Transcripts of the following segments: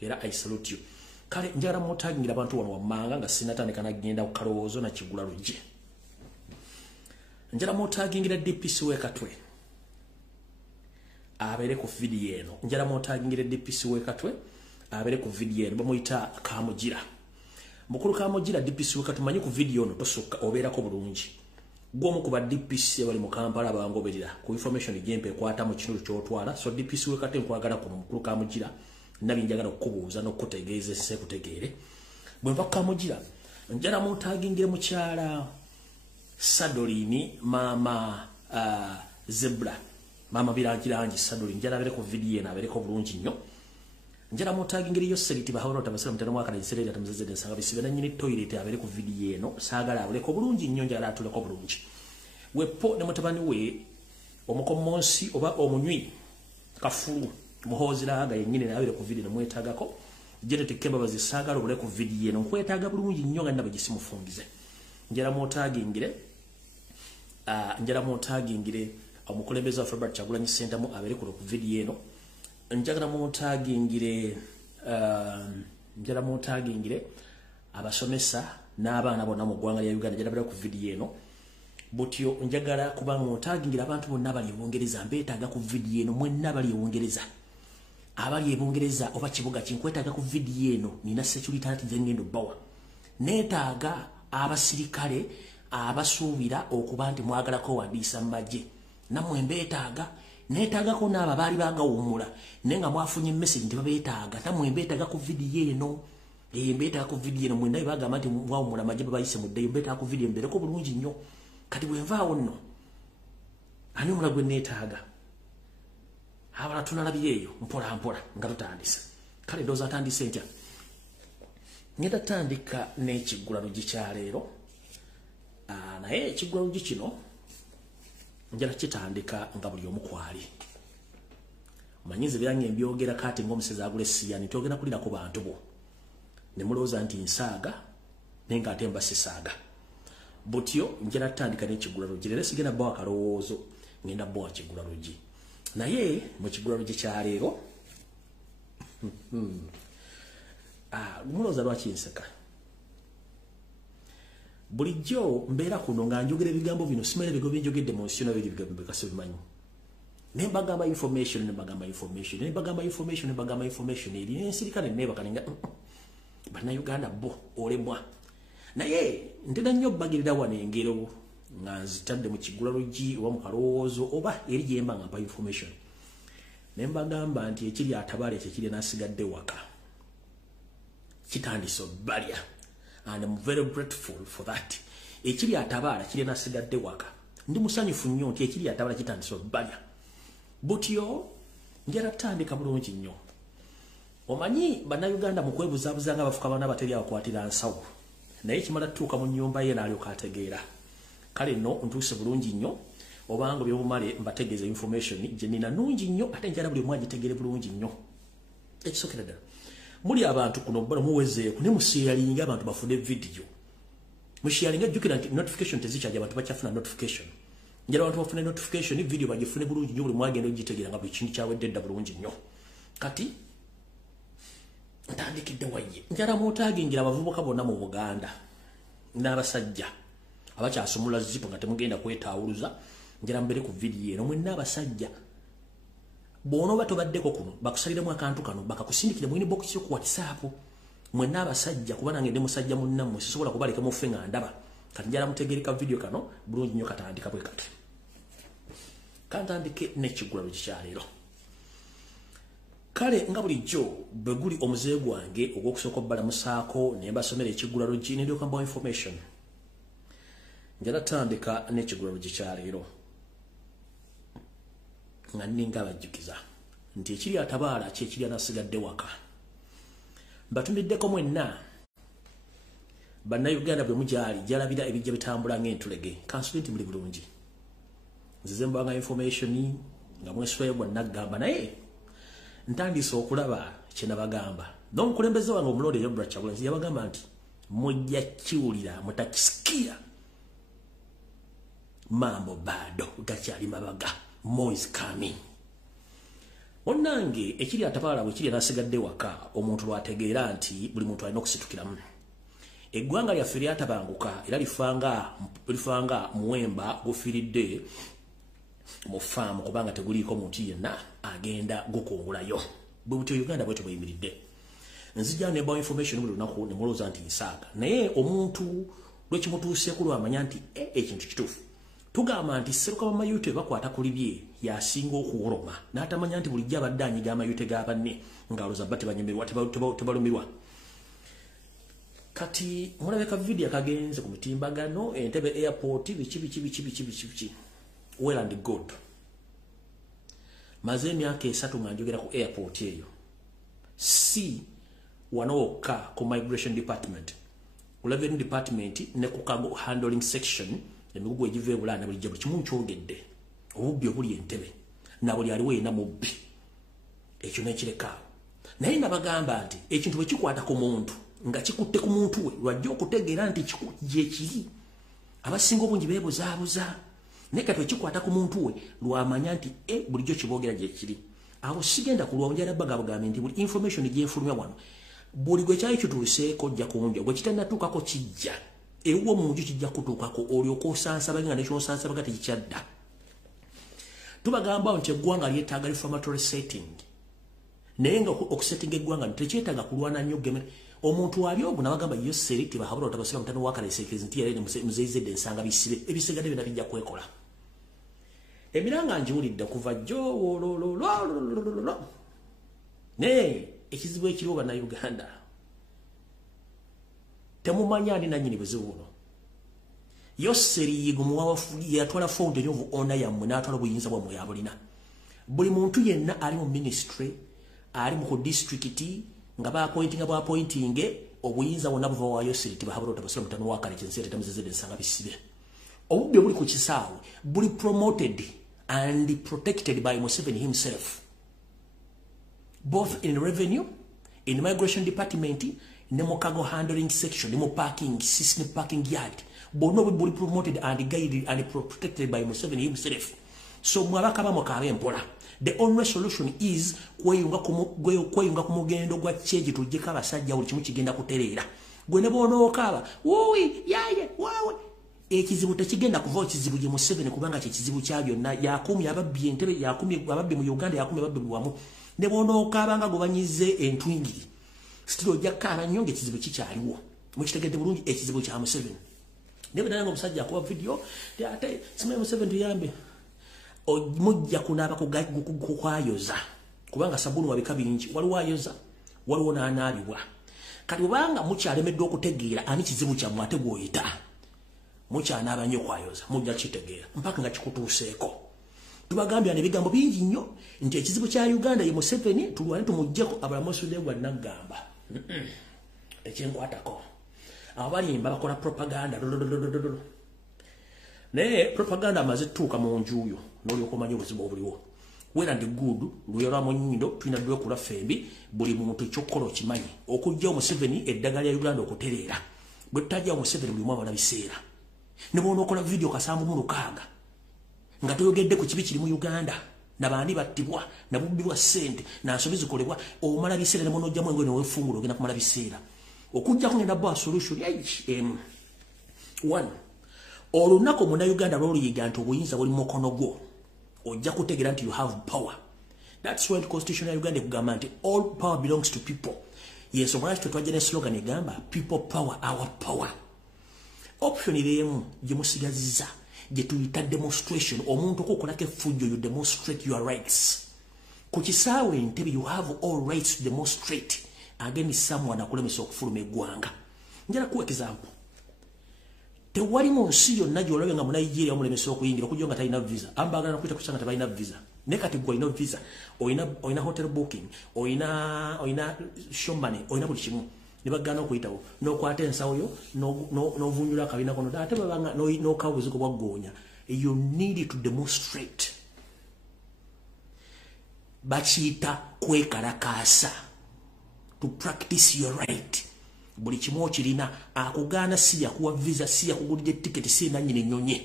era I salute you. Kale njagala mutagingira abantu wano wammanga nga sinatandika nagenda ku kalowoozo na kigula lugye. Njagala mutagingira DPC w'Ekatwe abere ku video eno. Njagala mutagingira DPC w'Ekatwe abere ku video eno bamuyita Kamugira. Mukulu Kamugira DPC w'Ekatwe manyi ku video eno tosukka obeerako bulungi. Gwomu ku ba DPC bali mu Kampala bangoberera ku information jempe kwata mu kintu kyotwala. So DPC w'Ekatwe nkwagala ku mukulu Kamugira nabi njagala okubuuza n'okutegeeza se kutegeere. Bwe mpa Kamugira njala mutagingira mukyala Sadolini mama Zebra mama birangirangi Sadolini njala abere ku video eno abere ko bulungi nnyo. Njala mutagingira yo seriti bahoro tabasira mutano mwaka na seriti atamuzeze nsanga bisibe na nyini toilet abere ku video eno saagala abere ko bulungi nnyo njala atule ko bulungi. Wepo ne mutabani we omukomonsi oba omunywi kafulu muhozira aga yenyine nabere ku video mwetagako jenete kemba bazisagala obule ku video eno nkwetaga bulungi nnyo nga nabagisi mufungize. Njala mutagingire omukulembeza wa February Kyagulanyi Ssentamu abere ku video eno. Njagala mutagingire abasomesa n'abaana bonna mu ggwanga lya Uganda njagala ku video eno. Butyo njagala kubanga mutagingire abantu bonna bali Bungereza mbeetaaga ku video eno mwenna bali Bungereza. Abali Bungereza oba kibuga kinkwetaaga ku video eno nina security ati zengendo bawa. Neetaaga abasirikale abasuubira okuba nti mwagalako wandiisa majje. Namwe mbeetaaga neetagako n'abo baali bagawummula naye nga mwafunye message nti babeetaaga. Namwe mbeetaaga ku video eno. Mbeetaaga ku video eno mwenna bagamba nti mwawummula majje babayise muddeyo mbeetaaga ku video mbeereko bulungi nnyo. Kati bwe nvaawo nno ani omulala gwe neetaaga abala tunalabye eyo mpola mpola nga tutandisa. Kale ndowooza atandise ntya ngenda tandika n'ekiggula luggi kya leero. Naye ekiggula luggi kino njala kitandika nga buli omu kwali. Manyize byange mbyogera kati ng'omusezi agula essiyani twogera kulira ku bantu bo ne mulowooza nti nsaaga naye ng'ate mba sisaaga. Butyo njala tandika n'ekiggula luggi leero sigenda bbawa kalowoozo ngenda bbawa kiggula luggi. Naye mu kiggula luggi kya leero mulowooza lwaki nseka. Bulijjo mbeera kuno nga njogera ebigambo bino simanyi ebigambo bye njogedde mu nsi nabyo ebigambo bikase bimanyi. Ne mbagamba information eri n'ensirika ne neebaka nga bannayuganda bo olemwa. Naye ntera nnyo bagirira wano engero nga nzitadde mu kiggula luggi oba mu kalowoozo oba eri gye mba nga mpa information. Ne mbagamba nti ekiri atabaala ekyo ekiri n'asigadde waka kitandise obbalya. And I'm very grateful for that. Ekiri atabaala kiri n'asigadde waka ndi musanyufu nnyo nti ekiri atabaala kitandise obbalya. Butyo njala tandika bulungi nnyo. Omanyi bannayuganda mu kwebuzaabuza nga bafuka baana abateri abakwatira nsawo. Naye kimala tutuuka mu nnyumba ye n'alyoka ategeera. Kale nno ntuuse bulungi nnyo obanga byobumale mbategeeza information gye nina nnungi nnyo ate njala buli omu agitegeere bulungi nnyo. Ekisookera ddala muli abantu kuno bala muwezeeku ne musheyalinga abantu bafune video. Musheyalinga jjukira nti notification tezikyajja abantu bakyafuna notification. Njala abantu bafune notification video bagifune bulungi nnyo buli mwagenda ogitegeera nga buli kintu kyawedde dda bulungi nnyo. Kati ntandikidde wayye njala mutaagingira abavubuka bonna mu Buganda n'abasajja abakyasumula zipo nga temugenda kwetaawuluza. Njala mbere ku video eno mwenna abasajja bw'onooba tobaddeko kuno bakusaliremu akantu kano bakakusindikire mu inbox yo ku WhatsApp. Mwenna abasajja kuba nange ndi musajja munnammwe sisobola kubaleka muffe nga ndaba. Kati njala mutegereka video kano bulungi nnyo katandika bwe kati. Kantandike n'ekiggula luggi kya leero. Kale nga bulijjo bwe guli omuze gwange ogw'okusooka obbalamusaako ne mbasomera ekiggula luggi ne ndyoka mbawa information. Njala tandika n'ekiggula luggi kya leero nga nninga abajjukiza nti ekiri atabaala kyekiri anasigadde waka. Mbatumiddeko mwenna bannayuganda bwe mugyali gyalabira ebijja bitambula ng'entulege kansule nti muli bulungi. Nzize mbanga information nga mweswebwa naggamba naye ntandise okulaba kye nabagamba. N'omukulembeze wange omulonde February Kyagulanyi yabagamba nti mujja kiwulira mutakisikia mambo bado gakyali mabaga. More is coming. Onnange ekiri atapala bwe kiri nasigadde waka omuntu lwategeera nti buli muntu alina okusitukiramu. Eggwanga lyaffe lyatabanguka era lifanga muwemba gufiiridde mu faamu kubanga teguliiko muntu yenna agenda gukungulayo. Bwe butyo Uganda bwetyo bweyimiridde. Nzija ne information buli lunaku ne mulowooza nti nsaaga. Naye omuntu lwekimutuuseeko lwamanya nti ekintu kituufu. Tugamba nti seruka bamayute bakwata ku libye yasinga okuwoloma n'atamanya nti bulijjo abadde anyiga amayute ga banne ng'aloza bba tebanyemerwa tebalumirwa. Kati mulabeka video akagenze ku mitimbagano Entebbe airport biki well and good. Maze emyaka 3 nga njogera ku airport eyo. Si wanoka ku migration department ku revenue department ne ku cargo handling section emigugu egive bulana buli jabu kimu kyogedde obubbi obuli Entebbe na buli aliwe ina mubbi ekyo nekireka. Naye nabagamba nti ekintu bwe kikwata ku muntu nga kikutte ku muntu we lwajja okutegeera nti kikujje kiri abasinga obungi beebuzaabuza naye kati kikwata ku muntu we lwamanya nti bulijjo kiboogera gye kiri. Awo sigenda kulwonja nabagamba nti buli information gy'enfulumya wano buli gwe kyali kituuseeko ojja kunja gwe kitannatuukako kijja ewo munju kijja kutuukako olyoka osansabaga nekyosansabaga tekikyadda. Tubagamba nti eggwanga lyetaaga reformatory setting naye nga okusettinga eggwanga tekyetaaga kulwana nnyo gemere. Omuntu wali ogu nabagamba yo seri tibahabula otabasira mutano wakalesekezi nti yali muzeyizedde ensanga bisibe ebisigadde bina bijja kwekola. Emiranga njiwulidde kuva jjo ne ekizibu ekiriwo bannayuganda temumanya ani nannyini buzibu buno. Yo seri yatwala fountain of honor yammwe n'atwala obuyinza bwammwe yabulina. Buli muntu yenna ali mu ministry ali mu district nga bappointing obuyinza bwonna buva wa Yoseri tibahabula otabasira mutano wakale kyensete tamuzezedde ensanga bisibe. Obubbi obuli ku kisaawe buli promoted and protected by Museveni himself, both in revenue, in migration department, ne mu cargo handling section, ne mu parking system, parking yard. Bono buli promoted and guided and protected by Museveni himself. So mwabaka bamukabe mpola. The only solution is kweyunga kumugendo gwa cheji tujeka basajja buli kimu kigenda kutereera. Gwe ne bono okaba wowi yaye wawe ekizibu tekigenda kuva kizibu gye Museveni kubanga kye kizibu kya byonna yakumi ababbi Entebbe yakumi ababbi mu Uganda yakumi ababbi wamu ne bono okaba nga gobanyize entwingiri stilo jakara nyonge kizibu kikyaliwo mukitegedde bulungi ekizibu kya Museveni. Ne bana ngo musajja akuba video ate simaye Museveni tuyambe mujja kunaaba kukwayoza kubanga sabuni wabika bingi waliwo ayoza waliwo n'anaabibwa. Kati bwanga mukyalemedde okutegeera ani kizibu kyammwe ate bw'oyita mukyanaaba nnyo kwayoza mujja kitegeera mpaka nga kikutuuseeko. Tubagambya n'ebigambo bingi nnyo nti ekizibu kya Uganda ye Museveni tulwane tumuggyeko abalamusudde gwa naggamba ekyenkwatako abalimba bakola propaganda naye propaganda amaze tuuka mu njuuyo n'olyoka omanya obuzibu obuliwo. Well and good luyera mu nnyindo tulina dwe kula fembi buli muntu kyokkola okimanyi okujja Museveni eddagala lya Uganda okutereera bwe tutajja Museveni buli mwabona biseera ne bono okola video kasambu mu lukaaga nga toyogedde ku kibi kiri mu Uganda nabandi battibwa nabubbibwa ssente n'ensobi zikolebwa omala biseera ne monojjamu engoye neweefungula ogenda kumala biseera okujja kungenda bwa solution one olunaku Munnayuganda lw'oluyiga nti obuyinza buli mu mukono gwo ojja kutegeera nti you have power. That's why the constitution ya Uganda ekugamba nti all power belongs to people. Yes, omwaki twajja ne slogan egamba people power our power. Option emu gye musigaziza gye tuyita demonstration omuntu okukolako effujjo you demonstrate your rights. Ku kisaawe Entebbe you have all rights to demonstrate against someone akulemesa okufuluma eggwanga. Njala kuwa example. Tewali mu nsi yonna gy'olabye nga mu Nigeria omulemesa okuyingira okujja nga talina visa ambagala nakuyita kusanga tebalina visa ne kati gwe olina visa oyina hotel booking oyina showmoney oyina buli kimu ne bagana okuyitawo n'okwata ensawo yo n'ovunyula akabina kono ate babanga n'okawa obuzigo bwaggoonya. You need to demonstrate bakiyita kwekalakaasa to practice your right. Buli kimu kirina akugaana si yakuwa visa si yakugulidde ticket si nannyini nnyonye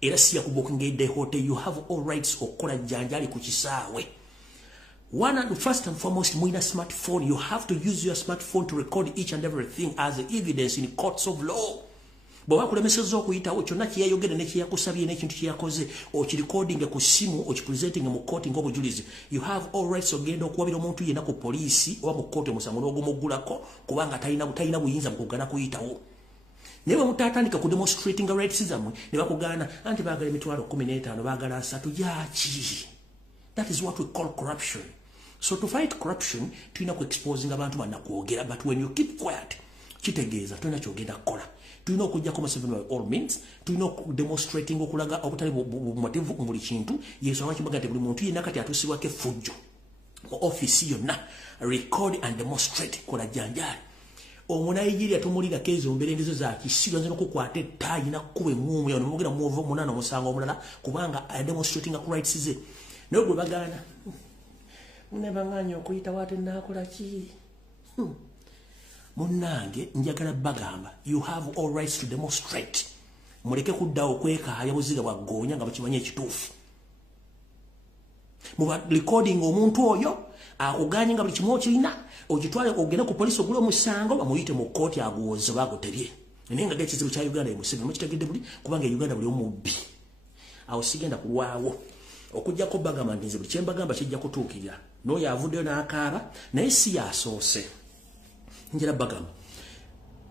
era si yakubookinga edde hotel. You have all rights okukola jjanjali ku kisaawe First and foremost, with a smartphone, you have to use your smartphone to record each and everything as evidence in courts of law. Bwa kulemeseza okuyitawo kyonna kyeyayogera ne kyeyakusabye n'ekintu kyeyakoze okirecording ku simu okipresenting mu court ng'obujulizi. You have all rights ogenda okuwabira omuntu yenna ku poliisi oba mu court omusango n'ogumuggulako kubanga talina buyinza mu kugana kuyitawo. Naye bwe mutatandika ku demonstrating rights zammwe ne bakugana anti baagala emitwalo 15 baagala 3 yaki. That is what we call corruption. So to fight corruption, tulina ku exposing abantu bannakwogera, but when you keep quiet, kitegeeza tulina kyogenda kukola. Tulina okujja ku maseveni by all means, tulina demonstrating okulaga obutali bumativu mu buli kintu, yesu abakibaga nti buli muntu yenna kati atuusibwako effujjo. Mu office yonna, record and demonstrate kola jjanjali. Omunayigiriya tumulira kezo mberengezo za kisiru nzino kukwata ettayi nakkuba emmumu yawo nemugera muvo munana omusango omulala kubanga demonstrating rights ze. Naye gwe bagaana munabanganya okuyita wate naakola ki? Munnange njagala bagamba you have all rights to demonstrate. Muleke kuddawo okwekaaya buziga bwa ggoonya nga bakimanya ekituufu. Muba recording omuntu oyo akuganye nga buli kimu okirina okitwale ogenda ku poliisi ogula omusango bamuyite mu kkooti aguwoza bagutebye. Naye nga ekizibu kya Uganda emusebe mukitegedde buli kubanga Uganda buli omubbi. Awo sigenda kulwawo. Okujjako bagamba nti nze buli kyembagamba kijja kutuukirira. N'oyo avuddeyo n'akaaba naye si yasoose. Njera bagamba.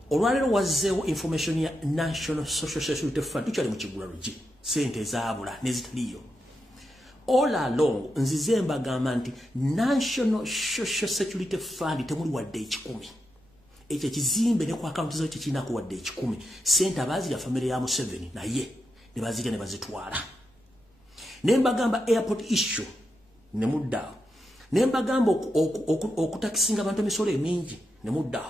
Olwaleero wazzeewo information ya National Social Security Fund tukyali mu kigula lugi. Sente ezaabula n'ezitaliyo. All along nzize mbagamba nti National Social Security Fund temuli wadde 10. Ekyo kizimbe ne ku akaunti zo kikinaako wadde 10. Sente abaazirya famire ya Museveni naye ne bazirya ne bazitwala. Nembagamba airport issue ne mudda. Nembagamba okutakisinga abantu emisolo emingi ne mudda.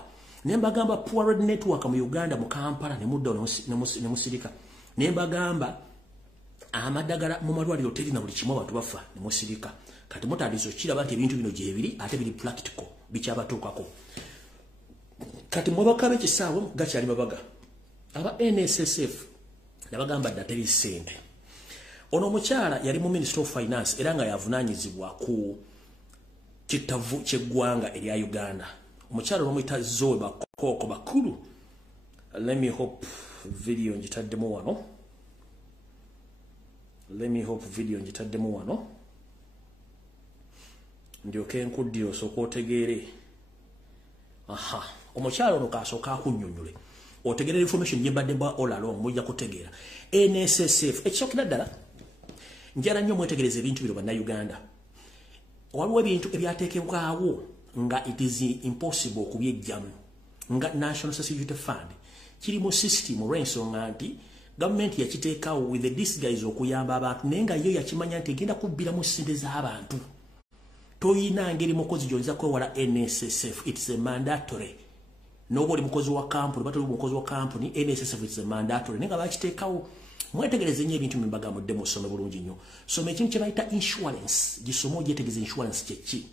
Nembagamba poor road network mu Uganda mu Kampala ne mudda ne musirika. Nembagamba amadagala mu malwaliro terina buli kimu abantu bafa ne musirika. Kati mutandise okiraba nti ebintu bino gyebiri ate biri practical bikyabatuukako. Kati mwabakabe ekisaawe gakyali babaga. Aba NSSF nabagamba dda teri ssente. Ono mukyala yali mu Minister of Finance era nga yavunaanyizibwa ku kitavu ky'eggwanga erya Uganda. Omukyala omuyita Zoe Bakoko bakulu. Let me hope video njitaddemu wano. Ndyoke nkuddiyo osooka otegeere. Aha. Omukyala ono kasooka akunnyonnyole. Otegeera information gye mbadde mba all along mujja kutegeera. NSSF ekisookera ddala njala nnyo mwetegereza ebintu bino bannayuganda. Waliwo ebintu ebyateekebwawo nga it is impossible okubyejjamu nga National Security Fund kiri mu system olw'ensonga nti government yakiteekawo with the disguise okuyamba abantu naye nga yo yakimanya nti egenda kubbiramu ssente z'abantu. Toyina ngeri mukozi gy'oyinza kwewala NSSF. It's a mandatory. N'oba oli mukozi wa kampuni batali mukozi wa kampuni NSSF it's a mandatory. Naye nga bakiteekawo mwetegereze nnyo ebintu mbaga mudde musome bulungi nnyo. Soma ekintu kye bayita insurance. Gisoma ogyetegereza insurance kyeki.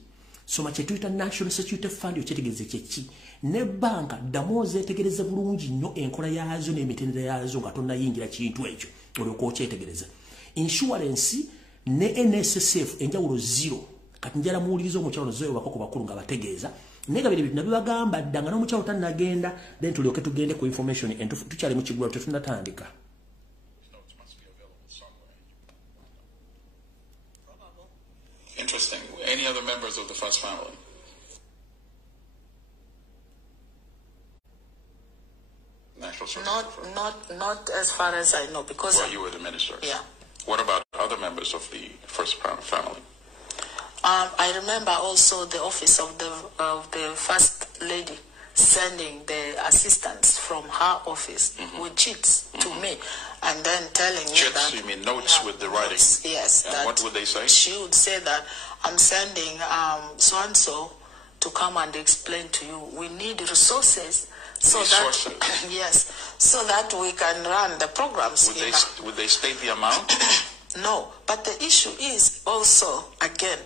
Soma kye tuyita National Security Fund okyetegereze kyeki. Ne banka ddamu ozeetegereze bulungi nnyo enkola yaazo n'emitendera yaazo nga tonnayingira kintu ekyo olyoka okyetegereza. Insurance ne NSSF enjawulo zero. Kati njala muwuliriza omukyalo Zoe Bakoko bakulu nga bategeeza. Naye nga bino bintu nabibagamba dda nga n'omukyalo tannagenda then tulyoke tugende ku information entufu tukyali mu kigula tetunnatandika. Interesting. Any other members of the first family? Not as far as I know, because you were the ministers. Yeah. What about other members of the first family? I remember also the office of the first lady sending the assistants from her office with cheats to me, and then telling me that you mean notes with the writing? Yes. And what would they say? She would say that I'm sending so and so to come and explain to you. We need resources. That yes, so that we can run the programs. Would they state the amount? No, but the issue is also again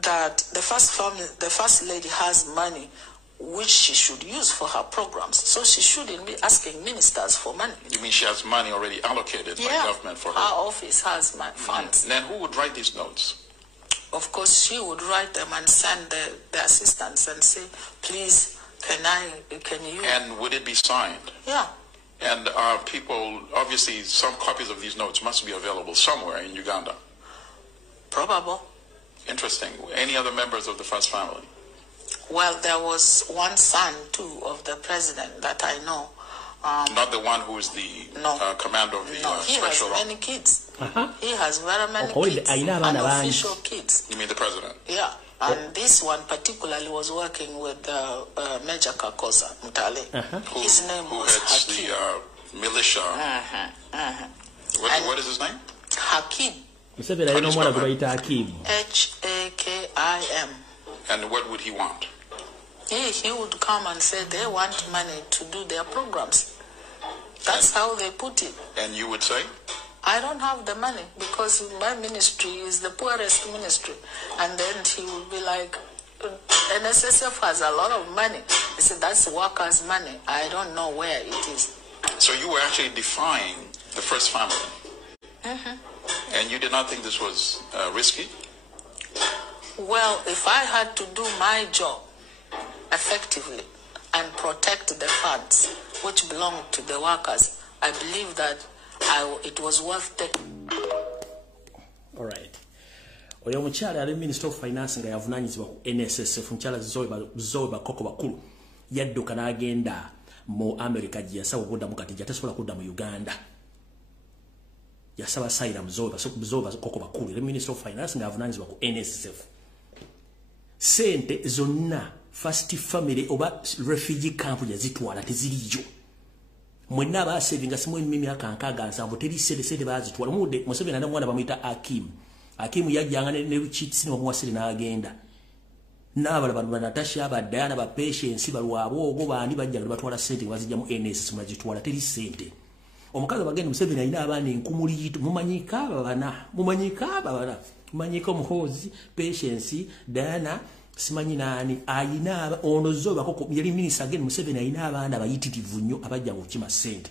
that the first lady has money which she should use for her programs. So she shouldn't be asking ministers for money. You mean she has money already allocated by government for her? Her office has funds. Then who would write these notes? of course, she would write them and send the assistants and say, please, can you? And would it be signed? Yeah. And people, obviously, some copies of these notes must be available somewhere in Uganda. Probable. Interesting. Any other members of the first family? Well, there was one son, too, of the president that I know. Not the one who is the commander of the special... he has many kids. He has very many kids, unofficial kids. You mean the president? Yeah. And this one particularly was working with Major Kakoza Mutale. His name was Hakim. The militia. What is his name? Hakim. H-A-K-I-M. And what would he want? He would come and say they want money to do their programs. That's how they put it. And you would say? I don't have the money because my ministry is the poorest ministry. And then he would be like, NSSF has a lot of money. He said, that's workers' money. I don't know where it is. So you were actually defying the first family? And you did not think this was risky? Well, if I had to do my job effectively and protect the funds which belong to the workers, I believe that it was worth taking. All right. Oyo mukyala ali Minister of Finance nga yavunanyizibwa ku NSSF mukyala Zoe Bakoko bakulu yadduka n'agenda mu America gye yasaba okuddamu kati tasobola kudda mu Uganda. Yasaba asylum Zoe Bakoko bakulu ali Minister of Finance nga yavunanyizibwa ku NSSF. Sente zonna first family oba refugee camp yazitwala teziriyo. Mwenna ba saving asimwe emyaka nkaaga nsanvu teri sede bazitwala mude Museveni na mwana bamuyita Hakim yajjanga ne cheats ne bamuwasire n'agenda. N'abala bano Natasha ba Diana ba Patience balwabo ogo bani bajja batwala sente bazijja mu NS mazitwala teri sente. Omukazi bagenda Museveni alina abaana enkumuli yitu mumanyika bana mumanyika Muhozi Patience Diana simanyi nani ayina ono Zoe Bakoko yali minister again Museveni ayina abaana abayitirivu nnyo abajja okukima sente.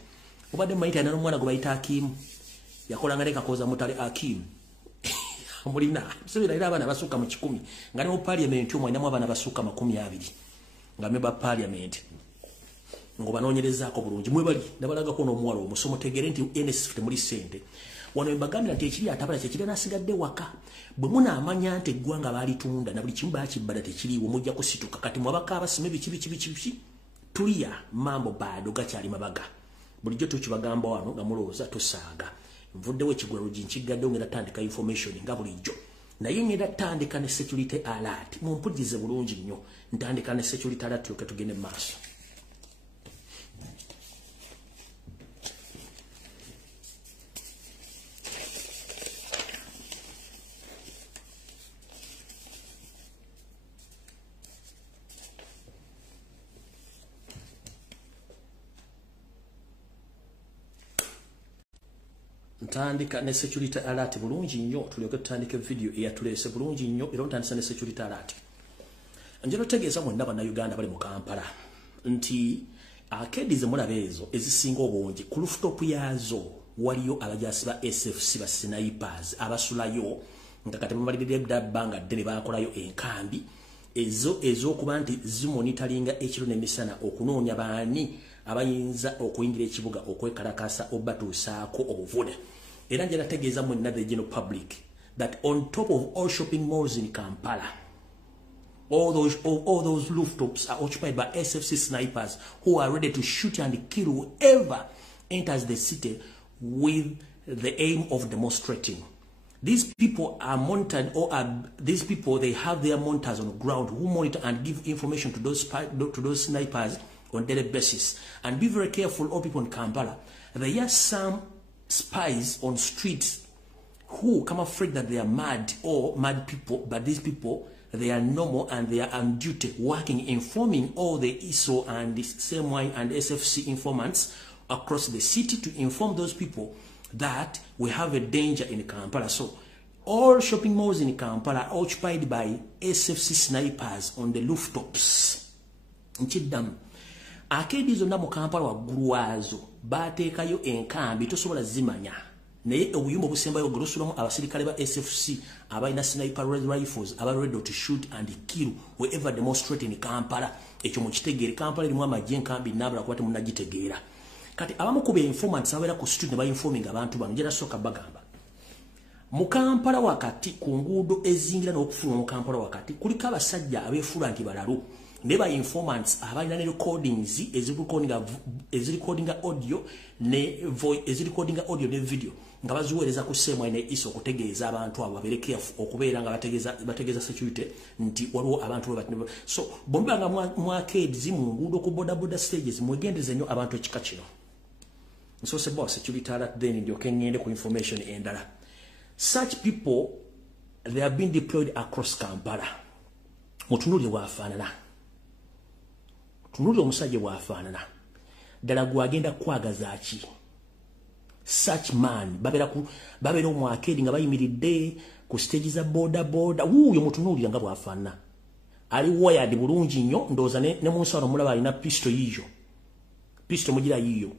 Obadde mayita na omwana gwe bayita Hakim yakolanga ne Kakoza Mutale Hakim mulina Museveni ayina abaana basuka mu 10 nga ne mu parliament omwana mu abaana basuka 20 nga member parliament ngo banoonyerezaako bulungi mwebali ndabalaga ko n'omuwala omusomo tegere nti NSF temuli sente wano embagambira nti ekiri atabala kyekiri nasigadde waka bwe munaamanya nti eggwanga baalitunda na buli kimu bakibbada tekiriiwo mujja kusituka kati mwabaka abasime biki tuliya mambo bado gakyali mabaga bulijjo tukibagamba wano nga mulowooza tusaaga nvuddewo ekigwaro ginkigaddewo ngenda tandika information nga bulijjo naye ngenda tandika ne security alert mumpulirize bulungi nnyo ntandika ne security alert tulyoke tugende mu maaso. Ntandika ne security alert bulungi nnyo tulyoke tutandike video eyatulese bulungi nnyo era ntandisa ne security alert. Njalo tegeeza mwenna bana Uganda bali mu Kampala nti akedize mulabezo ezisinga obungi ku rooftop yazo waliyo abajasi ba SFC ba snipers abasulayo nga kati mumalirire banga ddene bakolayo enkambi ezo kuba nti zimonitalinga ekiro n'emisana okunoonya baani abayinza okuyingira ekibuga okwekalakasa obatuusaako obuvune. Era njala tegeeza mwenna the general public that on top of all shopping malls in Kampala, all those rooftops are occupied by SFC snipers who are ready to shoot and kill whoever enters the city with the aim of demonstrating. These people are monitored, these people, they have their monitors on the ground who monitor and give information to those snipers on daily basis. And be very careful, all people in Kampala. There are some spies on streets who come afraid that they are mad or mad people, but these people, they are normal and they are on duty, working, informing all the ISO and the SMY and SFC informants across the city to inform those people that we have a danger in Kampala. So all shopping malls in Kampala are occupied by SFC snipers on the rooftops. Nchidam. Akedi zonna mu Kampala waggulu waazo bateekayo enkambi tosobola zimanya naye obuyumba obusembayo gorosulamu abasirikale ba SFC abalina sniper rifles aba ready to shoot and kill whoever demonstrate in Kampala. Ekyo mukitegeere Kampala erimu amagye nkambi nabula kwate munagitegeera. Kati abamu ku informants abera ku street ne ba informing abantu bano jera soka bagamba. Mu Kampala wakati ku nguudo ezingira n'okufuluma mu Kampala wakati kuliko abasajja abeefula nti balalu ne ba informants abalina ne recordings ezirikodinga audio ne voice ezirikodinga audio ne video nga baziweereza ku sema ine iso kutegeeza abantu abo babere careful okubeera nga bategeeza security nti waliwo abantu bwe so bomba nga mwakeeds mu nguudo ku boda stages mwegendeze nnyo abantu ekika kino so se boss security ala then ndio kengende ku information endala. Such people, they have been deployed across Kampala. Mutunuli wafanana. Mutunuli omusajja wafanana. Dala gwagenda kwagazaaki. Such man, babera omwakedi nga bayimiridde ku stage za boda. Wuuyo mutunuli nga wafanana. Ali wired bulungi nnyo ndooza ne munsalo mulaba alina pistol yiyo. Pistol mugira yiyo.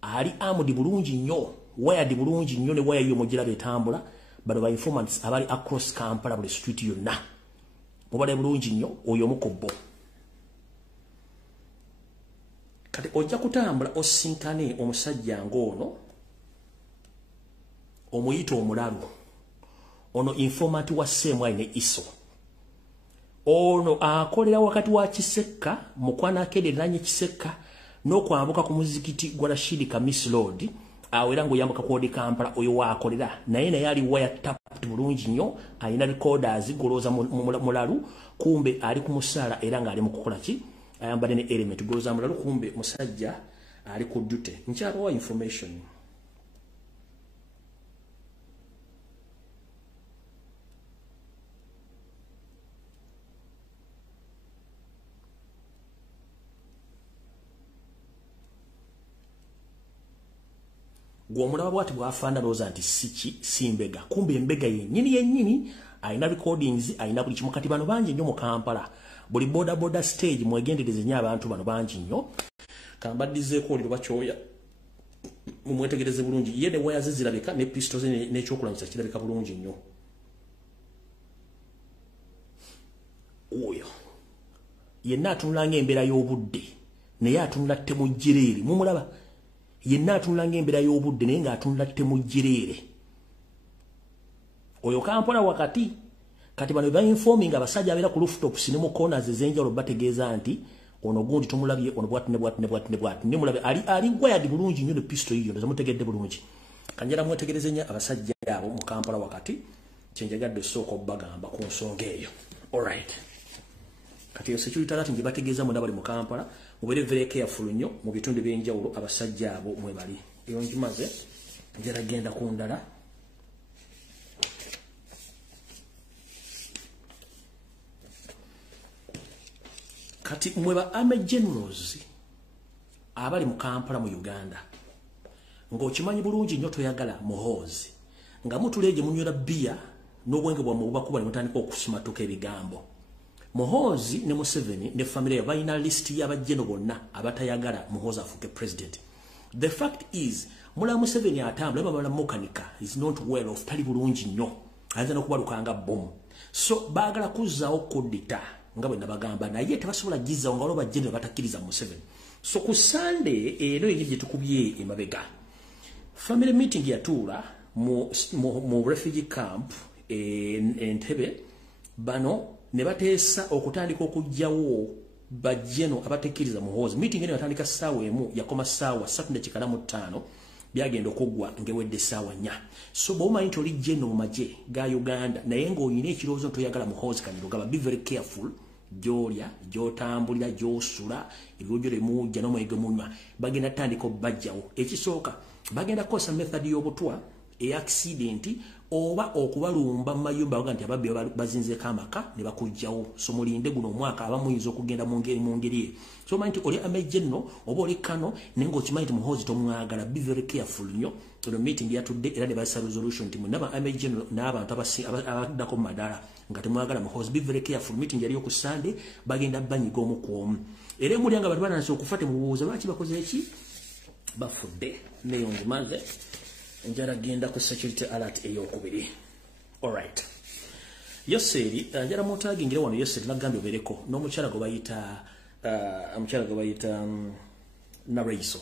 Ali armed bulungi nnyo. Waya di bulungi nnyo ne waya yo mugira betambula bano ba informants abali across Kampala buli street yonna mubale bulungi nnyo oyo mukobbo kati ojja kutambula osinkane omusajja ngono omuyito omulalu ono informant wa semwa ne iso ono akolera wakati wa Kisekka mukwana kederanye Kisekka n'okwambuka ku muzikiti gwa Rashid Kamis Road awera ngo yambuka ku Kampala oyo waakolera naye ali waya tap bulungi nnyo alina recorders goloza mulalu kumbe ali ku musala era nga ali mu kukola ki ayambale ne element goloza mulalu kumbe musajja ali ku dute nkyalo wa information gwomulaba bwati bwafanda loza nti simbega kumbe embega yennyini aina recordings aina buli kimu kati bano bangi nnyo mu Kampala buli boda stage mwegendereze nnyo abantu bano bangi nnyo kambaddizeeko oli lwakyoya mumwetegereze bulungi ye ne waya zirabika ne pistols n'ekyokulanyisa kirabika bulungi nnyo oyo yenna atunula ng'embeera y'obudde naye atunula temujjireeri mumulaba yenna atunula ng'embeera y'obudde naye ng'atunula temujjireere oyo Kampala wakati kati bano ba informing abasajja abeera ku rooftops ne mu corners ez'enjawulo bategeeza nti ono gundi tumulabye ono bwati ne mulabe ali wired bulungi nnyo ne pistol yiyo ndoza mutegedde bulungi kanjala mwetegereze nnyo abasajja abo mu Kampala wakati kyenjagadde sooka obbagamba ku nsonga eyo alright kati yo security alert nje bategeeza mu nabali mu Kampala mubere very careful nnyo mu bitundu by'enjawulo abasajja abo mwe bali eyo njimaze njala genda ku ndala kati mwe ba Army Generals abali mu Kampala mu Uganda ng'okimanyi bulungi nnyo toyagala muhoozi nga mutuleeje munywera bia n'obwenge bwa mu bakuba ne mutandika okusumatuka ebigambo Muhoozi ne Museveni ne family bayina list y'abajjeno bonna abatayagala Muhoozi afuke president. The fact is mula Museveni atambula bamala mukanika is not well off tali bulungi nnyo ayinza n'okubalukanga bomu so baagala kuzzaawo kodita nga bwe nabagamba naye tebasobola gizzaawo nga waliwo bajjeno batakkiriza Museveni so ku Sunday ero yenye gye tukubye emabega family meeting yatuula mu refugee camp Entebbe bano ne bateesa okutandika okujjawo bajjeno abatekkiriza Muhoozi meeting eno yatandika ssaawa emu yakoma ssaawa 3:45 byagenda okuggwa ngewedde ssaawa 4 so bw'omanyi nti oli jjeno mu magye ga Uganda naye ng'olina ekirowoozo toyagala Muhoozi kanirugaba be very careful gy'olya gy'otambulira gy'osula ebyojole mujja n'omwenge munywa bagenda tandika obbajjawo ekisooka bagenda kukozesa method y'obutwa accident oba okubalumba mayumba baga nti ababbi bazinzeeko amaka ne bakujjawo so mulinde guno omwaka abamuyinza okugenda mu ngeri so manti oli amejjenno oba oli kano nengo okimanyi Muhoozi tomwagala be very careful nnyo ono meeting yatudde era ne basa resolution ti munaba amejjenno n'abantu abaddako mu madala nga temwagala Muhoozi be very careful meeting yali ku Sunday bagenda banyiga omu ku omu era muli nga banansi okufa temubuuza lwaki bakoze eki bafudde neyo nzimaze njala genda ku security alert eyokubiri. Alright. Yoseri njala mutagingire wano Yoseri nagambye obereko n'omukyala gwe bayita Nareiso.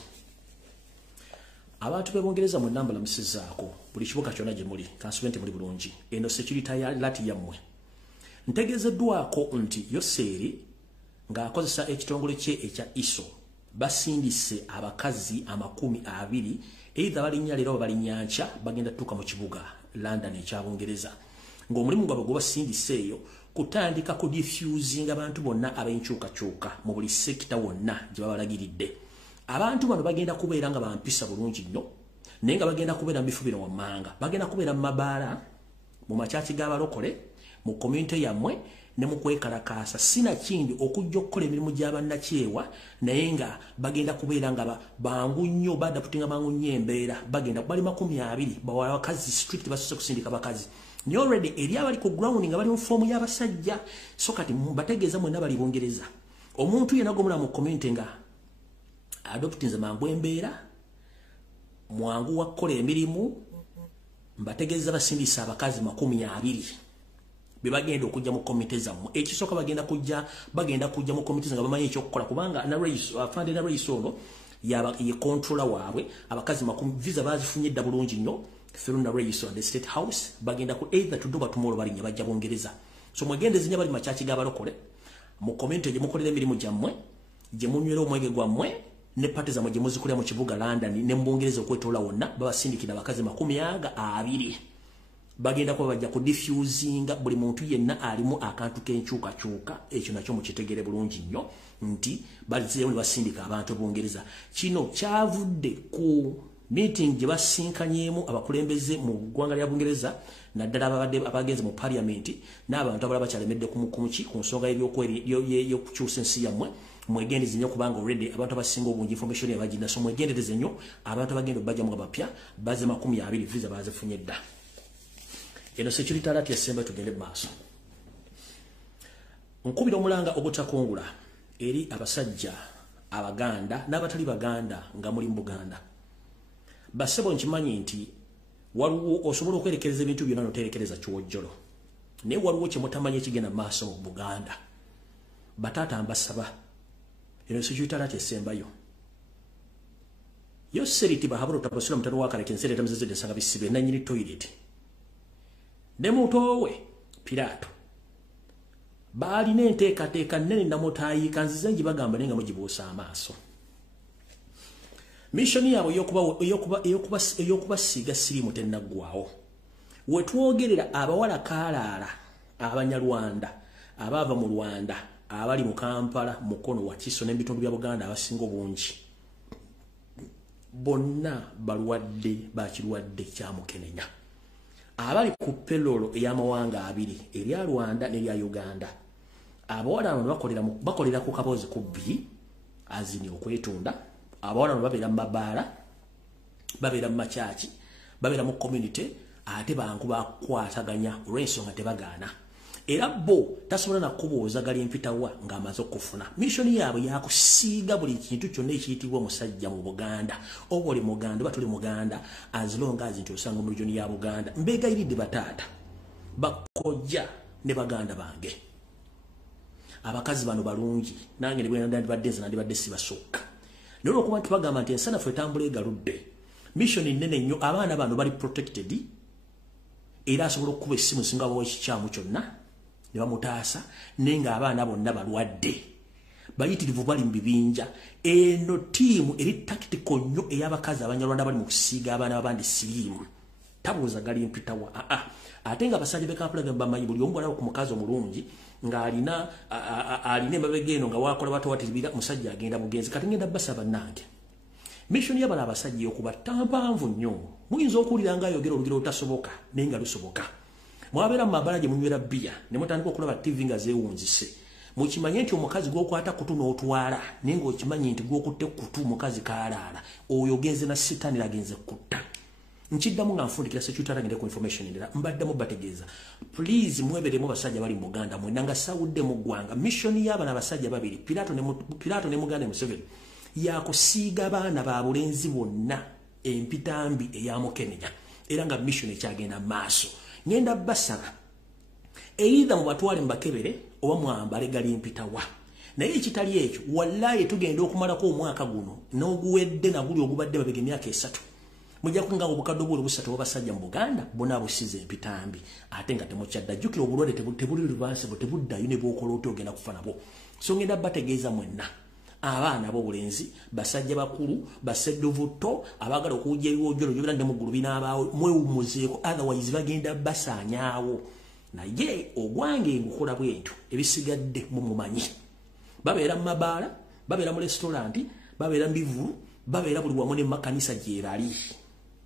Abantu bebongereza mu nambala musizaako buli kibuga kyonna gye muli kansubenti muli bulungi eno security alert yammwe. Ntegezeddwako nti Yoseri ng'akozesa ekitongole kye ekya ISO basindise abakazi 20 either balinnya leero balinnya nca bagenda tuka mu kibuga London ekyabongereza ng'omulimu gwabwe gwe basindise eyo kutandika ku diffusing abantu bonna ab'enkyukakyuka mu buli sekita wonna gye babalagiridde. Abantu bano bagenda kubeera nga bampisa bulungi nnyo naye nga bagenda kubeera mu bifo bino wammanga bagenda kubeera mu mabaala mu makyaki g'abalokole mu community yammwe ne mu kwekalakaasa sina kindi okujja okukola emirimu gy'abannakyewa naye nga bagenda kubeera nga bangu nnyo badaputinga bangu nnyo embeera bagenda bali 20 bawala bakazi strict basose kusindika bakazi naye already eri abali ku ground nga bali mu foomu y'abasajja so kati bategeeza mwenna bali Bungereza omuntu yenna gomula mu community nga adoptinze mangu embeera mwangu wakola emirimu mbategeeza basindisa abakazi 20 bebagenda okujja mu komite zammwe ekisooka bagenda kujja mu komite nga bamanyi ekyokukola kubanga afande Nareiso ono ye controller waabwe abakazi 10 visa bazifunye dda bulungi nnyo through Nareiso and the State House bagenda ku either tuduba tumolo balinya bajja Bungereza so mwegendezenya bali machachi g'abalokole mu komite gye mukolera emirimu gyammwe gye munywera omwenge gwammwe ne pate za mwe muzikulira mu kibuga London ne Bungereza okwetola wonna babasindikira abakazi 20 bagenda kuba bajja ku diffusing buli muntu yenna alimu akantu k'enkyukakyuka ekyo nakyo mukitegere bulungi nnyo nti balizeewo ne basindika abantu Bungereza. Kino kyavudde ku meeting gye basinkanyeemu abakulembeze mu ggwanga lya Bungereza naddala ababadde abagenze mu parliament n'abantu abalala bakyalemedde ku nsonga y'okukyusa ensi yammwe mwegendeze nnyo kubanga already abantu abasinga obungi information yabagenda so mwegendereze nnyo abantu abagenda bajjamu abapya baze 20 visa bazifunye dda. Eno security alert yasemba tugende maaso. Nkubira omulanga obutakungula eri abasajja abaganda n'abatali baganda nga muri Buganda. Basebo nkimanyi nti waliwo osobola okwerekereza ebintu byonna noterekereza kiwojjolo. Naye waliwo kye mutamanyi ekigenda maaso mu Buganda. Batata mbasaba. Eno security alert yasembayo. Yoseri tibahaburo tabasula mutano wakale kensere tamzeze sanga bisibe na nyini toilet. Nemutowe Pilato bali nenteekateeka nnene namotayi kanziza ngibagamba nenga mugibuusa amaaso. Mission yaabwe eyokubasiiga sirimu tennaggwawo. Wetwogerera abawala kaalaala abanyarwanda abaava mu Rwanda abali mu Kampala Mukono Wakiso n'ebitundu bya Buganda abasinga obungi bonna balwadde bakirwadde kyamukenenya. Abali ku pelolo ey'amawanga 2 erya Rwanda n'erya Uganda abawala bano bakolera ku kabozi ku bbi azini okwetunda abawala babeera mu mabaala babeera mu makyaki babeera mu community ate bangu bakwataganya olw'ensonga tebagaana era bo tasobola nakubooza gali mpitawa ng'amaze okufuna. Mission yaabwe yakusiiga buli kintu kyonna ekiyitibwa omusajja mu Buganda oba oli Muganda oba tuli Muganda as long as nti osanga mu region ya Buganda mbeegayiridde bataata bakojja ne baganda bange abakazi bano balungi nange ne bwe nandibadde sibasukka naye olwokuba nti bagamba nti ensanafu etambula egaludde mission nnene nnyo abaana bano bali protected era asobola okukuba essimu singa bawa ekikyamu kyonna ne bamutaasa nenga abaana bonna balwadde bayitirivu bali mu bibinja. Eno tiimu eri tactical nnyo ey'abakazi abanyarwanda bali mu kusiiga abaana babandi siriimu tabuuza gali mpitawa ate nga abasajja be Kampala bamanyi buli omu alaba ku mukazi omulungi ng'alina emabega eno nga wakola batowatiribira musajja agenda bugenzi kati ngenda basaba nange. Mission y'abala abasajja okuba tampanvu nnyo muyinza okuwulira nga ayogera olugero olutasoboka naye nga lusoboka. Mwabeera mu mabala gye munywera bbiya ne mutandika okulaba TV nga zeewunzise mukimanye nti omukazi gw'okwata kutu n'otwala naye ng'okimanyi nti gw'okutte kutu mukazi kaalaala oyo ogenze na sitaani lagenze kutta. Nkiddamu nga nfundikira security alagende ku information endala mbaddamu bategeeza please mweberemu basajja bali mu Buganda mwena nga sawudde mu ggwanga. Mission y'abana abasajja babiri Pilato ne Muganda Museveni yakusiiga baana ba bulenzi bonna empitambi eyamukenya era nga mission ekyagenda maaso ngenda basaba either mubatwale mbakebere oba mwambale gali mpitawa naye ekitali ekyo wallahi tugenda okumalako omwaka guno n'oguwedde naguli ogubadde babege emyaka 3 mujja kunga obukadde obuli busatu obasajja mu Buganda bona busize empitambi ate nga temukyadda jukira obulwadde tebuli reversible tebuddayo ne bwokola ogenda kufa nabo so ngenda bategeeza mwenna abaana b'obulenzi basajja bakulu basedduvuto abagala okujja ebiwojjolo byobera ndi mu ggulu binaabawo mwewumuzeeko otherwise bagenda basaanyaawo naye ogwange ngukola bwentyo ebisigadde mumumanyi babeera mu mabaala babeera mu restaurant babeera mu bivulu babeera buli wamu ne makanisa gye bali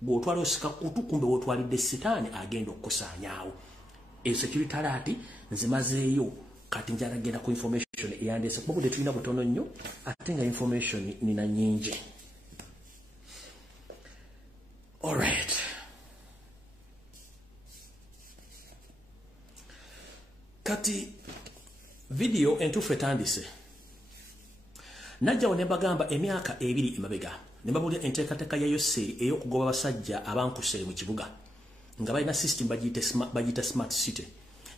bw'otwala osika kutu kumbe wotwalidde sitaani agenda okukusaanyaawo security alert nzimazeeyo kati njala genda ku information eyandese kuba bude tulina butono nnyo ate nga information nina nyingi. Alright, kati video entufu etandise najjawo ne bagamba emyaka 2 emabega ne babulira enteekateeka ya Yoseri ey'okugoba basajja abankusere mu kibuga nga balina system bagiyita smart city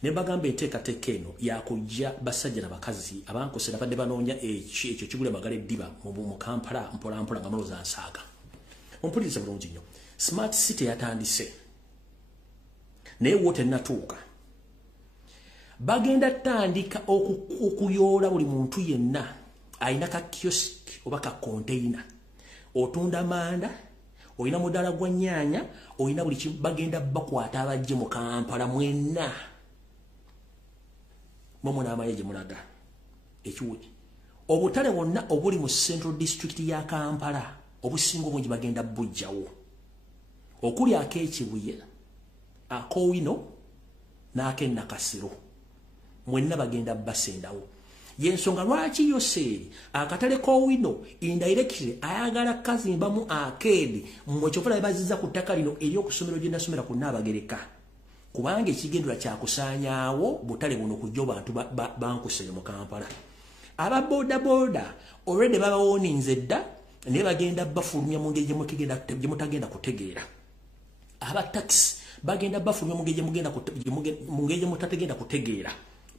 ne bagamba enteekateeka eno yakujja basajja n'abakazi abankusere abadde banoonya ekyo kigule magala eddiba mu Kampala mpolampola nga muloza nsaaga ompuliriza bulungi nnyo. Smart city yatandise naye wote natuuka bagenda tandika okuyoola buli muntu yenna ayina ka kiosk oba ka container otunda manda oyina mudala gwa nyaanya oyina buli kimu bagenda bakwata abajje mu Kampala mwenna momo n'amaye gye mulaga ekiwuji obutale bwonna obuli mu Central District ya Kampala obusingo bungi bagenda bujjawo okuli akekibuye akowino n'akennakasiro mwenna bagenda basendawo yensonga lwaki Yoseri akatale kowino indirectly ayagala kazimbamu akedi mwekyofala baziza ku ttaka lino eri okusomero gye nasomera ku Nnabagereka kubanga ekigendera kyakusaanyaawo butale buno kujja bantu bankusere mu Kampala aba boda already babawoninze dda ne bagenda bafulumya mu ngeri gye mutagenda kutegeera aba taxi bagenda bafulumya mu ngeri gye mutategenda kutegeera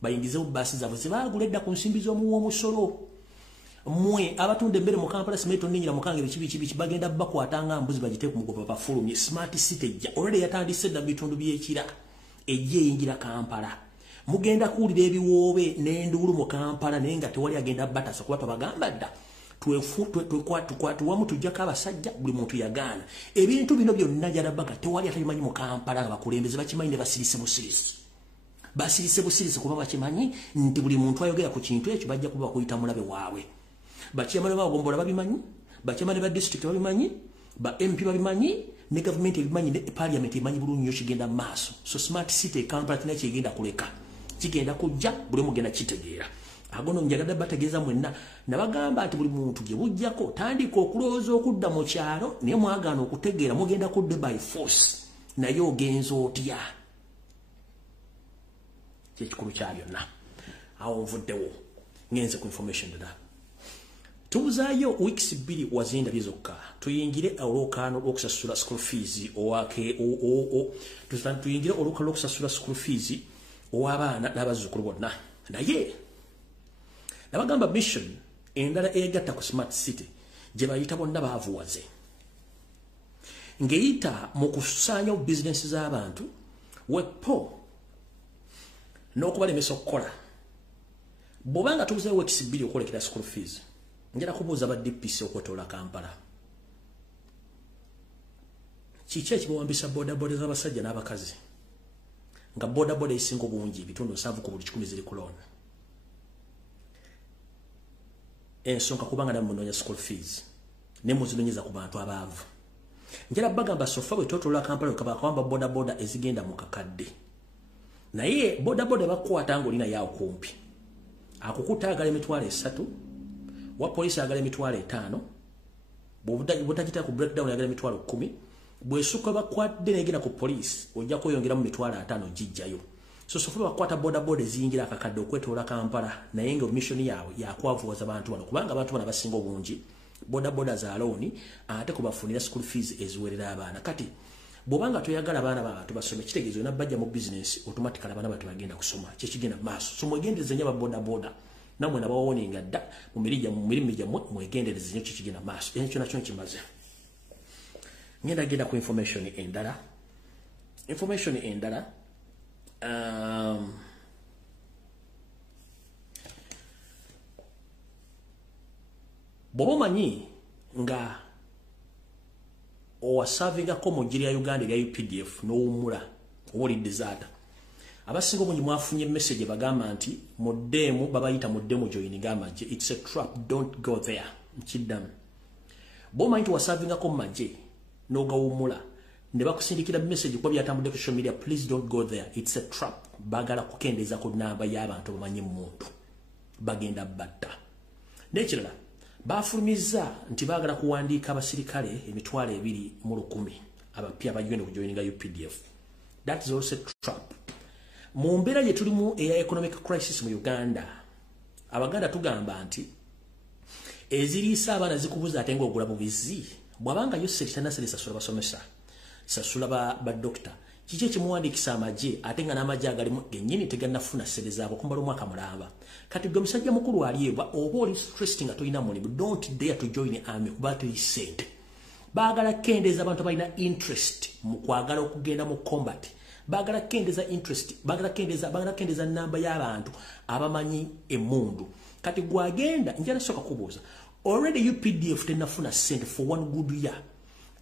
bayingizewo basi zaabwe zibagula edda ku nsimbi z'omuwoomusolo mwe abatunda emmere mu Kampala simeto ninyira mukange bikibi bagenda bakwatanga mbuzi bagiteeku mugoba bafulumye smart city ejja already yatandise dda bitundu by'ekira ejja eyingira Kampala mugenda kuwulira ebiwoobe n'enduulu mu Kampala naye nga tewali agenda batasa kuba twabagamba dda tukwatuwamu tujjako abasajja buli muntu yagaana ebintu bino byonna jalabaga tewali atabimanyi mu Kampala nga bakulembeze bakimanyi ne basirise busirisi kuba bakimanyi nti buli muntu ayogera ku kintu ekyo bajja kuba bakuyita mulabe waabwe bakyamane bagombola babimanyi bakyamane ba district babimanyi ba MP babimanyi ne government ebimanyi ne parliament ebimanyi bulungi nnyo kigenda maaso so smart city Kampala tina kyegenda kuleka kigenda kujja buli mugenda kitegeera agono njagala bategeeza mwenna nabagamba nti buli muntu gye bujjako tandika okulowooza okudda mu kyalo naye mwagaana okutegeera mugenda kudde by force naye ogenza otya kyekikulu kya byonna awo nvuddewo ngenze ku information dda tubuzaayo weeks 2 wazindabye zokka tuyingire olwokaano lw'okusasula school fees tuyingire olwokaano lw'okusasula school fees ow'abaana n'abazzukulu bonna naye nabagamba mission endala egatta ku smart city gye bayita bonna baavuwaze ng'eyita mu kusaanya bizinesi z'abantu wepo n'okubalemesa okukola bw'obanga tubuzeewo weeks 2 okwolekera school fees njala kubuuza ba DPC okwetoola Kampala kiki ekimuwambisa bodaboda z'abasajja n'abakazi nga bodaboda esinga obungi bitundu 7 ku buli 10 ziri ku loan ensonga kubanga namwe munoonya school fees ne muzinonyeza ku bantu abaavu njala bagamba sofa bwe twetoola Kampala kabakawamba bodaboda ezigenda mu kakadde naye bodaboda bakwata ng'olina yawo kumpi akukuta agala emitwalo 3 wa polisi agala emitwalo 5 bw'otagita ku breakdown agala emitwalo 10 bw'esukka bakwadde negenda ku polisi ojja kweyongera mu mitwalo 5 gijjayo so sofa bakwata bodaboda eziyingira akakadde okwetoola Kampala naye nga mission yaabwe yakwavuwaza bantu bano kubanga abantu bano abasinga obungi boda za loan ate kubafunira school fees eziwerera abaana kati bobanga toyagala abaana babantu basome kitegezo na bajja mu business automatically abaana batu bagenda kusoma kyekigenda maaso so mwegendereze nya boda namwe nabawoninga dda mu mirimi gyamwe mwegendereze nnyo kyekigenda maaso ekyo nakyo kimaze ngenda genda ku information endala bomanyi nga owasavinga ko mu jiri ya Uganda ya UPDF no umula oli desert abasingo bunyi mwafunye message bagamba nti modemu babayita modemu join gamaje it's a trap don't go there mkidam bomanyi wasavinga ko maje no ga umula ne bakusindikira message kwa byatambudde ku social media please don't go there it's a trap bagala kukendeza ko namba y'abantu bamanyi muntu bagenda batta nekirala bafulumiza nti bagala kuwandiika abasirikale emitwalo 210 abapya bagenda kujoininga UPDF that is also a trap mu mbeera ye tulimu eya economic crisis mu Uganda abaganda tugamba nti eziriisa abaana zikubuza atenga ogula bubizi bwabanga yo serikali sasula basomesa sasula ba doctor kiki kimuwandikisa amaje atenga n'amaje agalimu genyini teganafuna sereza abo kumbalo mwaka mulamba kati gwe musajja mukulu aliyebwa oba oli stressing atoyina mulimu don't dare to join the army but he said bagala kendeza abantu balina interest mu kwagala okugenda mu combat bagala kendeza namba y'abantu abamanyi emundu kati gwagenda njala soka kubuza already UPDF tenafuna sent for one good year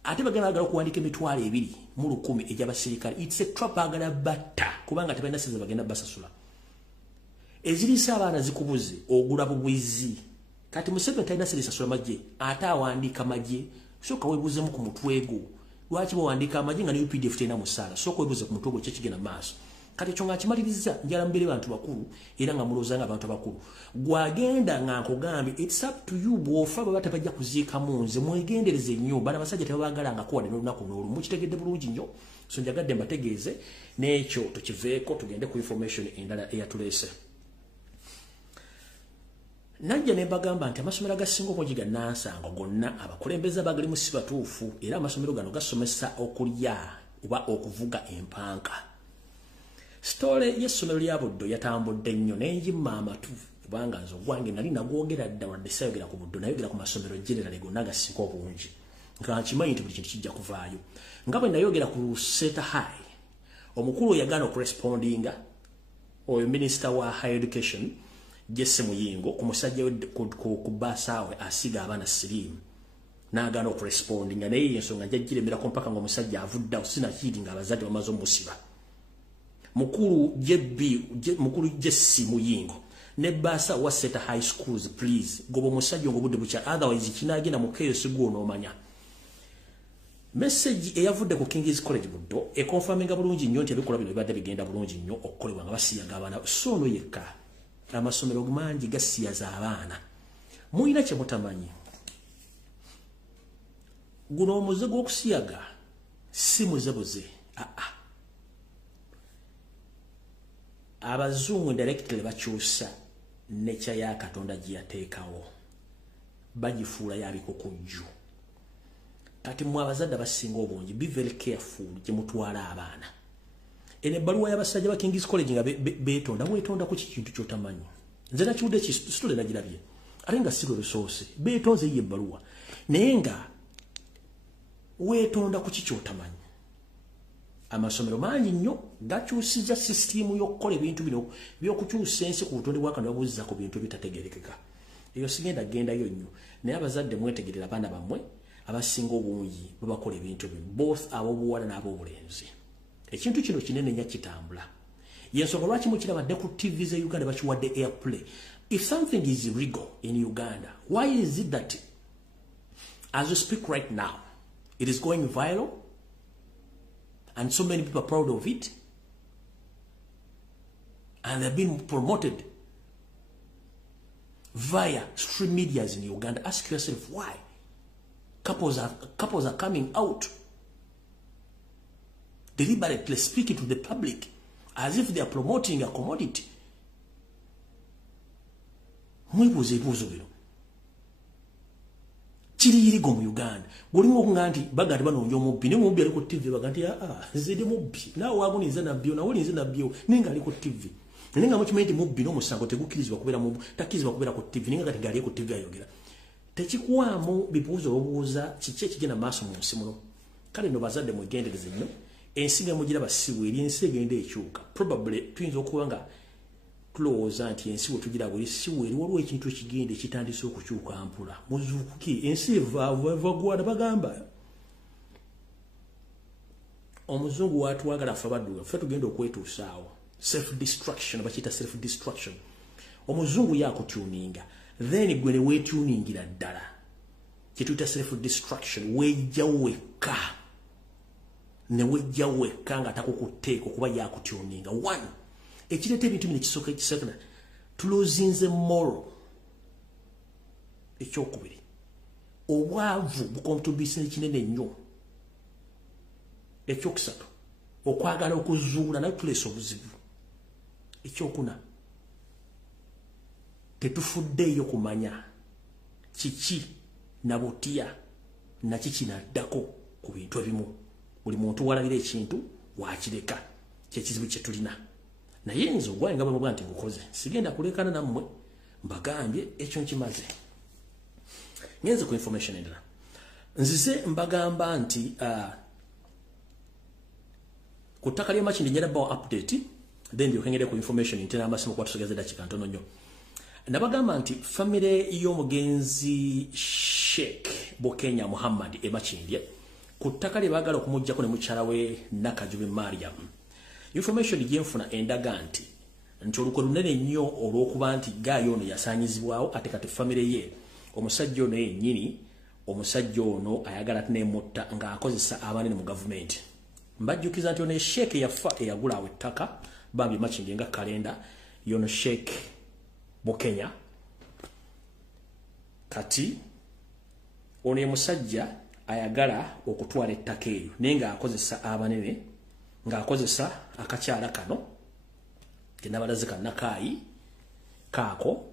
ate bagala kuwandika emitwalo 210 egy'abasirikale it's a trap bagala batta kubanga tebalina sente bagenda basasula ezirisa abaana zikubuze ogula bubwizi kati musebe talina sente sasula maje ate awandika maje soka webuze mu ku mutwego lwaki bawandika amaje nga ne UPDF tena musala soka webuze ku mutwego kyekigenda maaso kati chonga kimaliriza njala mbere bantu bakulu era nga mulozanga abantu bakulu gwagenda nga nkugambye it's up to you bofa baba tabajja kuziika munze mwegendereze nnyo bana basajja tebagala nga kuwa n'olunaku n'olu mukitegedde bulungi nnyo so njagadde mbategeeze n'ekyo tukiveeko tugende ku information endala eyatulese najja ne bagamba nti amasomero agasinga obungi gannansanga gonna abakulembeze bagali mu si batuufu era amasomero gano gasomesa okulya oba okuvuga empanka Story yesomero lya Buddo yatambudde nnyo nenjimma amatu kubanga nzo gwange nali nagwogera dda wadde sayogera ku Buddo nayogera ku masomero general gonna gasiko obungi nga kimanyi nti buli kintu kijja kuvaayo nga bwe nayogera ku Seta High omukulu yagana correspondinga oyo minister wa higher education Jesse Muyingo ku musajja ku basawe asiga abana sirimu n'agana correspondinga naye ensonga njagiremera ko mpaka ngo omusajja avudda sina kiri nga abazadde bamaze omusiba mukuru Jesse Muyingo ne basa wa Seta High Schools please gobo musajja ngo budde bucha otherwise kinagenda mu chaos gwono omanya message eyavudde ku King's College Buddo e confirminga bulungi nnyo nti ebikola bino bibadde bigenda bulungi nnyo okukolebwa nga basiyaga abaana sono yekka amasomero mangi gasiyaza abaana muyina kye mutamanyi guno omuze gw'okusiyaga si muzebuze abazungu directly bakyusa nature ya Katonda giyateekawo bagifuula yabikokujju kati mu abazadde basinga obungi be very careful gye mutwala abaana ene baluwa y'abasajja ba King's College nga beetonda weetonda ku kintu kyotamanyi nze nakiwudde kisitule nagirabye ate nga si resource beetonze ye baluwa naye nga weetonda ku kikyotamanyi amasomero mangi nnyo gakyusiza system y'okukola ebintu bino by'okukyusa ensi ku butonde bwa Katonda buzza ku bintu bitategerekeka eyo sigenda gendayo nnyo naye abazadde mwetegerera abaana bammwe abasinga obungi babakola ebintu bino both ab'obuwala n'ab'obulenzi ekintu kino kinene nnyo kitambula yensonga lwaki mukirabadde ku TV ze Uganda bakiwadde airplay if something is illegal in Uganda why is it that as we speak right now it is going viral and so many people are proud of it and they're being promoted via stream medias in Uganda? Ask yourself why couples are coming out deliberately speaking to the public as if they are promoting a commodity. kiriyirigo mu Uganda gulimu nganti bagati banonyo mubbi ne mubbi ali ku TV bagati zidi mubbi nawe waguniza nabyo nawe ulinze nabyo ninga ali ku TV ninga mukimendi mubbi no musango tegukirizwa kubera mu takizwa kubera ku TV ninga kati gali ku TV ayogera tekikwamu bibuzo obuuza kiki ekigenda maaso mu nsi muno kale no bazadde mugendereze nnyo ensiga mugira basiwe eri ensi egenda ekyuka probably tuyinza okuba nga tulowooza nti ensi wetugira buli siwe eri waliwo ekintu ekigenda ekitandise okukyuka mpula muzuukuki ensi evagwada bagamba omuzungu watwagala ffe abadduga ffe tugenda okwetuusaawo self destruction bakiyita self destruction omuzungu yakutuninga then gwe ne weetuningira ddala kyetuyita self destruction wejja wekka ne wejja wekka nga takukuteeka okuba yakutuninga one ekireta ebintu bino ekisooka ekisakana tulozinze moral ekyokubiri obwavu bukontubisa ekinene nnyo ekyokusatu okwagala okuzuula naye tuleesa obuzibu ekyokuna tetufuddeeyo kumanya kiki nabutya nakiki naddako ku bintu ebimu buli muntu walabira ekintu wakireka kyekizibu kyetulina naye nze ogwaye nga bamubwa nti ngukoze sigenda kulekana nammwe mbagambye ekyo nkimaze ngenze ku information endala nzize mbagamba nti ku ttaka ly'Emakindi njala bawa update then byokengere ku information ntera amasimu kwa tusogeze dakika ntono nnyo nabagamba nti famire y'omugenzi Sheikh Bokenya Muhammad Emakindi ku ttaka lye baagala okumuggyako ne mukyala we Nakajube Mariam information gyenfuna endaga nti olukwe lunene nnyo olw'okuba nti gaayo ono yasaanyizibwawo ate kati famire ye omusajja ono yennyini omusajja ono ayagala tinemutta ng'akozesa abanene mu gavumenti mbajjukiza nti ono Sheikh yafa eyagula awo ettaka bambi Emakindi nga kalenda yono Sheikh Bokenya kati ono ye musajja ayagala okutwala ettaka eyo naye ng'akozesa abanene ng'akozesa akakyala kano kenabalaze ka Nakaayi kaako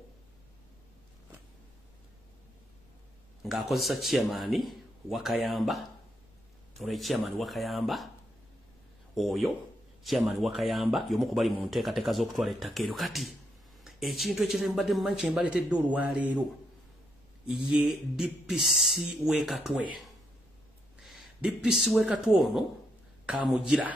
ng'akozesa chairman Wakayamba ono chairman Wakayamba oyo chairman Wakayamba yomu kubali mu nteekateeka z'okutwala ettaka eryo kati ekintu ekirembadde mu manyi kyembaletedde olwaleero ye DPC w'Ekatwe DPC w'Ekatwe ono Kamugira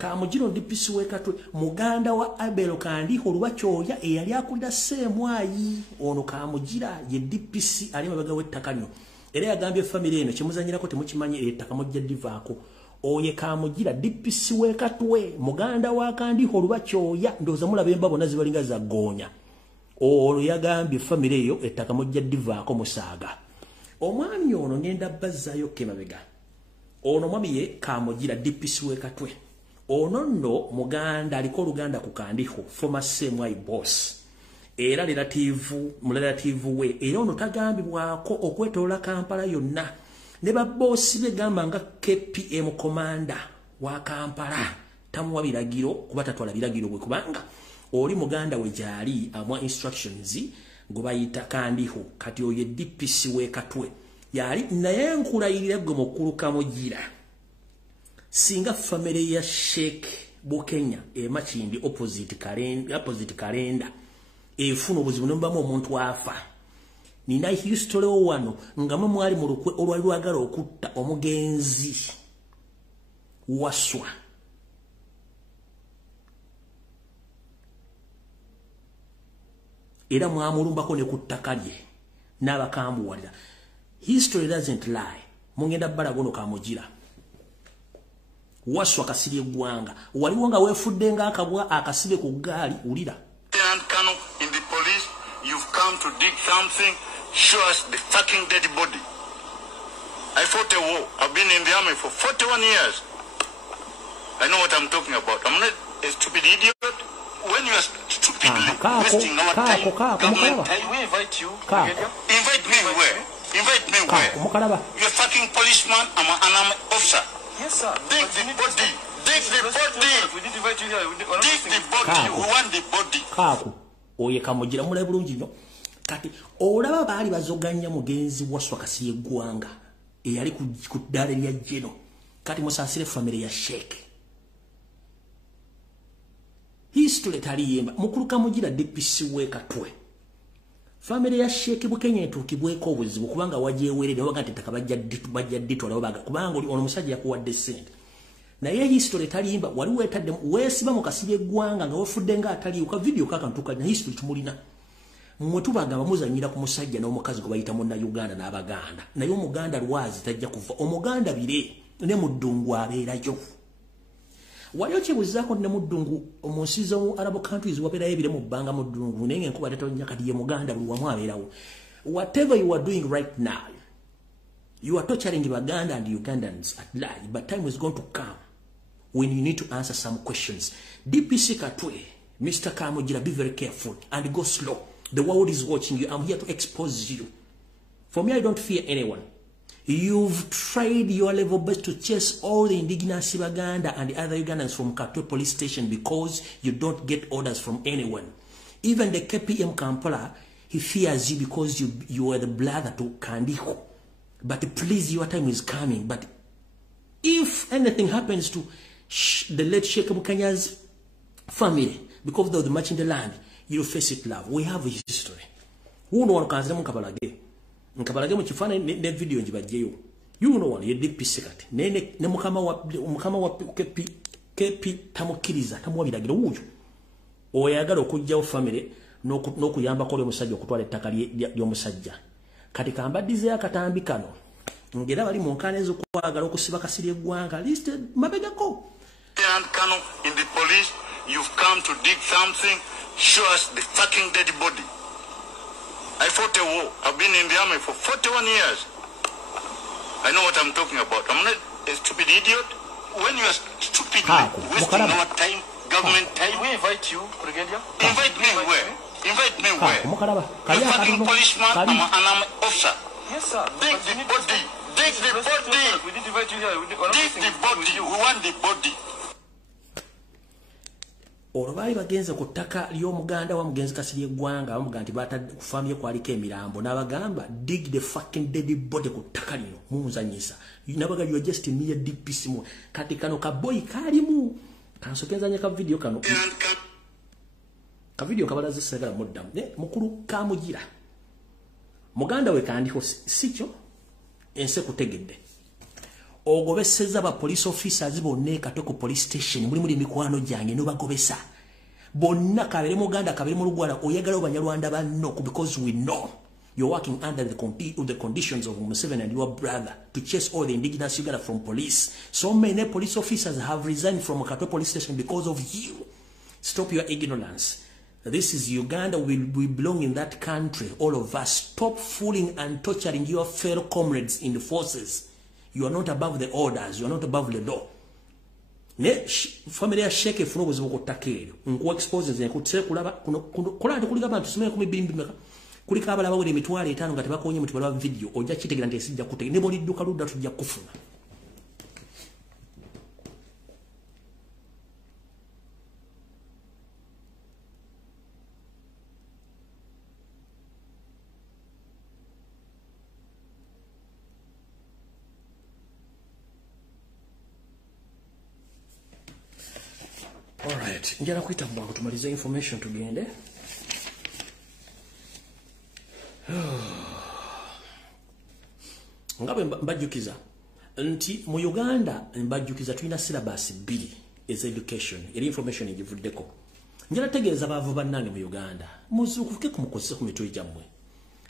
DPC w'Ekatwe muganda wa Abel Kandiho Lubakyoya eyali akulira Ssemwayi ono Kamugira ye DPC ali mabaga w'ettaka lino era yagambye family eno kyemuzanyirako temukimanyi ettaka mujja divaako oye Kamugira DPC w'Ekatwe muganda wa Kandiho Lubakyoya ndoza mulaba embabo nazibalinga za gonya ono yagambye family eyo ettaka mujja divaako musaaga omwami ono ngenda bazzayo kemabega ono mwami ye Kamugira DPC w'Ekatwe ono nno muganda aliko Luganda ku Kandiho former Ssemwayi boss era relative we era ono tagambibwako okwetoola Kampala yonna ne baboosi begamba nga KPM komanda wa Kampala tamuwa biragiro kuba tatwala biragiro bwe kubanga oli muganda we gyali amwa instructions ngo bayita Kandiho kati oye DPC w'Ekatwe yali naye nkulayirira gwe mukulu Kamugira singa family ya Sheikh Bokenya Emakindi opposite kalenda efuna obuzibu nombamu omuntu afa nina history wano nga mwali mu lukwe olwali lwagala okutta omugenzi waswa era mwamulumbako ne ku ttaka lye n'abakambuwalira history doesn't lie mungenda balagono Kamugira waswa kasiri eggwanga waliwo nga weefudde ng'akabwa akasibe ku ggaali ulira in the police, you've come to dig something, show us the fucking dead body. I fought a war. I've been in the army for 41 years. I know what I'm talking about. I'm not a stupid idiot. When you are stupidly wasting our time, government, we invite you. Invite me where? Invite me where? You're a fucking policeman. I'm an officer. Yes, sir. Dig the body. Dig the body. We didn't invite you here. Dig the body. We want the body. Oye Kamugira mulabe bulungi nnyo kati olaba baali bazoganya mugenzi waswa Kasirye Gwanga eyali ku ddala lya jeno kati musaasire family ya Sheikh history taliyemba mukulu Kamugira DPC wekatwe family ya Sheikh Bukenya etuukibweko obuzibu kubanga wajewerere wakati takabajja ditwa labaga kubanga oli ono musajja yakuwadde sente naye history taliyemba wali wetadde wesiba mu Kasirye Gwanga nga wafudde nga atali uka video kakantuka na history tumulina mwetubaga bamuzanyira ku musajja n'omukazi gwe bayita munna Uganda n'Abaganda naye omuganda lwazi tajja kuva omuganda bire ne muddungu abeerayo waliyo kyebuzaako ne muddungu omunsiza mu Arab countries wabeerayo ebire mu bbanga muddungu naye enkuba tatonya kati ye muganda buli wamu abeerawo whatever you are doing right now you are torturing Baganda and Ugandans at large but time is going to come when you need to answer some questions. DPC Katwe, Mr. Kamugira, be very careful and go slow. The world is watching you. I'm here to expose you. For me, I don't fear anyone. You've tried your level best to chase all the indigenous Baganda and the other Ugandans from Katwe police station because you don't get orders from anyone. Even the KPM Kampala, he fears you because you are the brother to Kandiho. But please, your time is coming. But if anything happens to the late Sheikh Bukanya's family, because of the match in the land, you'll face it, love. We have a history. Who know one kanzira mu Kabalage? Nkabalage mu kifana ne video njibajeyo. You know one, ye DPC kati. Ne mukama wa KP tamukiriza, tamuwabiragira wuju. Oyagala okujjawo family n'okuyamba ko musajja okutwala ettaka ly'omusajja. Kati kambadize akatambi kano. Ngera bali mu nkanezo kwagala okusiba Kasirye Gwanga listed mabegako. And Kano in the police, you've come to dig something, show us the fucking dead body. I fought a war. I've been in the army for 41 years. I know what I'm talking about. I'm not a stupid idiot. When you are stupid, wasting our time, government time. We invite you, Brigadier. Invite me where? Invite me where? You're fucking policeman and I'm an officer. Yes, sir. Dig the body. Dig the body. We didn't invite you here. Dig the body. We want the body. Olubali bagenze ku ttaka ly'omuganda wa mugenzi Kasirye Gwanga bamugamba nti batadde kufamye kwaliko emirambo n'abagamba dig the fucking dead body ku ttaka lino mumuzanyisa nabaga you are just a mere DPC mu kati kano kaboyi kalimu kansokenzanya ka video kano ka video kabalaze segala muddamu mukulu Kamugira muganda we kandiko sicho ense kutegedde ogobeseza ba police officers bonna Katwe ku police station muri mikwano gyange no bagobesa bonna kabere muganda kabere mu Lugwala oyagala obanyarwanda banno because we know you're working under the conditions of Museveni and your brother to chase all the indigenous Uganda from police. So many police officers have resigned from Katwe police station because of you. Stop your ignorance. This is Uganda. We belong in that country, all of us. Stop fooling and torturing your fellow comrades in the forces. You are not above the orders. You are not above the law. Ne family ya Sheikh funo buzibu kutakero. Nku exposes ne kutse kulaba kulanda kuliga abantu tuseme ku mibimbi meka. Kulika abalaba wele mitwale 5 ngati bakonye muti balaba video oja kitegera nti sijja kutegera. Ne boli duka ludda tujja kufuna. Alright, njala kuita mwangu tumalize information tugende. Ngabe mbajukiza nti mu Uganda mbajukiza tulina syllabus 2 is education eri information egivuddeko. Njala tegeeza baavu bannange mu Uganda muzukufuke kumukozesa ku mitwe gyammwe.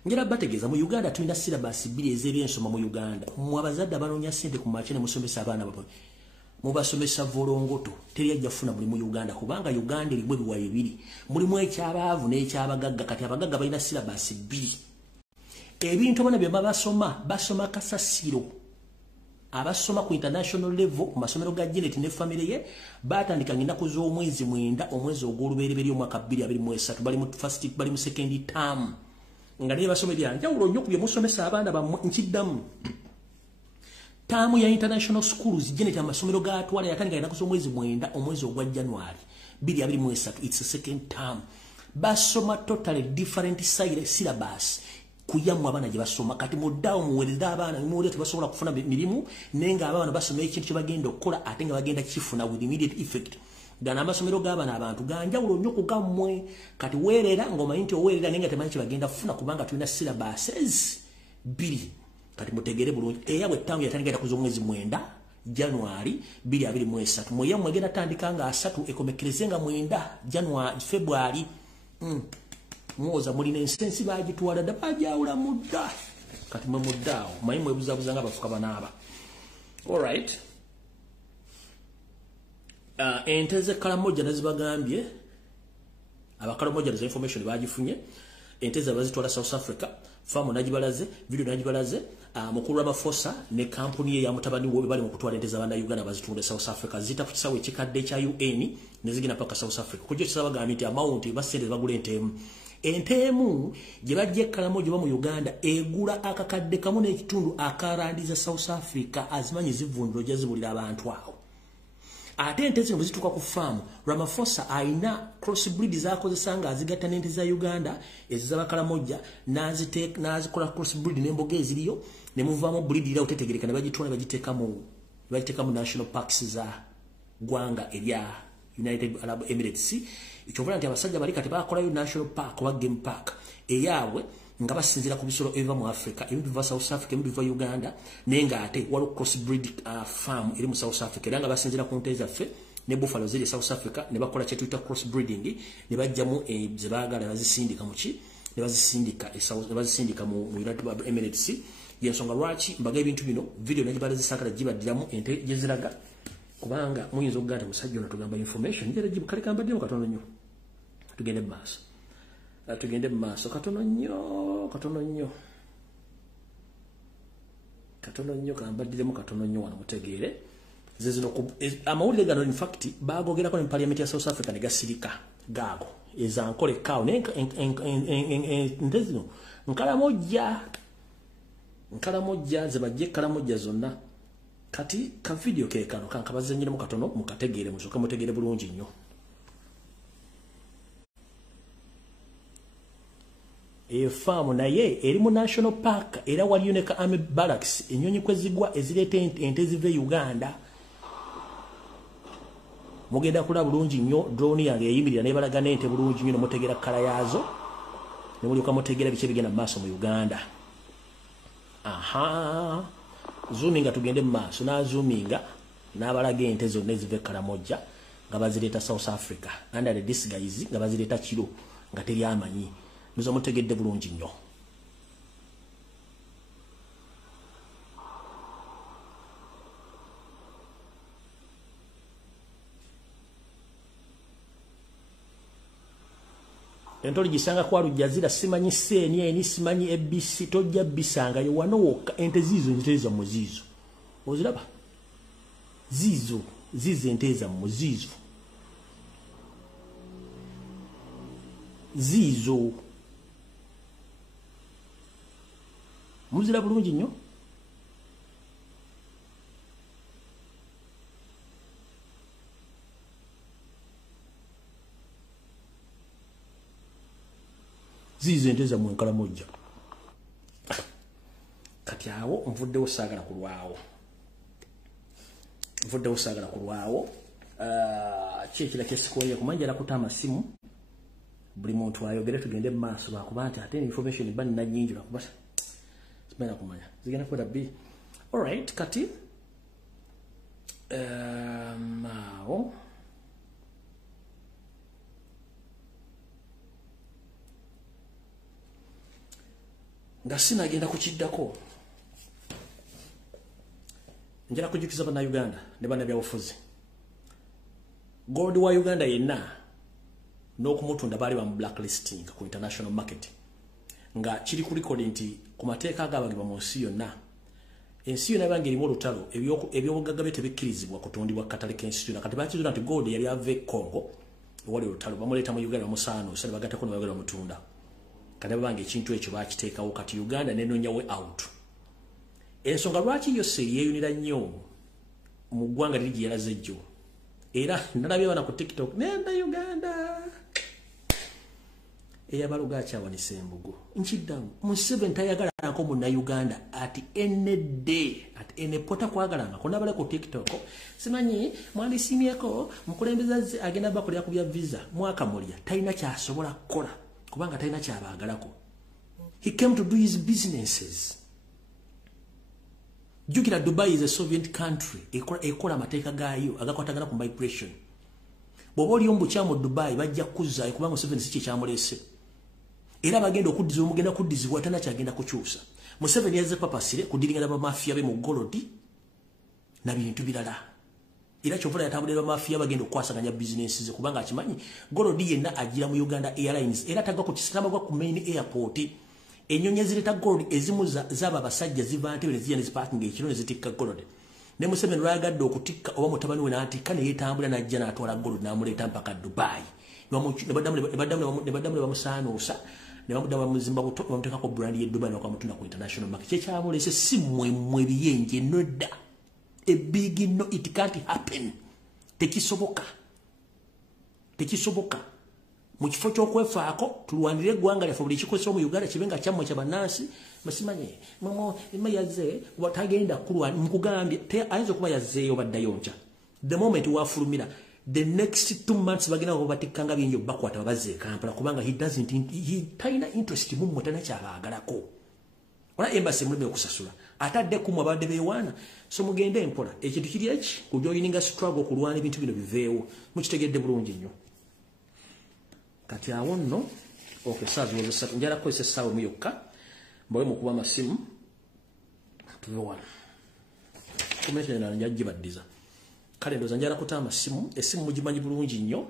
Njala bategeeza mu Uganda tulina syllabus 2 ez'ebyensoma mu Uganda. Mu abazadde abanoonya ssente ku makya ne musomesa abaana babwe. Mubasomesa volongoto teri ajjafuna buli mu Uganda kubanga Uganda erimu ebiwayi bibiri mulimu ekyabaavu n'ekyabagagga kati abagagga balina syllabus 2 ebintu bana bye basoma kasasiro abasoma ku international level ku masomero ga Janet ne family ye batandika ng'ennaku z'omwezi 9 omwezi ogw'olubereberye omwaka 2023 bali mu first bali mu second term nga ne basoma ebyanjawulo nnyo ku bye musomesa abaana ba nkiddamu. Tamu ya international schools Janet amasomero gatwala yatandika ennaku z'omwezi 9 omwezi ogwa January 2023 it's a second term. basoma totally different syllabus kuyamu abana gye basoma kati muddawo muwereza abana muwere tebasobola kufuna mirimu nenga abana basoma ekintu kye bagenda okukola ate nga bagenda kifuna with immediate effect gana amasomero g'abana abantu ganjawulo nnyo ku gammwe kati weerera ng'omanyi nti oweerera nenga temanyi kye bagenda kufuna kubanga tulina syllabuses 2 kati mutegere bulungi Eyawa ettamu yatandikira ku z'omwezi 9 January 2023 muyamu agenda tandika nga 3 ekomekereze nga 9 January February mwoza mulina ensensi bagitwala dda bajawula mudda kati mwe muddaawo manyi mwebuzabuza nga bafuka banaaba alright ente z'ekalamoja nazibagambye abakalamoja nazo information bagifunye ente zabazitwala South Africa famu najibalaze video najibalaze mukulu w'amafosa ne kampuni ye ya mutabani wo bali mu kutwala ente z'abana Uganda bazitunda South Africa zita ku kisawe ekikadde kya UN nezigina paka South Africa kujjo kisabagambye nti amount basente bagula ente emu gye bajje Kalamoja mu Uganda egula akakadde kamu n'ekitundu akarandiza South Africa azimanyi zivundiro gye zibulira abantu awo ate ente zino bwezituuka ku faamu Ramaphosa ayina crossbreed z'akozesa nga azigatta n'ente za Uganda ez'Abakalamoja n'azikola crossbreed n'emboga eziriyo ne muvaamu breed ira otetegereka ne bagitwala bagiteeka mu national parks za gwanga erya United Arab Emirates ekyovola nti abasajja bali kati bakolayo national park oba game park Eyawe nga basinzira ku bisolo ebiva mu Africa ebimu biva South Africa ebimu biva Uganda nenga ate waliwo crossbreed farm eri mu South Africa era nga basinzira ku nte zaffe ne buffalo ziri South Africa ne bakola kye tuyita crossbreeding ne bajjamu ze baagala bazisindika mu ki ne bazisindika mu United Arab Emirates yensonga lwaki mbaga ebintu bino video najibala zisakala jibaddiramu ente gye ziraga kubanga muyinza okuganda musajja ono tugamba information njera kale kambaddemu katono nnyo tugende mu maaso katono nnyo kambaddiremu katono nnyo wano mutegeere zezino amawulire gano in fact bagogerako ne parliament ya South Africa ne gasirika gaago ezankole kawo nte zino nkalamoja zebajje Kalamoja zonna kati ka video ke kano kankabazenyire mu katono mukategeere musoka mutegeere bulungi nnyo farm naye eri mu national park era waliyo ne Army barracks enyonyi kwezigwa ezireta ente zive Uganda mugenda kula bulungi nnyo drone yange eyimirira nebalaga n'ente bulungi nnyo mutegeera kala yazo ne mulyoka mutegeera bice bigenda mu maaso mu Uganda zoominga tugende mu maaso na zoominga n'abalaga ente zonna ezive Kalamoja nga bazireta South Africa under the disguise nga bazireta kiro nga teri amanyi muzo mutegedde bulungi nnyo entoli gisanga kwa Lujjazira simanyi CNN simanyi ABC tojja bisanga yo wano wokka ente zizo nteza muzizo oziraba zizo nteza muzizo zizo muzira bulungi nnyo zizo nteza mu Kalamoja kati awo nvuddewo saagala kulwawo kyekira kyesikoye kumanjala kutama simu buli muntu ayogere tugende mu maaso bakuba nti ate information bani na nyingi nakubasa simena kumanya zigenda kwera bi alright kati awo nga sinagenda kukiddako njala kujukiza bana Uganda ne bana byabufuzi gold wa Uganda yenna n'okumutunda bali ba blacklisting ku international market nga kiri ku record nti ku mateeka agabagibwa mu nsi yonna ensi yonna bangi erimu olutalo ebyobugagga bye tebikkirizibwa kutundibwa katale k'ensi yonna kati bakizuna nti gold yali ave Congo wali olutalo bamuleeta mu Uganda bamusaano sale bagatako ne bagala mutunda kati bangi ekintu ekyo bakiteekawo kati Uganda nenonyawe out ensonga lwaki yo seri yeyunira nnyo mu ggwanga liri gye yalaze jjo era nalabye bana ku TikTok nenda Uganda eyabaluga akyawanisa embugo nkiddamu Museveni tayagalako munnayuganda at any day at any pota kwagalangako nabale ku TikTok simanyi mwandisimyeko mukulembeza agenda bakulya ku bya visa mwaka mulya talina kyasobola kukola kubanga talina kyabaagalako. He came to do his businesses. Jukira Dubai is a Soviet country ekola amateeka gaayo agakwatagana ku migration. Bw'oba oli omubukyamu Dubai bajja kuzaayo kubanga Museveni si kye kyamulese. Era bagenda okuddiza omugenda kuddizibwa tana kyagenda kukyusa. Museveni yazze papasire kudiringa n'abamafia be mu Golodi na bintu birala. Era kyovula yatambulira abamafia bagenda okwasaganya business ze kubanga akimanyi Golodi yenna agira mu Uganda Airlines era tagwa ku kisitama gwa ku main airport. Enyonyi ezireta Golodi ezimu zaba abasajja ziva ntebe nezijja neziparking ekiro nezitikka Golodi. Ne Museveni lwagadde okutikka oba mutabani we n'atikka ne yeetambula n'ajja n'atwala Golodi n'amuleeta mpaka Dubai. Ne baddamu bamusaanuusa ne bamuddamu bamuzimba buto bamuteekako brand ye Dubai n'okwamutunda ku international market. Kyekyamulese si mmwe biyenje nodda. A big no, it can't happen. Tekisoboka. Mu kifo ky'okwefaako tulwanire eggwanga lyaffe buli kikozesa mu Uganda kibenga kyammwe kyabannansi basimanye mama yazze watagenda kulwana mukugambye ayinza okuba yazzeeyo baddayo nkya. The moment wafulumira the next 2 months bagenda batikkanga binyo bakwata babazze Kampala kubanga he talina interest mu mmwe tana kyabaagalako. Wala embassy muleme okusasula atadde kumwe abadde beewaana so mugende empola ekintu kiri eki kujoyininga struggle kulwana ebintu bino biveewo mukitegedde bulungi nnyo. Kati awo nno okesaazi wozesatu njala kukozesa essaawa emu yokka mbawe mukuba amasimu tuve wano kumetenera njagibaddiza kale ndoza njala kuta amasimu essimu mugimanyi bulungi nnyo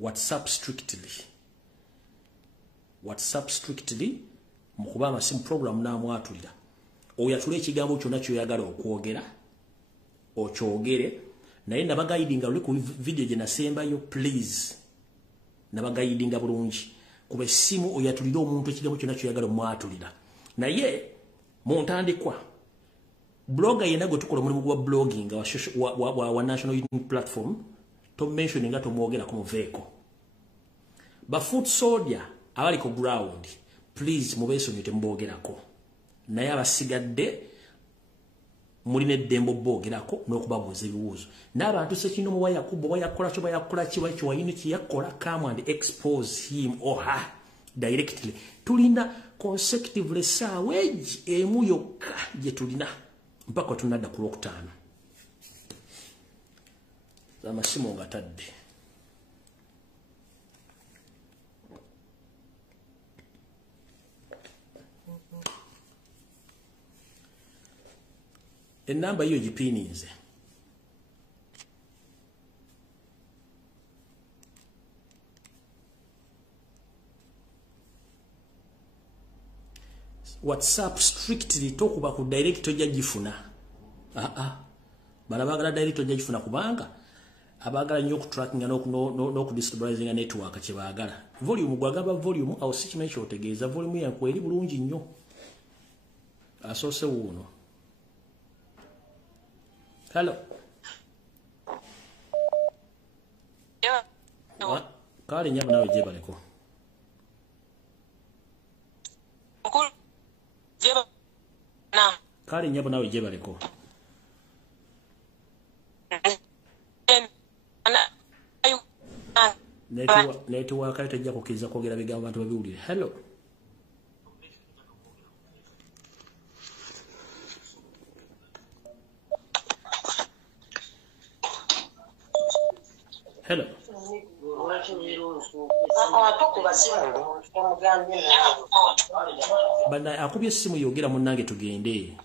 WhatsApp strictly mukuba amasimu program namwatulira oyatula ekigambo kyonna kyoyagala okwogera okyogere naye nabagayidinga luli ku video gye nasembayo please nabagayidinga bulungi kuba essimu oyatulira omuntu ekigambo kyonna kyoyagala omwatulira naye mu ntandikwa blogger yenna gwe tukola omulimu gwa blogging wa national unity platform tomentioninga tomwogerako mu veeko ba foot soldier abali ku ground please mubeesonyiwe temuboogerako naye abasigadde mulina eddembe oboogerako n'okubabuuza ebibuuzo n'abantu sekino mu wayakuba wayakola kyo bayakola kiwakyo wayini kiyakola come and expose him or her directly. Tulina consecutively essaawa emu yokka gye tulina mpaka tunadda ku Lwokutaano amasimu nga tadde. Enamba hiyo jipininze. WhatsApp strictly tokuba ku direct tojja gifuna. Bana bagala direct tojja gifuna kubanga abagala nnyo ku tracking no ku destabilizing network kye bagala. Volume gwagaba volume au sikimanyi kyotegeeza volume yanko eri bulungi nnyo. Asose wuno. Hello. Yeah. No. Kale nyaba nawe jebaleko. Jeba na. Kale nyaba nawe jebaleko. Network kale tajja kukiriza kwogera bigambo abantu babiwulire. Hello. Hello. Bana akubye essimu yogera munnange tugende.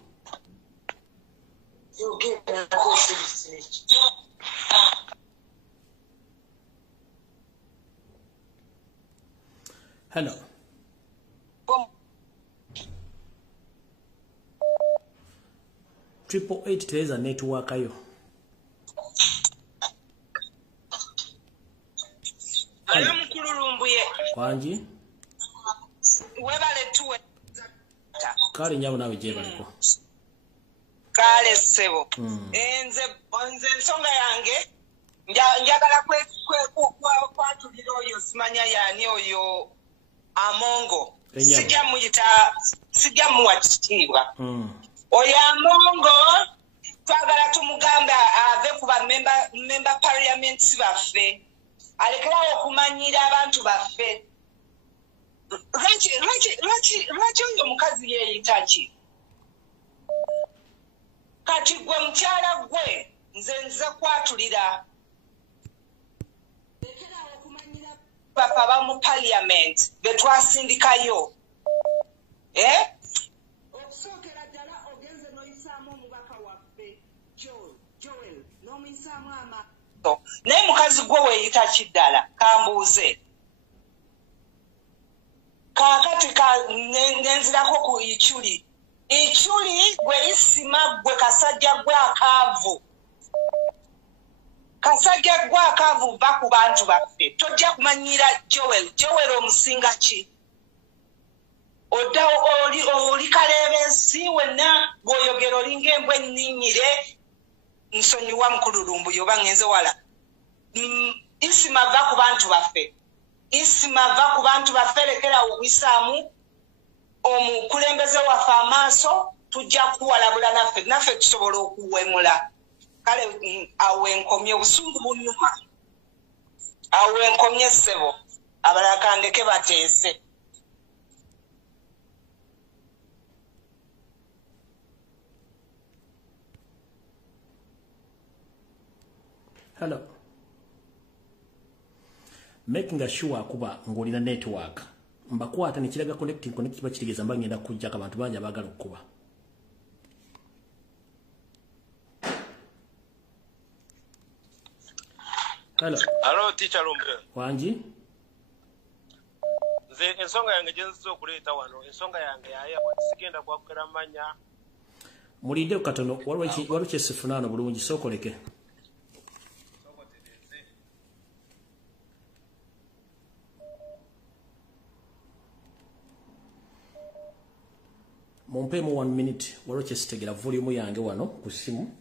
Hello. Triple 8 Teresa network ayo. Hello mukulu Lumbuye. Kwanji? Webale tuwe. Kale nyabo nawe jebaleko. kale sebo enze ensonga yange njagala kwatulira oyo simanya yani oyo Amongo sijja muwa kitiibwa oyo Amongo twagala tumugamba ave ku member parliament baffe alekerawo okumanyira abantu baffe lwaki oyo mukazi yeeyita ki kati gwe mukyala gwe nze kwatulira lekerawo okumanyira papa ba mu parliament betwasindikayo okusookera ddala ogenze n'oyisaamu omubaka waffe Joel n'omuyisaamu amaaso naye mukazi gwe weeyita kiddala kambuuze kaakati nenzirako ku Ichuli gwe isima gwe kasajja gwe akaavu va ku bantu baffe tojja kumanyira Joel omusinga ki odda oli kalebensi wenna bw'oyogera olinga embwa enninyire nsonyiwa mukulu Lumbuye oba ngenze wala isima va ku bantu baffe lekera obwisaamu omukulembeze waffe amaaso tujja kuwalabula naffe tusobola okuwemula kale awo enkomye obusungu bunyuma awo enkomye ssebo abalala kandeke bateese Hello. Making sure kuba ngolina network. Mbakwata nikiraga connect kiba kirigeza mba ngenda kujja abantu banja bagala okuba. Hello teacher Lumbuye. Wanji? Nze ensonga yange gyenziza okuleeta wano ensonga yange yaya sigenda kwakukira manya. Mulinde katono waliwo kyesifunano bulungi sokoleke. Mumpemu 1 minute waliwo kyesitegera volume yange wano ku simu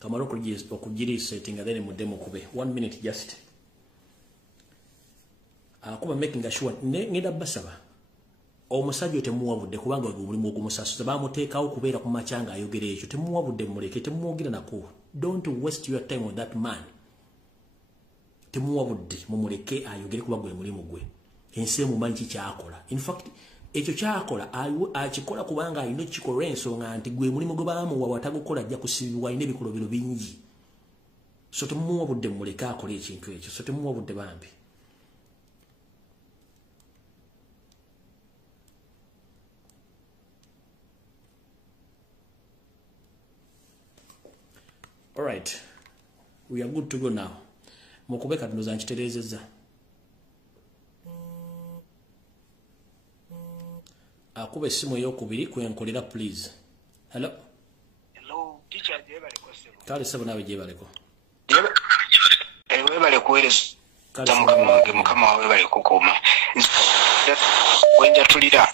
kamala okugirisettinga then muddemu kube 1 minute just akuba making sure ngenda basaba omusajja temuwabudde kubanga omulimu ogumusaasuza bamuteekawo kubeera ku macanga ayogera ekyo temuwabudde muleke temumwogira nako don't waste your time on that man temuwabudde mumuleke ayogere kuba gwe mulimu gwe ensi emumanyi kikyakola in fact ekyo kyakola akikola kubanga alina ekikola ensonga nti gwe mulimu gwe baamuwa watagukola ajja kusibibwa alina ebikolobero bingi so temuwabudde muleke akola ekintu ekyo so temuwabudde bambi all right we are good to go now mukubeka tunoza nkiterezeza akube simu eyokubiri kwenkolera please. Hello teacher jebaleko sebo kale sebo nawe jebaleko webale kuweereza mukama wawe bale kukuma wenja tulira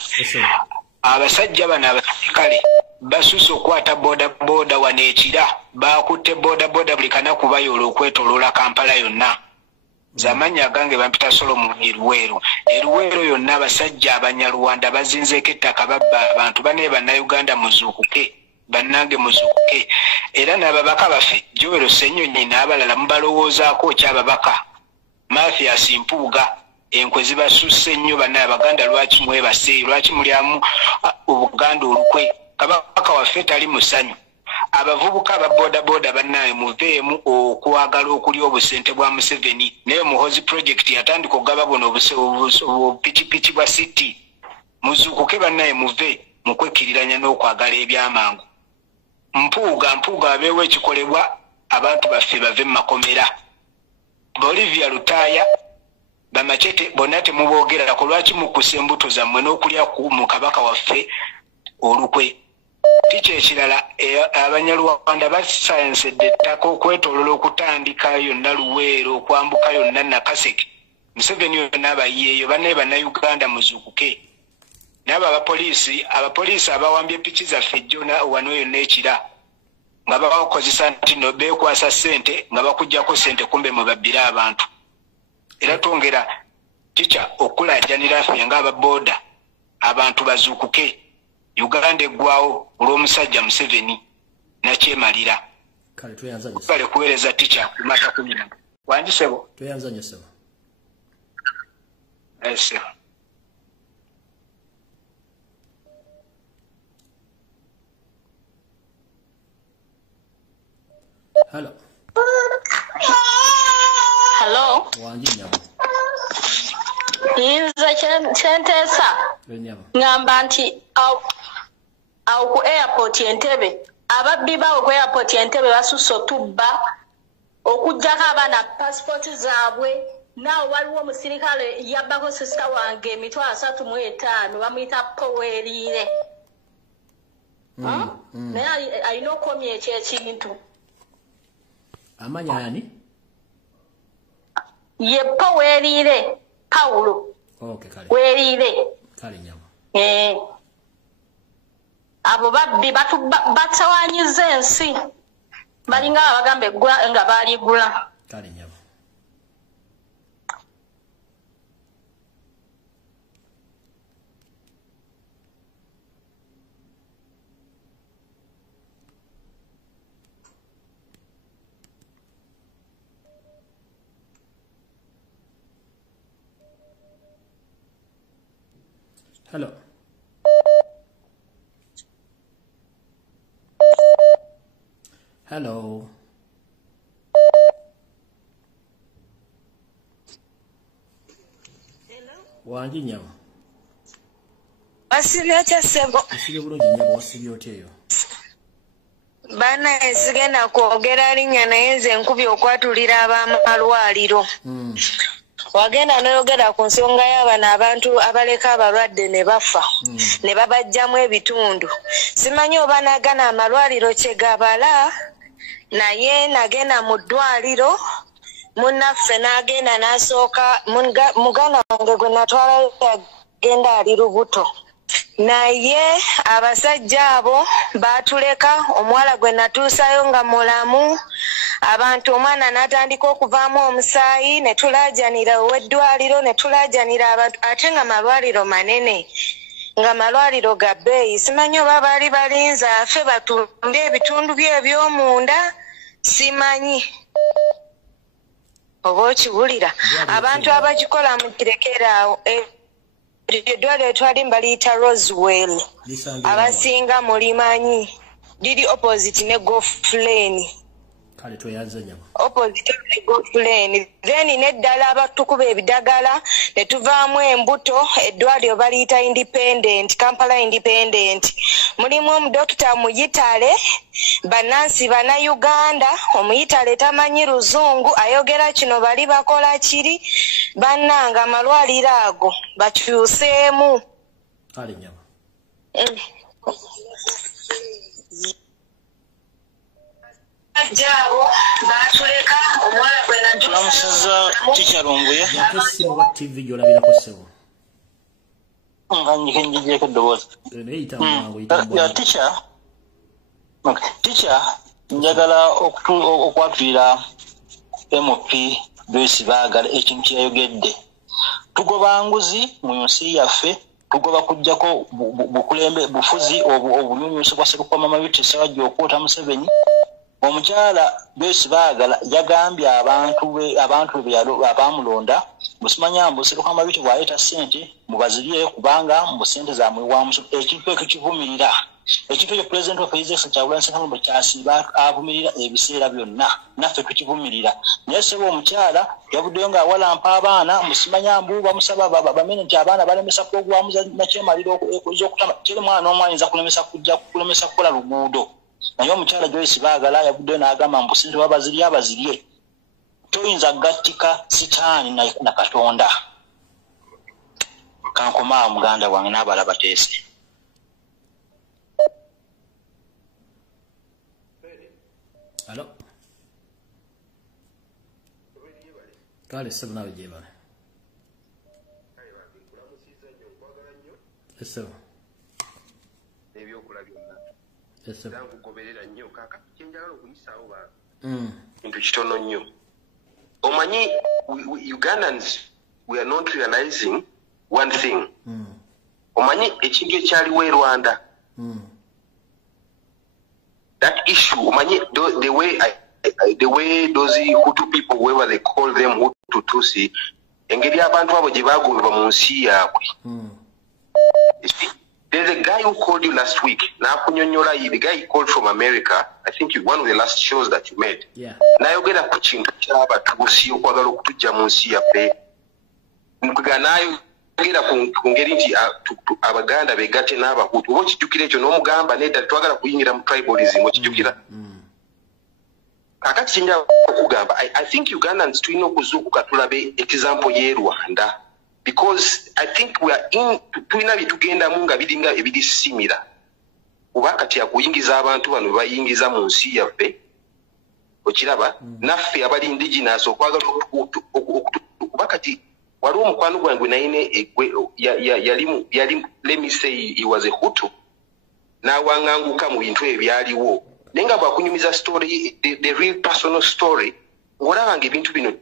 abasajja bana abasikale basusse okwata boda waneekira bakutte boda buli kanaku bayoola okwetoloola Kampala yonna zamanya gange bampita Solomon eruweero yonna abasajja abanyarwanda bazinzeeko ettaka babba abantu bane bannayuganda muzuukuke bannange muzuukuke era n'ababaka baffe Joel Ssenyonyi n'abalala mubalowoozaako kyababaka Mathias Mpuuga enkwe zibasusse nnyo bannabaganda lwaki mwebase lwaki mulyamu Obuganda olukwe kabaka waffe tali musanyu abavubuka aba boda bannaye muveemu okwagala okulya obusente bwa Museveni naye muhozi project yatandika okugaba buno obupikipiki bwa city muzuukuke bannaye muve mukwekiriranya n'okwagala ebyamangu mpuuga abeewo ekikolebwa abantu baffe bave mu makomera Bolivia Lutaya bamachete bonna temuboogerako lwaki mukusa embuto zammwe n'okulya ku mukabaka waffe olukwe tiche ekirala abanyarwanda basayensedde ettaka okwetolola okutandika yonna Luweero okwambuka yonna Nakaseke Museveni yonna abayeeyo banne bannayuganda muzuukuke n'abo abapoliisi abawambye piki zaffe jjona wano yonna ekira nga bakozesa nti no beekwasa ssente nga bakuggyako ssente kumbe mwe babbira abantu. Era twongera ticha okulajjanira ffe ng'ababooda abantu bazuukuke. Uganda eggwawo olw'omusajja Museveni nakyemalira. Kale tweyanzanye. Kale kuweereza ticha kumata kumina. Wanjisebo? Tweyanzanye sebo. Ese. Hello. Hello. Wanji nyabo. Inza chentesa. Nyabo. Ngamba nti au ku airport Entebbe. Ababbi bawo ku airport Entebbe basusso tubba okujjako abaana passport zaabwe. Naawe waliwo omusirikale yabbako sisita wange emitwalo 35 bamuyita Powerire. Naye alina okomya ekyekintu. Amanya yani? Ye Powerire Paulo. Okay, kale. Werire. Kale nyama. Abo babbi batawanyiza ensi. Balinga abagambe eggula nga baaligula. Kale nyama. Hello. Hello. Wanji nyama. Wasibya kya sebo. Wasibya bulungi nyama wasibya otyeyo. Bana esigenda kwogera linnya naye nze nkubye okwatulira ab'amalwaliro. Wagenda n'oyogera ku nsonga y'abana abantu abaleka abalwadde ne bafa ne babajjamu ebitundu. Simanyi oba nagana amalwaliro kye gabala naye nagenda mu ddwaliro munnaffe n'agenda n'asooka muganda wange gwe natwalayo yagenda ali lubuto. Naye abasajja abo baatuleka omuwala gwe natuusayo nga mulamu. Abantu omwana n'atandika okuvaamu omusaayi ne tulaajanira ow'eddwaliro ne tulaajanira abantu ate nga malwaliro manene nga malwaliro ga bbeeyi. Simanyi oba baali balinze afe batumbe ebitundu bye eby'omunda simanyi oba okiwulira. Abantu abakikola mukirekeraawo. Eddwaliro twali mbaliyita Rosewell abasinga mulimanyi liri opposite ne golf lane. Kale tweyanze nyama. Opposite ne golf lane. Then neddala abatukuba ebidagala ne tuvaamu embuto eddwaliro baliyita Independent, Kampala Independent. Mulimu omudokita Muyitale, bannansi bana Uganda, omuyitale tamanyi Luzungu ayogera kino bali bakola kiri bannanga amalwaliro ago bakyuseemu. Kale nyama. Ajabo baatuleka omwala gwe Tulamusiza ticha Lumbuye. Yakesimu wa TV gyolabirako ssebo. Nga njikeko eddoboozi. Eyita mwangu yita ticha. Okay. Ticha njagala okwatulira MP Joyce Baagala ekintu kyayogedde. Tugoba nguzi mu nsi yaffe, tugoba kujjako bukulembe bufuzi obunyunyusi bwa Ssekukwa Mama Yuti Ssewajja okwota Museveni. Omukyala Joyce Baagala yagambye abantu be abamulonda musimanya mbu Ssekukwa Mama Yuti bw'aleeta ssente mubazirye kubanga mu ssente zaamwewa musu. Ekintu ekyo kivumirira. Ekintu ekyo President of His Excellency Kyagulanyi Ssentamu kyasiba avumirira ebiseera byonna naffe tukivumirira. Naye ssebo omukyala yavuddeyo ng'awalampa abaana musimanya mbu bamusaba bamene nti abaana balemesa pulogulamu nakyemaliro ez'okutama. Teri mwana n'omu ayinza kulemesa kukola luguudo. Naye omukyala Joyce Baagala yavuddeyo n'agamba mbu ssente abazirye. Toyinza gattika sitaani na Katonda. Kankoma muganda wange n'abala bateese. Hello. Kale ssebo nawe gyebale. Ssebo. zangu goberera nnyo kaka kyenjagala okuyisaawo ba into kitono nnyo omanyi Ugandans we are not realizing one thing omanyi ekintu ekyaliwo e Rwanda that issue omanyi the way those Hutu people whoever they call them Hutu Tutsi engeri abantu abo gye bagoberwa mu nsi yaabwe there's a guy who called you last week. The guy he called from America. I think one of the last shows that you made. Yeah. Ayogede ku kintu kyaba tubusi okwagala okutujja mu nsi yaffe. Ayogera ku ngeri nti Abaganda begatte n'Abahutu. Oba okijjukira ekyo n'omugamba nedda twagala kuyingira mu tribalism okijjukira. Kakati kinja okugamba I think Ugandans tulina okuzuukuka tulabe example y'e Rwanda. Because I think we are in tuina bitugenda munga bidinga ebidi simira ubakati ya kuyingiza abantu bano bayingiza mu nsi yaffe okiraba naffe abali indigenous okwagala ubakati wali omukwano gwange naine yali let me say he was a Hutu na wanganguka mu bintu ebyaliwo nenga bakunyumiza story the real personal story ngolabanga ebintu bino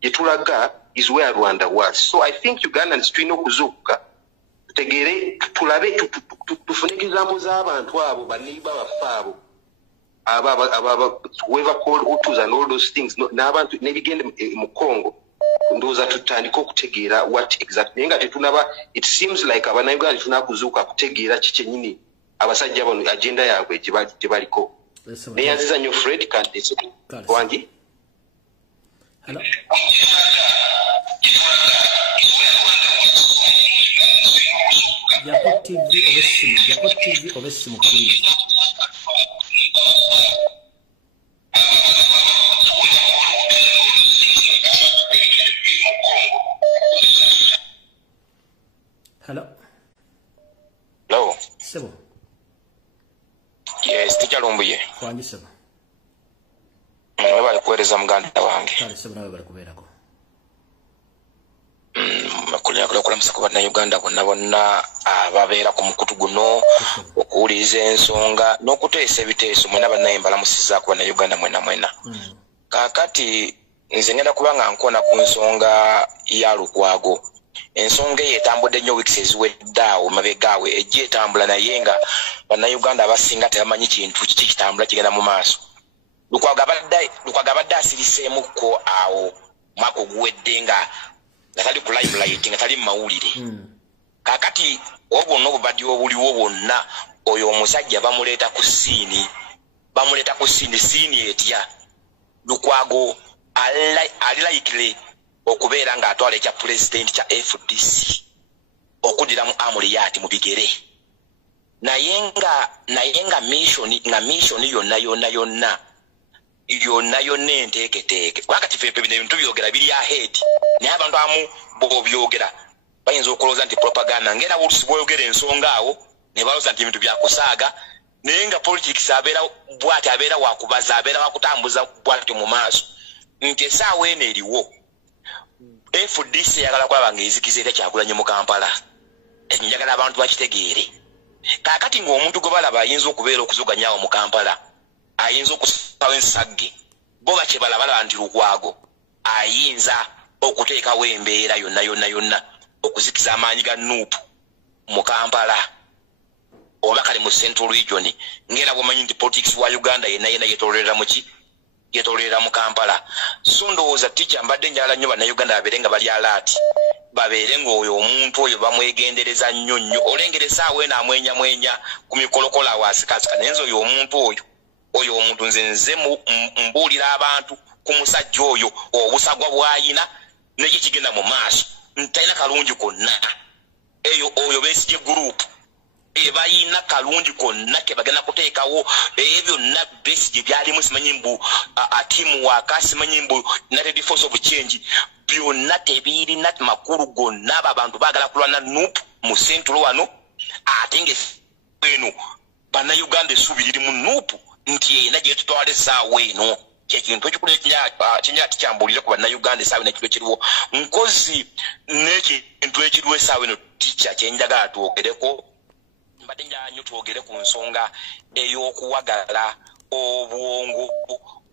jetulaga is where Rwanda was. So I think Ugandans tulina okuzuukuka tutegere tulabe tufune example z'abantu abo baneiba baffe abo whoever called Hutus and all those things n'abantu nebigende mu Congo ndowooza tutandika okutegeera what exactly nga tetunaba it seems like Abannayuganda tunakuzuuka kutegeera kikyenyini abasajja bano agenda yaabwe gye baliko neyanziza nnyo Fred Kandese wangi. Hello. Yakot TV obesimu please. Hello. Hello. Sebo. Yes, teacher Lumbuye. Kwangi sebo. Bali kuweereza muganda wange. Kale sebo nawe bali kubeerako. Okulamusa ku Bannayuganda bonna ababeera ku mukutu guno okuwuliriza ensonga n'okuteesa ebiteeso mwena bannayembalamusiza ku Bannayuganda mwena. Kaakati nze ngenda kuba nga nkona ku nsonga ya Lukwago. Ensonga eyo etambudde nnyo wiikisi eziwedde awo mabegaawe ejja etambula naye nga Bannayuganda abasinga tebamanyi kintu kiki kitambula kigenda mu maaso. Lukwago abadde asiriseemukko awo mwaka oguwedde nga tali ku limelight nga tali mu mawulire. Kaakati obwonna obubadde obuliwo bwonna oyo omusajja bamuleeta ku siini siini etya Lukwago alilayikire okubeera ng'atwala ekya pulezidenti kya FDC okuddira mu amuliyati mu bigere naye nga mission yonna enteeketeeke wakati ffe bino ebintu byogera biri ahead naye abantu amu bobyogera bayinza okulowooza nti propaganda ngera olusi bwoyogera ensonga awo ne balowooza nti ebintu byakusaaga naye nga politics abeera wakubaza abeera wakutambuza bwatyo mu maaso nti essaawa eno eriwo FDC eyagala kulaba nga ezikiza era Kyagulanyi mu Kampala njagala abantu bakitegeere kaakati ng'omuntu gwe balaba ayinza okubeera okuzuganyaawo mu Kampala ayinza okusawo ensagge bo bakye balaba nti Lukwago ayinza okuteekawo embeera yonna okuzikiza amaanyi ga Nuupu mu Kampala oba kale mu Central Region ngera bwomanyi nti politics wa Uganda yenna yetoolera mu Kampala. So ndowooza ticha mbadde njala nnyo Bannayuganda babeere nga bali alaati babeere ng'oyo omuntu oyo bamwegendereza nnyo olengera essaawa eno amwenyamwenya ku mikolokola waasikasika naye nze oyo omuntu nze mbuulira abantu ku musajja oyo obusagwa bw'ayina n'ekyo kigenda mu maaso ntalina kalungi konna oyo Besigye group ebayina kalungi konna ke bagenda kuteekawo byonna Besigye byalimu simanyi mbu teamwork simanyi mbu United Force of Change byonna tebirina makulu gonna abo abantu baagala kulwana Nuupu mu Central wano ate ng'eno Bannayuganda essuubi liri mu Nuupu nti ena gye tutwala essaawa eno kyekintu ekikulu ekinya tikyambuulire ku Bannayuganda essaawa eno ekiro ekiriwo nkozi n'ekintu ekiriwo essaawa eno tikya kyenjagala twogereko mbadde njala twogere ku nsonga ey'okuwagala obwongo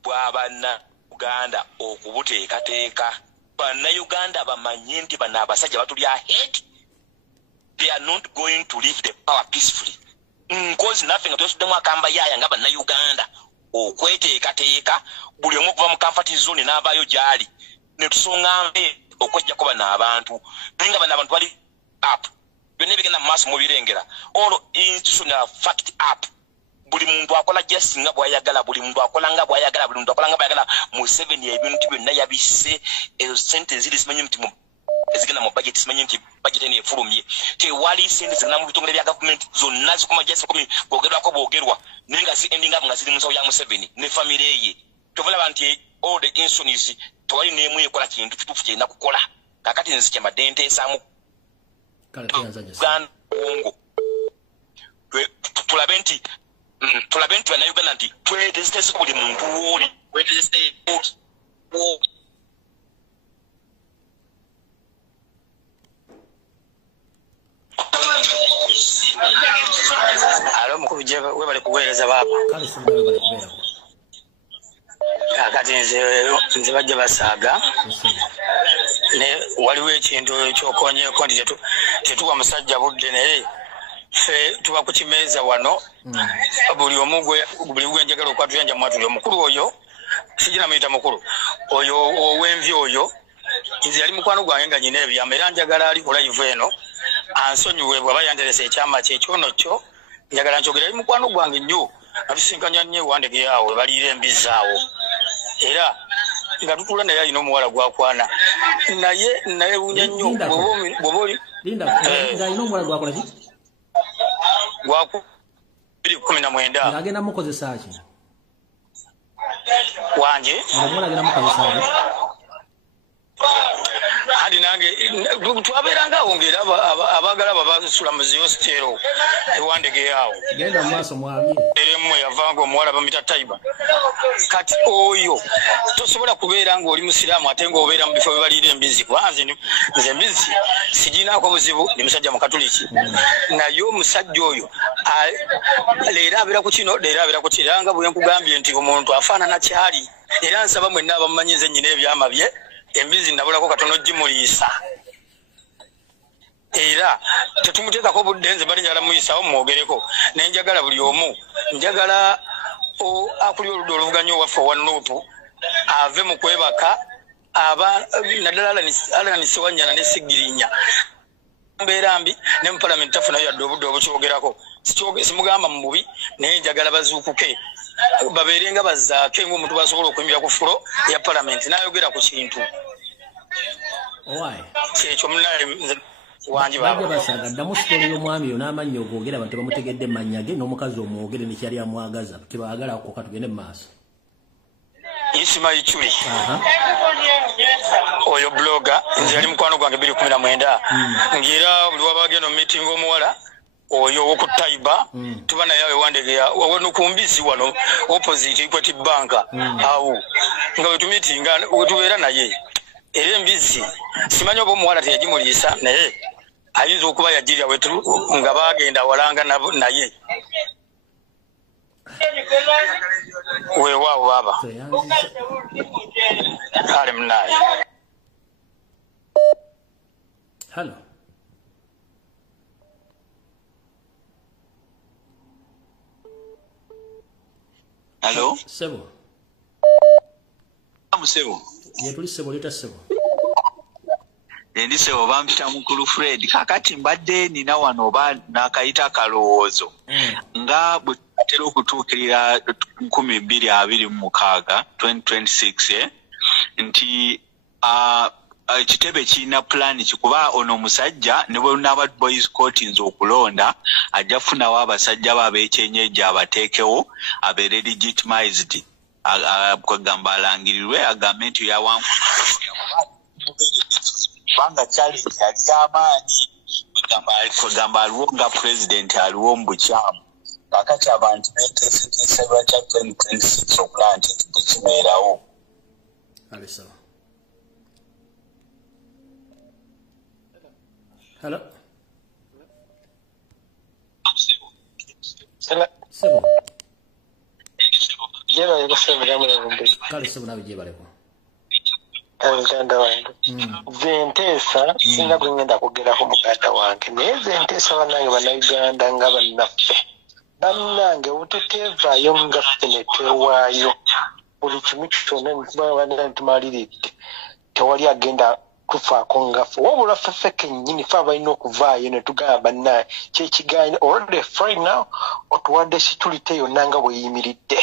bw'Abannayuganda okubuteekateeka. Bannayuganda bamanye nti bano abasajja batulya hate. They are not going to leave the power peacefully. Nkozi naffe nga twesuddemu akamba yaaya nga Bannayuganda okweteekateeka buli omu okuva mu comfort zone n'avaayo gy'ali ne tusonga mbe okwejjako bano abantu naye nga bano abantu bali up byonna ebigenda mu maaso mubirengera all institutional fact up. Buli muntu akola just nga bw'ayagala, buli muntu akola nga bw'ayagala, buli muntu akola nga bw'ayagala. Museveni ebintu byonna yabisse, ezo ssente ziri simanyi nti ezigenda mu budget, simanyi nti budget eno efulumye. Tewali ssente zigenda mu bitongole bya gavumenti, zonna zikoma just bwogerwako bwogerwa naye nga ending up nga ziri mu nsawo ya Museveni ne famire ye. Tovalaba nti all the institutions tewali n'emu ekola kintu kituufu kyerina kukola. Kakati nze kyemadde nteesaamu Uganda tulabe nti Bannayuganda nti twetesitese buli muntu w'oli twetesite alo mukulu je webale kuweereza baaba kakati nze bajja basaaga ne waliwo ekintu ekyokonyeeko nti tetuwa musajja budde naye fe tuba ku kimeeza wano buli gwenjagala okwatuyanja mwatuli omukulu oyo sijina muyita mukulu oyo ow'envi oyo nze yali mukwano gwange nga nyina ebyama era njagala ali ku live eno ansonyiwe bw'aba yanteresa ekyama kye ekyono kyo njagala nkyogera ali mukwano gwange nnyo natusinkanya nnyo ewandege yaawe baliira embizi awo era nga tutula naye alina omuwala gwakwana naye nayewunya nnyo bw'oba oli gwaku 2019 agenda mukozesa ki wanje agenda mukozesa hadi nange twabeeranga awo ng'era abaagala babasula mu ziyositero ewandege yaawo genda mu maaso mwabire eremu yavanga omuwala bamita Taiba. Kati oyo tosobola kubeera ng'oli musiraamu ate ng'obeera mu bifo bibaliira embizi kubanze nze embizi siginaako buzibu ni musajja mukatuliki naye omusajja oyo leero abeera ku kino leero abeera ku kiranga bwe nkugambye nti omuntu afaanana kyali era nsaba mwenna abamumanyize nnyina ebyama bye embizi nabulako katono gimuliisa era tetumuteekako budde nze bali njagala muyisawo mwogereko naye njagala buli omu njagala akuli oludda oluvuganya owaffe owa Nuupu ave mu kwebaka naddala alanise Wanyana ne Sigirinya mbeera mbi ne mu palamenti tafunayo yadde obudde obukyogerako simugamba mu bubi naye njagala bazuukuke babeerenga bazzaake ng'omuntu basobola okuyimirira ku fulo ya palamenti n'ayogera ku kintu kyekyo munaye wanji baba basaga ddamu sitori y'omwami yo n'amannya ogoogera abantu bamutegedde mannya ge n'omukazi omwogere ne kyali amwagaza tebaagala okkoka tugende mu maaso Isima Ichuli oyo bloga nze yali mukwano gwange 2019 ngira buli wabagenda mu meeting omuwala oyo woku Taiba tuba naye ewandege ya wano kumbizi wano opposite Equity Bank awo nga wetumitinga wetubeera naye era embizi simanyi oba omuwala teyagimuliisa naye ayinza okuba yajirya wetu nga bagenda walanga naye weewaawo baba kale munaye Hello. Hello. Sebo. Sebo. Yetuli Sebo leta Sebo. Ndi Sebo bampita mukulu Fred kakati mbadde nina wano oba nakayita kalowoozo nga bwetera okutuukirira 2026 2026 nti kitebe kirina pulaani kikuba ono omusajja ne bwe naba boys court nze okulonda ajja kufunawo abasajja babekyenyeja abateekewo abeere legitimized kwegamba alangirirwe agambe nti kubanga challenge yali y'amaanyi kwegamba aliwo nga president aliwo mu bukyamu kakati abantu beteeseteesa lwakya 2026 okulaba nti tekibeerawo. Hello. Sebo. Jeba yebasabira mu ngombe. Kale sebo nawe jebaleko. Muganda wange. Zentesa singa gwengenda kugera ku muganda wange. Naye zentesa banange bannayuganda nga bannaffe. Bannange obututeevaayo nga ffe ne twewaayo. Buli kimu kyonna ntumaliridde. Tewali agenda kufaako nga ffe. Wabula ffe kennyini ffe abalina okuvaayo ne tugamba bannaye kyekigaana already afraid now otuwadde security yonna nga bweyimiridde.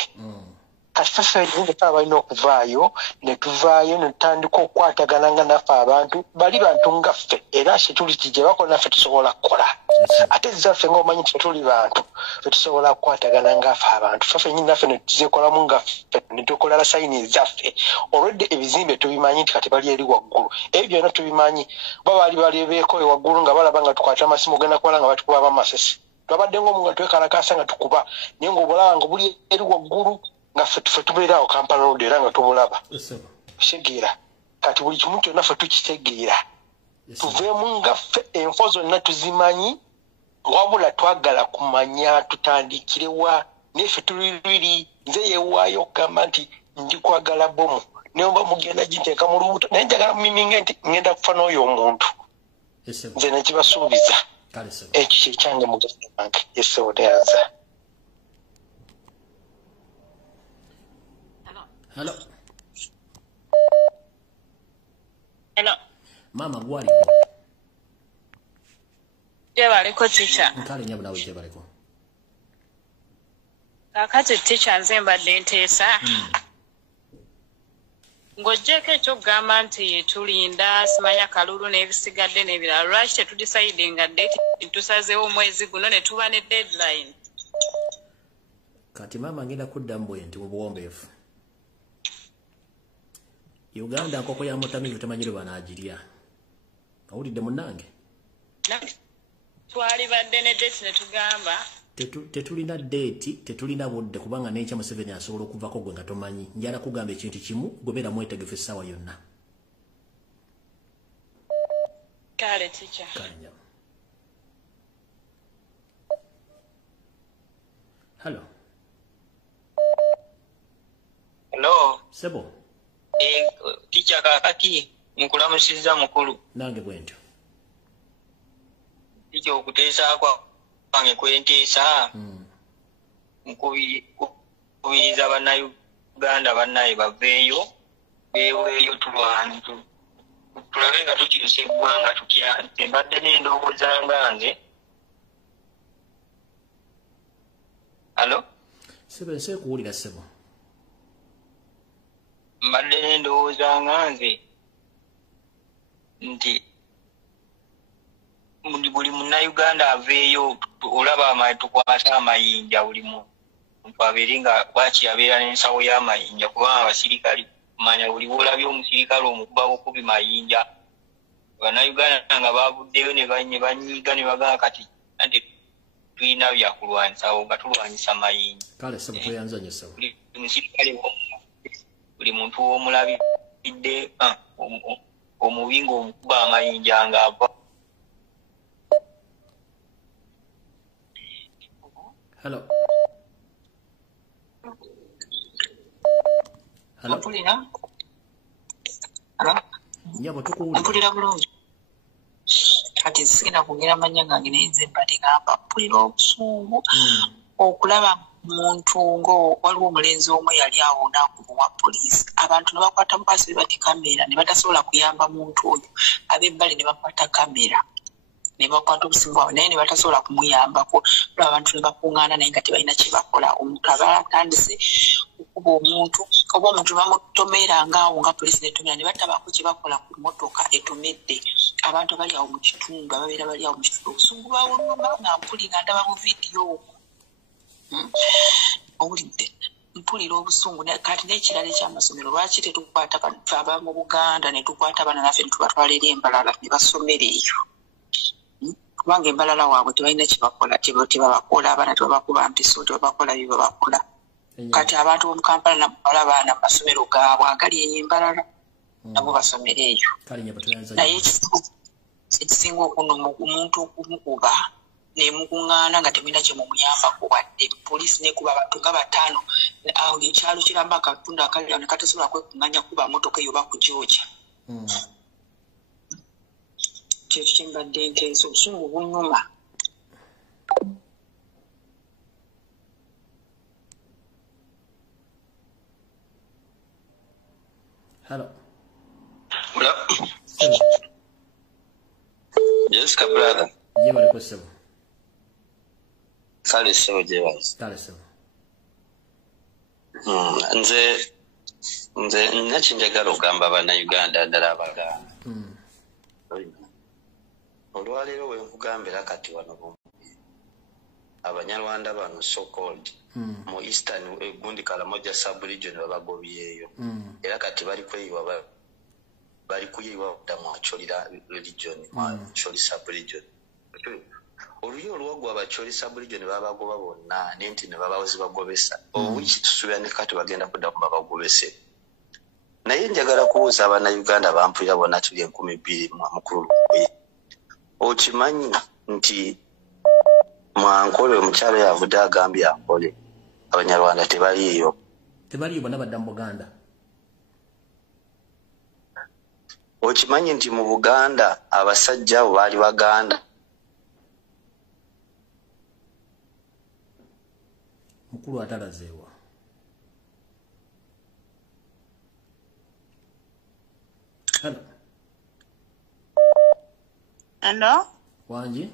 Kati ffe abalina okuvaayo ne tuvaayo ne tutandika okukwatagana nga naffe abantu bali bantu nga ffe era security gye bakola naffe tusobola kukola. Ate zaffe ng'omanyi nti tuli bantu ffe tusobola kukwatagana nga ffe abantu ffe nyini naffe ne tuzekolamu nga ffe ne tukola sayini zaffe already ebizimbe tubimanyi nti kati bali eri waggulu ebyo byonna tubimanyi baali beeko waggulu nga balaba nga tukwata amasimu ogenda kubala nga batukuba amasasi twabadde ng'omu nga twekalakaasa nga tukuba naye ng'obulaba nga buli eri waggulu nga ffe tubeerawo Kampala Road era nga tubulaba kitegeera kati buli kimu kyonna ffe tukitegeera tuveemu nga ffe enfo zonna tuzimanyi wabula twagala kumanya tutandikirewa neffe tulirwiri nze yeewaayo okugamba nti ndi kwagala bomu neoba mugenda giteeka mu lubuto naye njagala mumiminge nti ngenda kufa n'oyo omuntu nze nekibasuubiza ekyo kyekyange muganda wange yesewo neyaza. Hello. Hello. Mama gwali. Jebaleko teacher. Nkale nyabu nawe jebaleko. Kakati teacher nze mbadde nteesa. Ng'ojjeko ekyokugamba nti tulinda simanya kalulu n'ebisigadde n'ebirala lwaki tetudicidinga date tusazeewo omwezi guno ne tuba ne deadline. Kati mama ngenda kudda mbwe nti mu buwombeefu. Uganda nkoko ya mutamivu temanyire banagirya. Awulidde munnange? Twali badde ne date ne tugamba tetulina date tetulina budde kubanga n'ekya Museveni asobola okuvako gwe nga tomanyi. Njala kugamba ekintu kimu gobeera mwetegefu essaawa yonna. Kale teacher. Kanya. Hello. Hello. Sebo. Teacher kakati nkulamusiza mukulu. Nange bwentyo. Teacher okuteesa kwange kwenteesa. Nkubiriza bannayuganda bannaye baveeyo beeweeyo tulwane tulabe nga tukyusa eggwanga tutya nze mbadde n'endowooza nga nze. Hello? Sebo nse kuwulira sebo. Mbadde n'endowooza nga nze nti buli munnayuganda aveeyo olaba tukwata amayinja buli muntu abeere nga bwaki abeera n'ensawo y'amayinja kubanga abasirikale manya buli wolabye omusirikale omukuba bukubi mayinja bannayuganda nga bavuddeyo ne banyiiga ne bagamba kati anti tulina byakulwanyisa nga tulwanyisa mayinja. Kale sebo tweyanzanye sebo. Buli musirikale buli muntu w'omulabidde omubi ng'omukuba amayinja ng'ava. Hello. Hello. Mpulira? Hello. Nyabo tukuwulira. Mpulira bulungi. Kati sigenda kwogera amannya gange naye nze mbadde ngamba mpulira obusungu okulaba muntu ngo waliwo omulenzi omu yali awo n'akubwa poliisi abantu ne bakwata mukaasi ne bati kamera ne batasobola kuyamba muntu oyo ab'ebbali ne bakwata kamera ne bakwata obusimu bwabwe naye ne batasobola kumuyambako olwo abantu ne bakuŋŋaana naye nga tebalina kye bakola omuntu aba atandise okuba omuntu oba omuntu bamutomeranga awo nga poliisi netomera ne batabaako kye bakola ku mmotoka etomedde abantu bali awo mu kitundu ababeera bali awo mu kitundu obusungu bawuluma nga mpulira ndaba mu vidiyo okwo. Owulidde mpulira obusungu kati n'ekirala ekyamasomero lwaki tetukwata aba mu Buganda ne tukwata abaana naffe ne tubatwala eri Embalala ne basomera eyo kubanga Embalala waabwe tebalina kye bakola tebabakola abaana tebabakuba mpiso tebabakola bye babakola. Kati abantu b'omu Kampala namuwala abaana mu masomero gaabwe agali eyo Embalala nabo basomera eyo naye ekisinga okunoma omuntu okumukuba ne mukungana nga temina kye mumuyambako wadde poliisi nekuba abantu nga 5 awo ekyalo kiramba akatundu akalira ne katasobola kwekunganya kuba motoka eyo bakujooja kyekyo kyembadde nteesa obusungu bunyuma. Hello. Hello. Jessica brother. Jewa liko sebo. Kale sebo jewa. Kale sebo. Nze nakinjagala okugamba bana Uganda ddala abaganda. Olwaleero we nkugambira kati wano Abanyarwanda bano so called mu Eastern Gundi Karamoja sub-region babagobyeyo. Era kati bali kuyiwa mu Acholi region, Acholi sub-region. Oluyo olwogwa Acholi sub-region babagoba bonna nenti ne babawozi bagobesa. Owiki tusuubira ne kati bagenda kudda ku babagobese. Naye njagala kubuuza abana Uganda bampulira bonna tuli 12 mukulu Lumbuye. Okimanyi nti Mwankole omukyalo yavudde agambye akole Abanyarwanda tebaliyo bonna badda mu Buganda. Okimanyi nti mu Buganda abasajja abo baali Baganda. Mukulu atalazeewa. Hello. Wanji.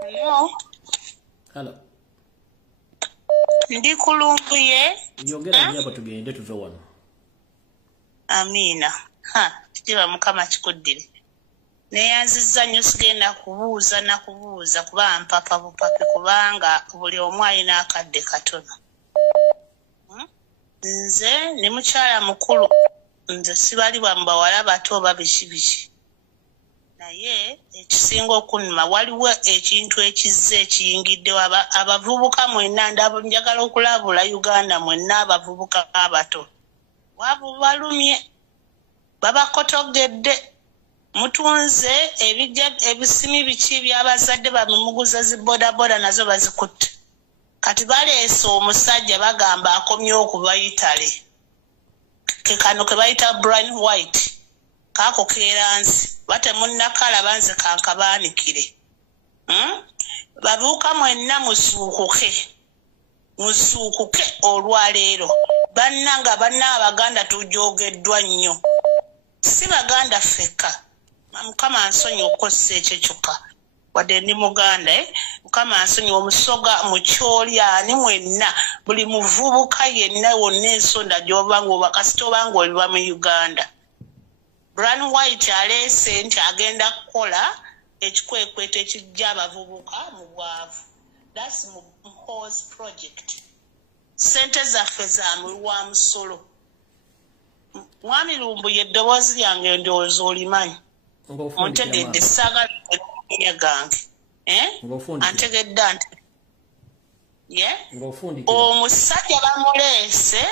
Hello. Hello. Ndi ku Lumbuye. Yogera nyapo tugende tuve wano. Amina. Kiba mukama kikuddire. Neyanzizza nnyo sigenda kubuuza kuba mpapa bupapi kubanga buli omu alina akadde katono. Nze ne mukyala mukulu nze sibali bambawala bato oba biki. Naye ekisinga okunuma waliwo ekintu ekizze ekiyingidde abavubuka mwenna njagala okulabula Uganda mwenna abavubuka abato. Wabubalumye babakotogedde mutunze ebisimi biki byabazadde bamuguza zibodaboda nazo bazikutte. Kati baleese omusajja bagamba akomye okubayitale. Kekano ke bayita Brian White. Kako keranzi batemunnakala banze kankabaanikire. Babuuka mwenna musuukuke olwaleero. Bannanga Abaganda tujogeddwa nnyo. Si Baganda fekka. Mukama ansonyi okukozesa ekyo kyokka. Wadde ndi Muganda Mukama ansonyi omusoga mu kyoli ani mwenna buli muvubuka yenna wonna ensonda gy'obanga oba kasita obanga oliba mu Uganda. Brian White aleese nti agenda kukola ekikwekweto ekijja abavubuka mu bwavu. That's Muho's project. Sente zaffe za wa musolo. Mwami Lumbuye eddoboozi lyange ndowooza olimanyi. Ontegedde saagala enya gange. Antegedde omusajja bamuleese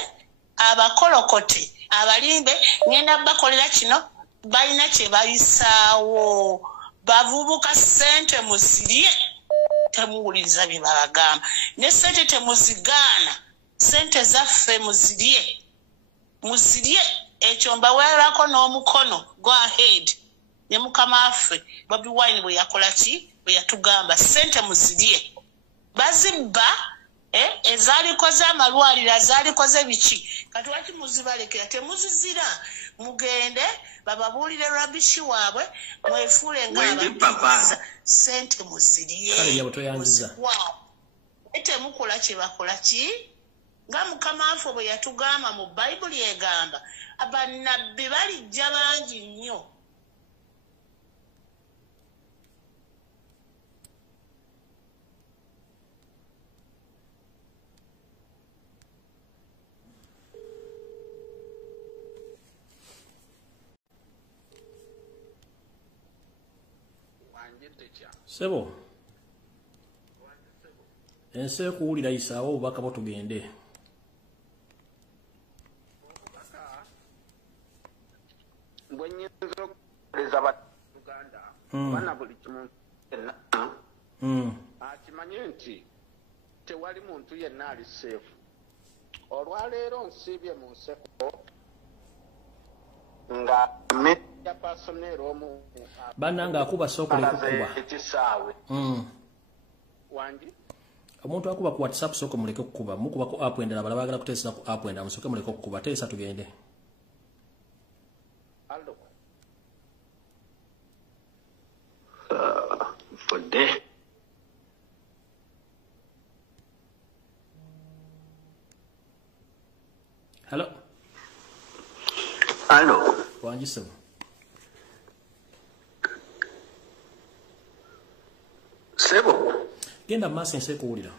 abakolokote abalimbe ngenda bakolera kino balina kye bayisaawo bavubuka sente muzirye temuwuliriza bye babagamba ne sente temuzigaana sente zaffe muzirye ekyo mbaweerako n'omukono go ahead ne mukama waffe Bobi Wine bwe yakola ki bwe yatugamba sente muzirye bazibba ezaalikoze amalwaliro ezaalikoze biki kati waki muzibalekera temuzizira mugende bababuulire rabishi waabwe mwefuule ng'abaza sente muzirye temukola kye bakola ki nga mukama waffe bwe yatugamba mu bayibuli egamba abannabbi balijja bangi nnyo. Sebo. Ense kuwulira isaawo obubaka bwo tugende. akimanye nti tewali muntu yenna ali seefu. Olwaleero nsiibye mu nseko nga media personnel omu bannanga akuba sookoleko kuba ekisaawe wangi omuntu akuba ku WhatsApp sooka muleke okukuba mukuba ku app endala bala baagala kuteesa ku app endala musooke muleke okukuba teesa tugende. Allo fodde Hello. Allo. Wangi sebo. Sebo. Genda maaso nse kuwulira.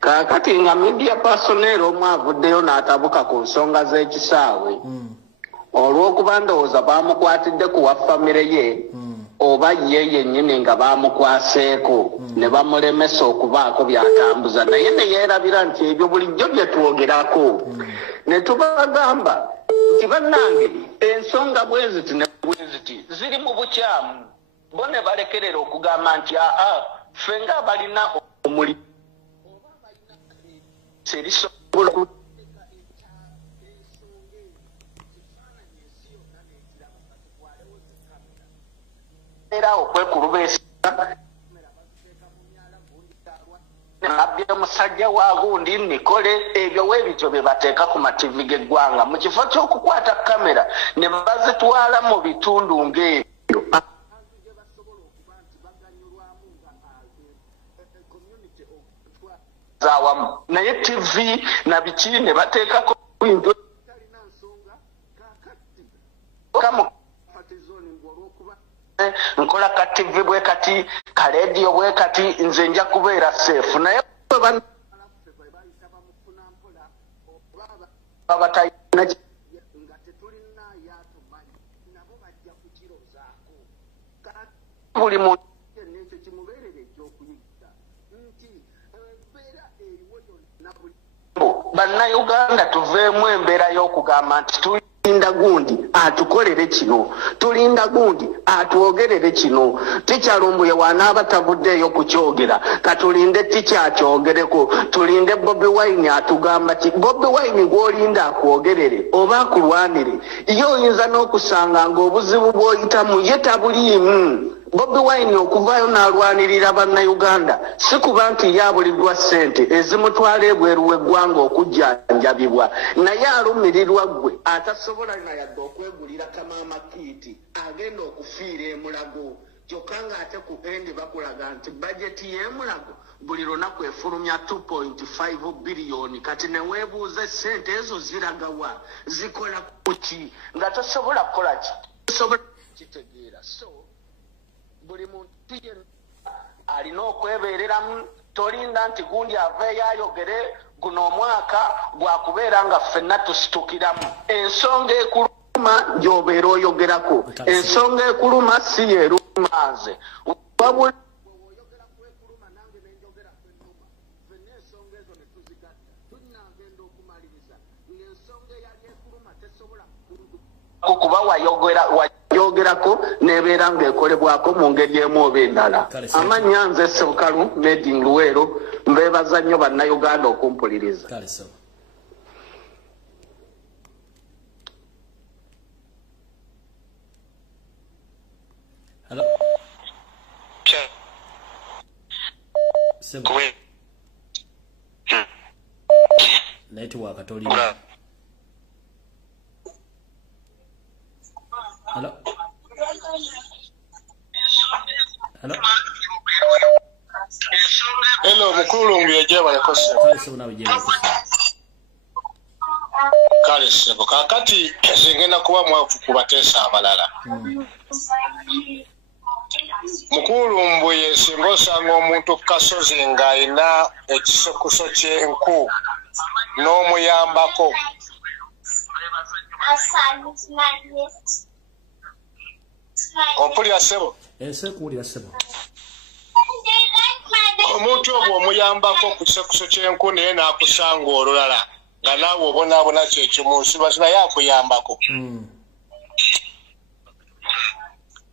Kaakati nga media personnel omu avuddeyo n'atabuka ku nsonga z'ekisaawe olw'okuba ndowooza baamukwatidde ku wa famire ye oba ye yennyini nga baamukwaseeko ne bamulemesa okubaako by'atambuza naye ne yeerabira nti ebyo bulijjo bye twogerako ne tubagamba nti bannange ensonga bwe ziti ne bwe ziti ziri mu bukyamu bo ne balekerera okugamba nti ffe ng'abalina omulimu serisobola era okwekulubeesa nabye musajja wa gundi Nikole ebyo weebityo bye bateeka ku mativi g'eggwanga mu kifo ky'okukwata kamera ne bazitwala mu bitundu ng'ebyo zawamu naye TV na biki ne bateekako bintu nkola ka TV bwe kati ka radio bwe kati nze nja kubeera safe naye babatayina nga tetulina yatumanyi nabo bajja kukirozaako buli muntu n'ekyo kimubeerera ekyokuyiga nti embeera eriwo yonna buli bannayuganda tuveemu embeera y'okugamba nti tulinda gundi atukolere kino tulinda gundi atwogerere kino Ticha Lumbuye wanaaba tavuddeeyo kukyogera katulinde Ticha akyogereko tulinde Bobi Wine atugamba ki Bobi Wine gw'olinda akwogerere oba akulwanire ye oyinza n'okusanga ng'obuzibu bw'oyitamu ye tabuliimu Bobi Wine okuvaayo n'alwanirira bannayuganda si kuba nti yabuliddwa ssente ezimutwala ebweru w'eggwanga okujjanjabibwa naye alumirirwa ggwe atasobola na yadde okwegulira kamaama kiiti agenda okufiira emulago kyokka ng'ate ku endi bakulaga nti bajeti y'emulago buli lunaku efulumya 2.5 biliyoni kati ne weebuuza ssente ezo ziragawa zikola kuki nga tosobola kukola ki tosobola kitegeera so buli muntu yenna alina okwebeereramu tolinda nti gundi aveeyo ayogere guno omwaka gwakubeera nga ffenna tusitukiramu ensonga ekuluma gy'obeera oyogerako ensonga ekuluma si yeruma nze wabula oyogera ku ekuluma nange nenjogera ku ennuma ffenna ensonga ezo ne tuzigatta tunnagenda okumaliriza ng'ensonga eyali ekuluma tesobola kuba wayogerako nebeera ng'ekolebwako mu ngeri emu oba endala amannya nze Ssebukalu Medi Luweero mbeebaza nnyo bannayuganda okumpuliriza Hello. Sebo. Network atoli. Hello. Hello. Hello, mukulu Lumbuye Eyawa yakosa. Kale na ujema. Kale sebo kakati singenda kuba mwafu kubateesa abalala. Mukulu Lumbuye singa osanga omuntu kasozi ng'alina ekisekuso ky'enku n'omuyambako Ompulira sebo? Ense kuwulira sebo. Omuntu ogwo omuyambako ku kisekuso ky'enku naye n'akusanga olulala nga naawe obonaabona kyekimunsiba naye akuyambako.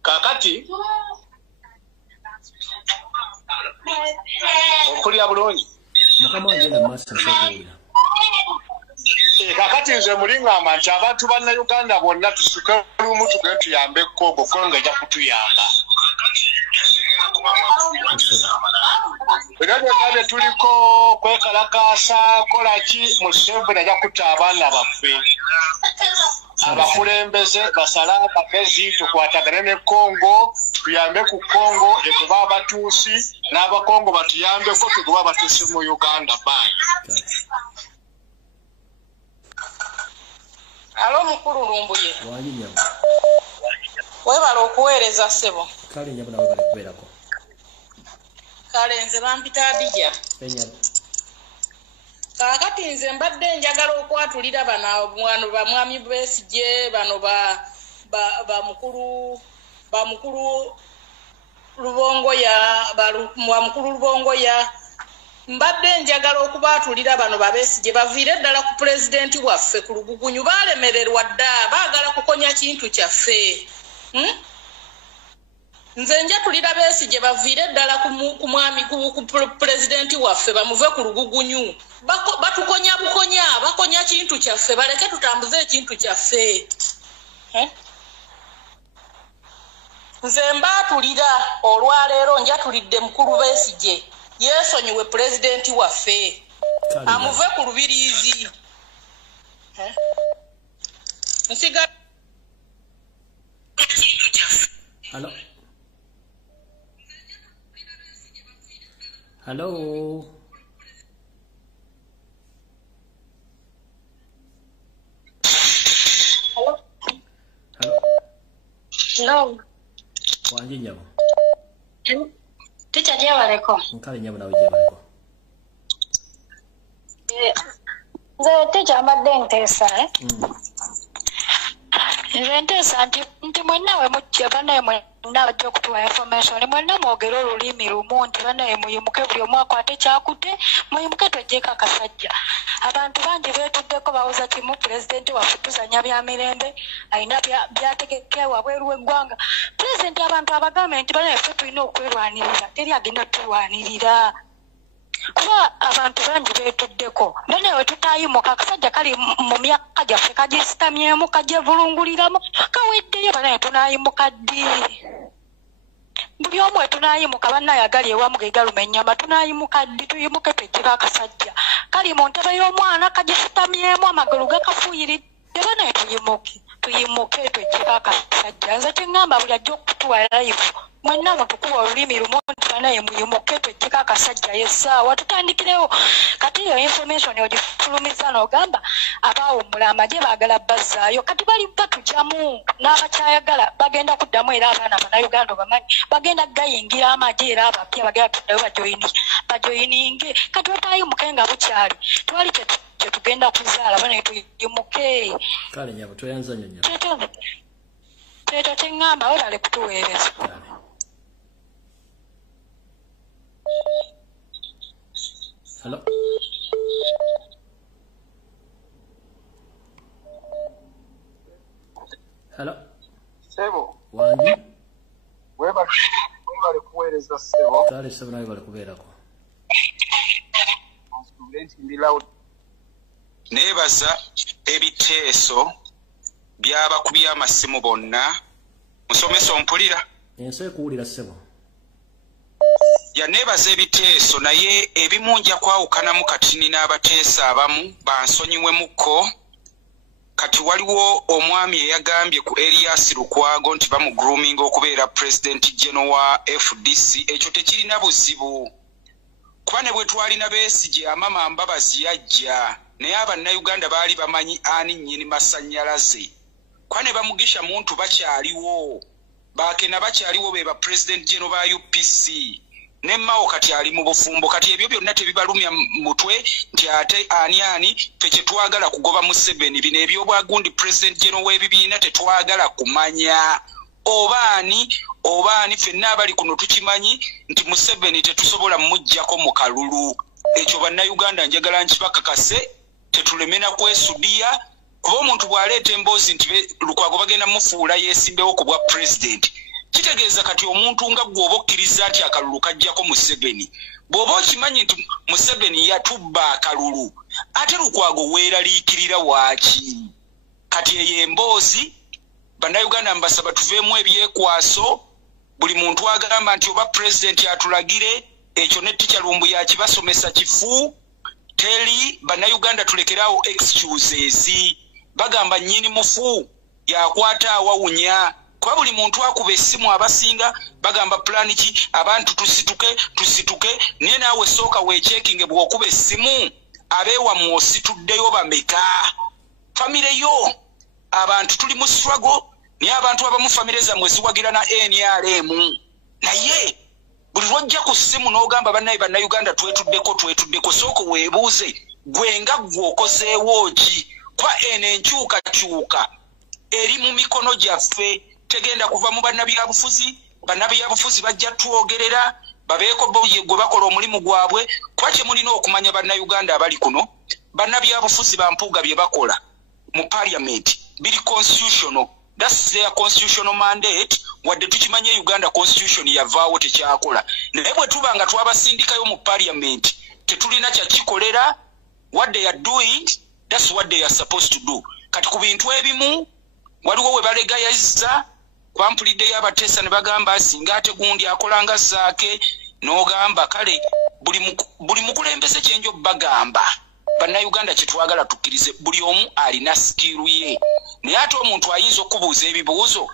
Kakati Okulya bulungi. Mukama agenda master sekulira. Kakati nze mulingamba nti abantu banna Uganda bonna tusuke lumu tugende tuyambe Kongo, Kongo ejja kutuyamba. Bwe tuliko kwekalakaasa kolaki Museveni ajja kutta abaana baffe. Abakulembeze basala akagezi tukwatagane ne Kongo, tuyambe ku Kongo egoba abatuusi n'abakongo batuyambeko tugoba abatuusi mu Uganda bye. Alo mukulu Lumbuye. Wanyinya. Webala okuweereza ssebo. Kale nyabo nawe bali kubeerako. Kale nze bampita Adija. Enyabo. Kaakati nze mbadde njagala okwatulira bano bamwami Besigye bano ba mukulu Lubongoya mukulu Lubongoya mbadde njagala okubaatulira bano Besigye baviire ddala ku pulezidenti waffe ku lugugunyu baalemererwa dda baagala kukonya kintu kyaffe. Nze njatulira Besigye baviire ddala ku mwami ku pulezidenti waffe bamuve ku lugugunyu batukonya bukonya bakonya kintu kyaffe baleke tutambuze ekintu kyaffe. Nze mbaatulira olwaleero njatulidde mukulu Besigye yeesonyiwe pulezidenti waffe amuve ku lubiriizi. Nsiga Hello. Hello. Hello. Hello. No. Wanji nyabo. Ticha jebaleko. Nkale nyabo nawe jebaleko. Nze ticha mbadde nteesa nze nteesa nti mwennawe mujja bannaye mwenna bajja okutuwa information mwenna mwogere olulimi lumu nti bannaye muyimuke buli omu akwate kyakutte muyimuke tweggyeko akasajja. Abantu bangi beetuddeko bawuza kimu pulezidenti waffe tuzanya bya mirembe alina byategeke wabweru w'eggwanga. Pulezidenti abantu abagambe nti bannaye ffe tulina okwerwanirira teri agenda tutulwanirira. Kuba abantu bangi beetuddeko none we tutayimuka akasajja kali mu myaka gyaffe kagisitamyemu kagyevulunguliramu kaweddeyo banaye tunayimuka ddi. Buli omu we tunayimuka bannaye agali ewamu ge galuma ennyama tunayimuka ddi tuyimuke tweggyeko akasajja kali mu ntebe y'omwana kagisitamyemu amagulu gakafuuyiridde banaye tuyimuke tweggyeko akasajja. Nze kyeŋŋamba buli ajja okutuwa live mwenna mutukuwa olulimi lumu nti banaye muyimuke tweggyeko akasajja yessaawa tutandikirewo. Kati iyo information ogifulumiza n'ogamba abaawummula amagye baagala bazzaayo kati bali batugyamu n'abakyayagala bagenda kuddamu era abaana bannayuganda obamanyi bagenda gayingira amagye era abapya bagenda tuddayo bajoyininge kati batayimuke nga bukyali twali kyetugenda kuzaala banaye tuyimuke. Kale nyabo toyanza nyonya. Kyekyo kyeŋŋamba webale kutuweereza. Hello. Hello. Sebo. Wanji. Webale kuweereza sebo. Kale sebo nawe bali kubeerako. Neebaza ebiteeso by'abakubya amasimu bonna musomesa ompulira. Enso ekuwulira sebo. Yaneebaza ebiteeso naye ebimu nja kwawukanamu kati nina abateesa abamu bansonyiwemukko. Kati waliwo omwami eyagambye ku Elias Lukwago nti bamugroominga okubeera President General wa FDC. Ekyo tekirina buzibu kuba ne bwe twalina Besigye amama Mbabazi yajja naye abannayuganda baali bamanyi ani nnyini masannyalaze kuba ne bamugisha muntu bakyaliwo baakena bakyaliwo be ba President General ba UPC ne Mao kati ali mu bufumbo kati ebyo byonna tebibalumya mutwe nti ate ani ffe kyetwagala kugoba Museveni bino ebyobwagundi President General w'ebibiina tetwagala kumanya obaani ffenna abali kuno tukimanyi nti Museveni tetusobola mujjako mu kalulu. Ekyo bannayuganda njagala nkibakakase tetulemena kwesudiya kuba omuntu bw'aleeta emboozi nti Lukwago bagenda mufuula yeesimbewo ku bwa President kitegeeza kati omuntu nga gwoba okkiriza nti akalulu kajjako Museveni bw'oba okimanyi nti Museveni yatubba akalulu ate Lukwago weeraliikirira waaki kati eyo emboozi bannayuganda mbasaba tuveemu ebyekwaso buli muntu agamba nti oba pulezidenti atulagire ekyo ne Teacher Lumbuye yakibasomesa kifu teri bannayuganda tulekeraawo excuses bagamba nnyini mufu yakwata awawunya kuba buli muntu akuba essimu abasinga bagamba plan ki abantu tusituke naye naawe sooka weechekinge bw'okuba essimu abeewa mwosituddeyo bameka famire yo abantu tuli mu struggle naye abantu abamu famire zammwe ziwagira na NRM naye buli lwojja ku ssimu n'ogamba bannayuganda twetuddeko sooka weebuuze gwe nga gw'okozeewo ki kwa eno enkyukakyuka eri mu mikono gyaffe tegenda kuva mu bannabyabufuzi bajja twogerera babeeko gwe bakola omulimu gwabwe kuba kye mulina okumanya bannayuganda abali kuno bannabyabufuzi bampuuga bye bakola mu parliament biri constitutional. That's their constitutional mandate. Wadde tukimanye Uganda constitution yavaawo tekyakola. Naye bwe tuba nga twabasindikayo mu parliament tetulina kyakikolera. What they are doing, that's what they are supposed to do. Kati ku bintu ebimu waliwo we balegayizza kwampulidde y'abateesa ne bagamba singa ate gundi akolanga saake n'ogamba kale buli mukulembeze kyenjo bagamba bannayuganda kyetwagala tukkirize buli omu alina sikiru ye naye ate omuntu ayinza okubuuza ebibuuzo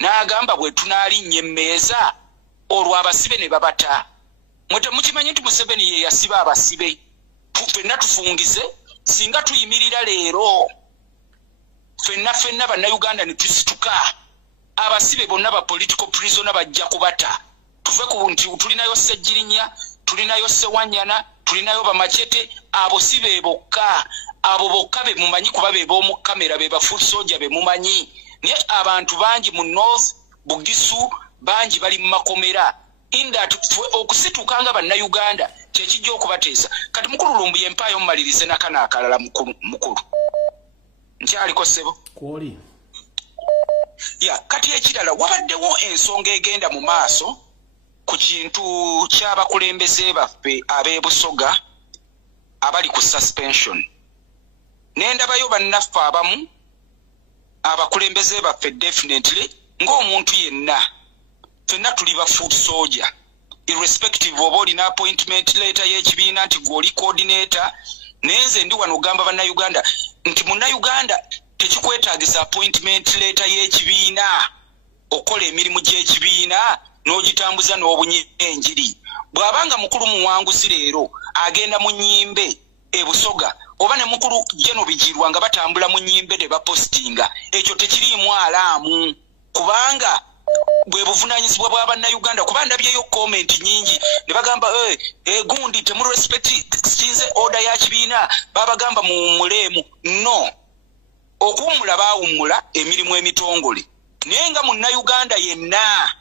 n'agamba bwe tunaalinnye emmeeza olwo abasibe ne babata mukimanyi nti Museveni ye yasiba abasibe ffenna tufungize singa tuyimirira leero ffenna bannayuganda ne tusituka abasibe bonna ba political prisoner bajja kubata tuve ku nti tulinayo Ssejjirinya tulinayo Ssewanyana tulinayo Bamachete abo si be bokka abo bokka be mumanyi kuba be b'omu kamera be ba foot soldier be mumanyi naye abantu bangi mu North Bugisu bangi bali mu makomera inda okusitukanga bannayuganda kyekijja okubateesa kati mukulu Lumbuye empaayo mumalirize nakana akalala mukulu nkyaliko ssebo kwoli ya kati ekirala wabaddewo ensonga egenda mu maaso ku kintu ky'abakulembeze baffe ab'ebusoga abali ku suspension nendabayo bannaffe abamu abakulembeze baffe definitely ng'omuntu yenna ffenna tuli ba foot soldier irrespective oba olina appointment letter y'ekibiina nti gw'oli coordinator nenze ndi wano ogamba bannayuganda nti munnayuganda tekikwetaagisa appointment letter y'ekibiina okola emirimu gy'ekibiina n'ogitambuza n'obunyenjiri bw'abanga mukulu muwanguzi leero agenda mu nnyimbe ebusoga oba ne mukulu Jeno Bijirwa nga batambula mu nnyimbe ne bapostinga ekyo tekiriimu alaamu kubanga bwe buvunaanyizibwa bwa bannayuganda kuba ndabyeyo comment nyingi ne bagamba gundi temurespect kinze order ya kibiina babagamba mu muleemu no okuwummula baawummula emirimu emitongole naye nga munnayuganda yenna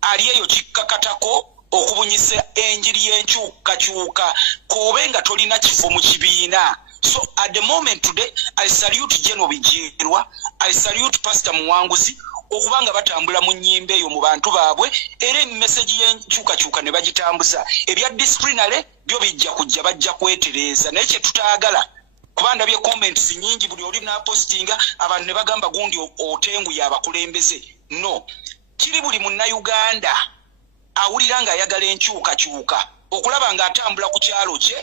ali eyo kikkakatako okubunyisa enjiri y'enkyukakyuka kobe nga tolina kifo mu kibiina. So at the moment today I salute Jeno Bijirwa, I salute Pastor Muwanguzi okubanga batambula mu nnyimbe eyo mu bantu baabwe era emmesegi y'enkyukakyuka ne bagitambuza ebya disciplinary byo bijja kujja bajja kwetereeza naye kye tutaagala kuba ndabye comments nyingi buli oli n'apostinga abantu ne bagamba gundi otenguye abakulembeze no kiri buli munnayuganda awulira ng'ayagala enkyukakyuka okulaba ng'atambula ku kyalo kye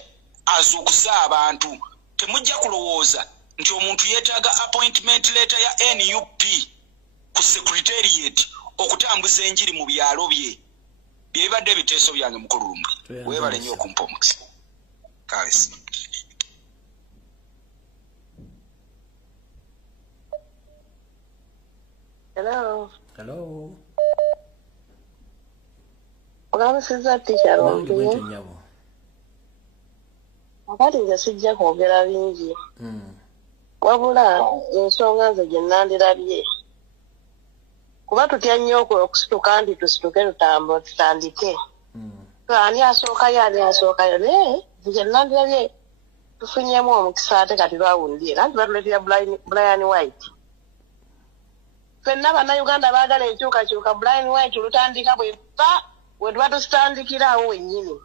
azuukusa abantu temujja kulowooza nti omuntu yeetaaga appointment letter ya NUP ku secretariat okutambuza enjiri mu byalo bye byebadde ebiteeso byange mukulu Lumbuye weebale nnyo okumpa omukisa kaalesi. Hello. Ogamusiza Teacher Lumbuye. Akati nze sijja kwogera bingi. Wabula ensonga nze gye nandirabye. Kuba tutya nnyo okusituka nti tusituke tutandike. Ani asookayo naye nze nandirabye tufunyeemu omukisa ate kati lwawulira anti batuleetera Brian White. Fenna bannayuganda baagala enkyukakyuka Brian White lutandika bweppa we tuba tusitandikirawo wennyini.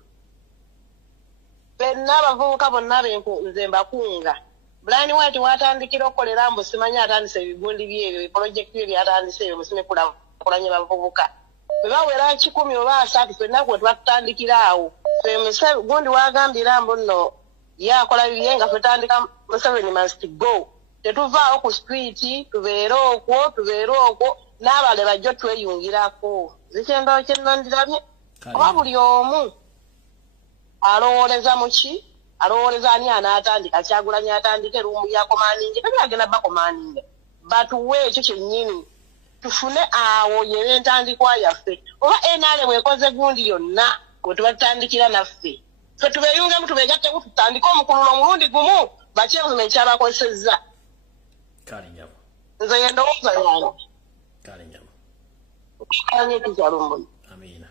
Fenna abavubuka bonna nze mbakunga. Brian White watandikira okukolera mbu simanyi atandise ebigundi byebyo projekiti bye byatandise ebyo musime kulanye bavubuka. Bwe bawera 10 oba 3 fenna gwe twatandikirawo. Gundi wagambira mbu nno yakola bibye nga tutandika Museveni must go. Tetuvaawo ku street tubeere okwo n'abale bajjo tweyungirako. Zikyendo kyennondirabye oba buli omu alowooleza muki alowooleza ani anaatandika Kyagulanyi atandike ruumu ya komaninge tebyagenda bakomaninge batuwe ekyo kyennyini tufune awo yebe entandikwa yaffe oba enaale bwekoze gundi yonna gwe tubatandikira naffe fe tubeyungemu tubeegattemu tutandike omukululo omulundi gumu bakyebume ekyabakozesezza kale nyabo nze yendowooza yange kale nyabo kanye tukyalumbuye amina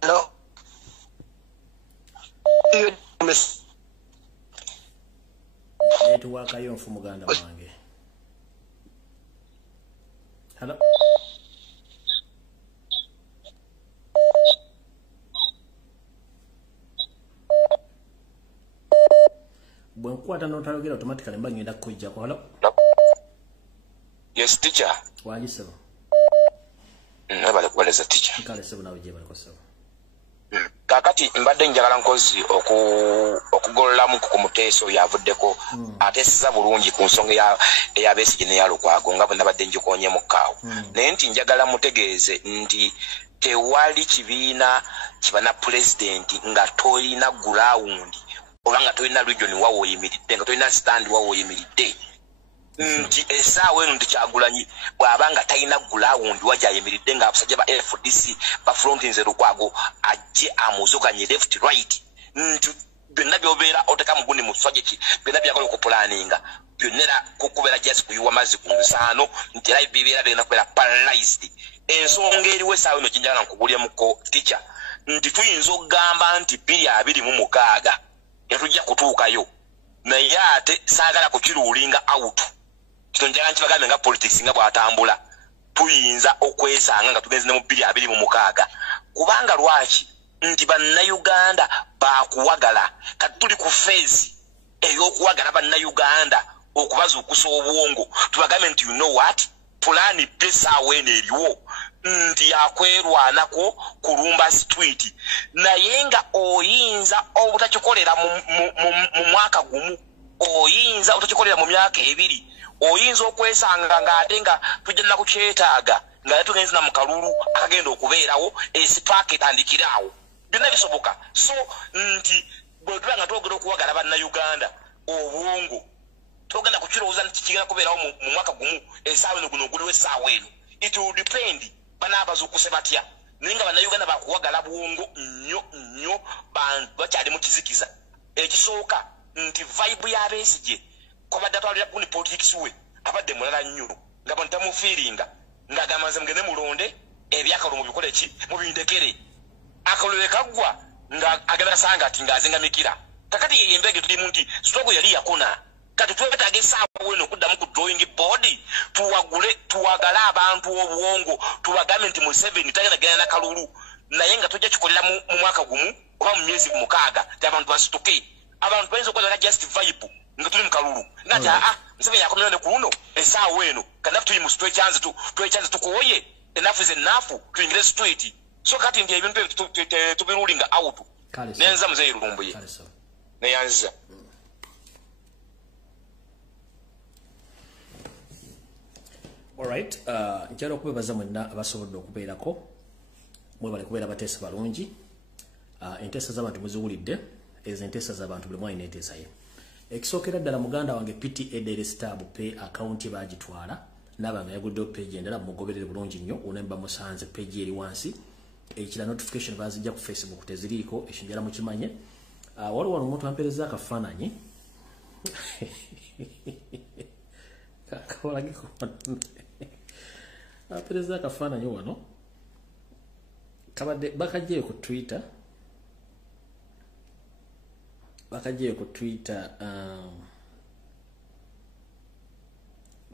Hello. Tuwakayo nfu muganda wange. Hello. Bwenkwata n'otalogera automatically mba ngenda kujjako. Hello. Yes, teacher. Wali sebo. Nabale kuweleza teacher. Kale sebo nawe je bali ko sebo. Kakati mbadde njagala nkozi okugololamu ku muteeso yavuddeko ateeseza bulungi ku nsonga eya Besigye ne ya Lukwago nga bwe nabadde njikoonye mu kkaawo naye nti njagala mutegeeze nti tewali kibiina kibana pulezidenti nga tolina gulawundi oba nga tolina region wa wooyimiridde nga tolina stand wa wooyimiridde nti essaawa eno nti Kyagulanyi bw'abanga talina gulawundi wajayimiridde nga abasajja ba FDC bafrontinze Lukwago ajje amuzukanye left right nti byonna byobeera oteka mugundi mu swageki byonna byakola okupulaninga byonna kukubeera just kuyuwa mazzi ku nsaano nti era bibeera bigenda kubeera paralyzed ensonga eriwo essaawa eno kinjagala nkubuulyemuko teacher nti tuyinza okugamba nti 2026 yatujja kutuukayo naye ate saagala kukiruulinga out kitonjala nkibagambe nga politics nga bwatambula tuyinza okwesanga nga tugenze ne mu 2026 kubanga lwaki nti bannayuganda bakuwagala kati tuli ku phase ey'okuwagala bannayuganda okubazuukusa obwongo tubagambe nti you know what pulaani besaawa eno eriwo nti yakwerwanako kulumba street naye nga oyinza obutakikolera mu mwaka gumu oyinza obutakikolera mu myaka 2 oyinza okwesanga ng'ate nga tujja nakukyetaaga nga tugenze na mu kalulu akagenda okubeerawo esipaaka etandikiraawo byonna bisoboka so nti bwe tuba nga twogera okuwagala bannayuganda obwongo togenda kukirowooza nti kigenda kubeerawo mu mwaka gumu essaawa eno guno oguliwo essaawa eno it will depend banaabazuukuse batya naye nga bannayuganda bakuwagala bwongo nnyo bakyali mu kizikiza ekisooka nti vibe ya Besigye kwabadde atwalira gundi politics we abadde mulala nnyo nga bwe ntamufiiringa ng'agamba nze mugende mulonde ebyakalulu mubikole ki mubindekere akalulu ekaggwa nga agenda sanga ati ng'azingamikira kakati yembege tulimu nti sitogo yali yakona kati twetaaga essaawa weno okuddamu ku drawing board tuwagale abantu obwongo tubagambe nti Museveni tagenda genda nakalulu naye nga tojja kikolera mu mwaka gumu oba mu myezi 6 ti abantu basituke abantu bayinza okukolera just vibe nga tuli mu kalulu ngati Museveni yakomera ne ku luno essaawa eno kanafu tuli mu twekyanze tukuwoye enough is enough tuyingire street so kati nti ebintu tubirulinga out nenza muzeeyi Lumbuye neyanziza alright njala okwebaza mwenna abasobodde okubeerako mwebale kubeera bateesa balungi enteesa z'abantu muziwulidde ezo enteesa z'abantu buli mwalina enteesa ye ekisookera ddala muganda wange PTA Daily Star pe akaunti bagitwala nabanga yaguddewo page endala mugoberere bulungi nnyo onemba musanze page eri wansi ekira notification bazijja ku Facebook teziriiko ekinjala mukimanye waliwo omuntu ampereza akafaananyi ampereza akafaananyi wano kabadde bakajeyo ku Twitter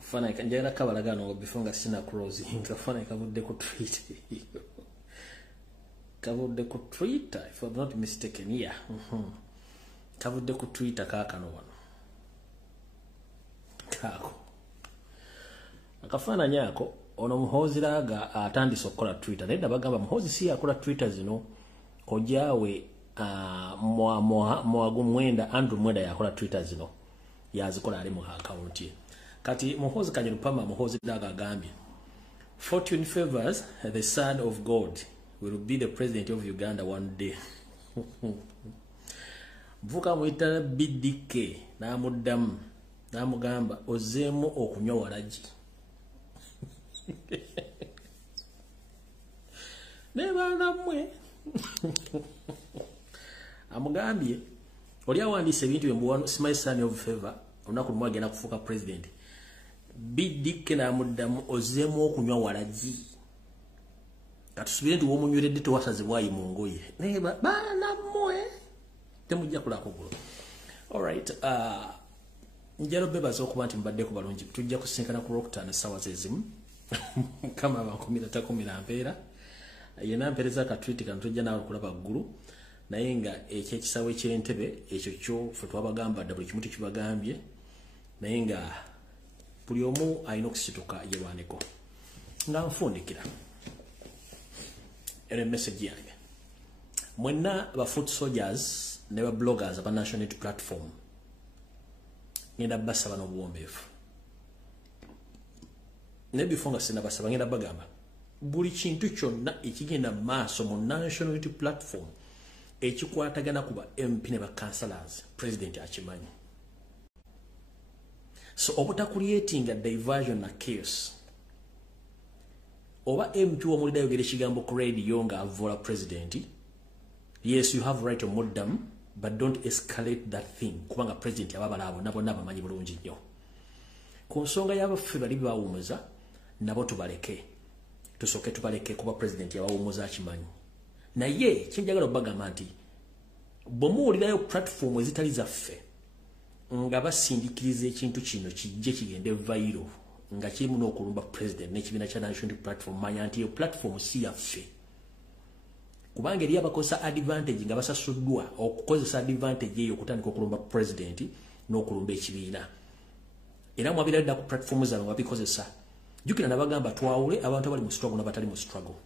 fana ikanjera kabalagano ngo bifunga sina close fana ikavudde ku Twitter kavudde ku Twitter if I'm not mistaken yeah kavudde ku Twitter kakano wano kako akafana nyako ono muhozi laga atandise okukola Twitter naye bagamba muhozi si yakola Twitter zino kojawe mwenda Andrew Mwenda yakola Twitter zino yazikola ali mu account ye kati muhozi kanyirupama muhozi laga agambye fortune favors the son of God will be the president of Uganda one day vuka muita BDK namuddamu namugamba ozemu okunywa walaji nebana mwe amugambye oli awandise ebintu byembuwano smile son of favor onaku lumwe agenda kufuuka president BDK namuddamu ozemu okunywa walaji katusubire nti womunyweredde tewasazibwayi mu ngoye neba bana mwe temujja kulako gulo alright njalo bebaza okuba nti mbadde ku balungi tujja kusinkana ku Rocktown sawa zezimu kama abankomira takomira mpeera yena mpereza ka tweet kan tujja nawe kulaba ggulu naye nga ekyekisawe ky'entebe ekyo kyo fe twabagamba buli kimu kibagambye naye nga buli omu alina okusituka yerwaneko nga nfundikira ere message yange mwenna ba foot soldiers ne ba bloggers aba national platform ngenda basaba n'obuwombeefu ne bifunga sina basaba ngenda bagamba buli kintu kyonna ekigenda maaso mu national platform ekikwatagana kuba MP ne ba councillors president akimanyi so obuta creating a diversion na chaos oba MP wo mulida yogere kigambo ku radio nga avola president yes you have right to muddam but don't escalate that thing kubanga president ababalabo nabo nabamanyi bulungi nnyo ku nsonga y'abaffe bali bawumuza nabo tubaleke tusoke tubaleke kuba president yabawumuza akimanyi naye kinjagala bagamba nti bomuwulirayo platform ezitali zaffe nga basindikiriza ekintu kino kijje kigende viral nga kirimu n'okulumba president n'ekibiina kya national platform manya nti iyo platform si yaffe kubanga eri abakozesa advantage nga basasuddwa okukozesa advantage eyo okutandika okulumba president n'okulumba ekibiina era mwabiradda ku platform zano wabikozesa jukira nabagamba twawule abantu abali mu struggle n'abatali mu struggle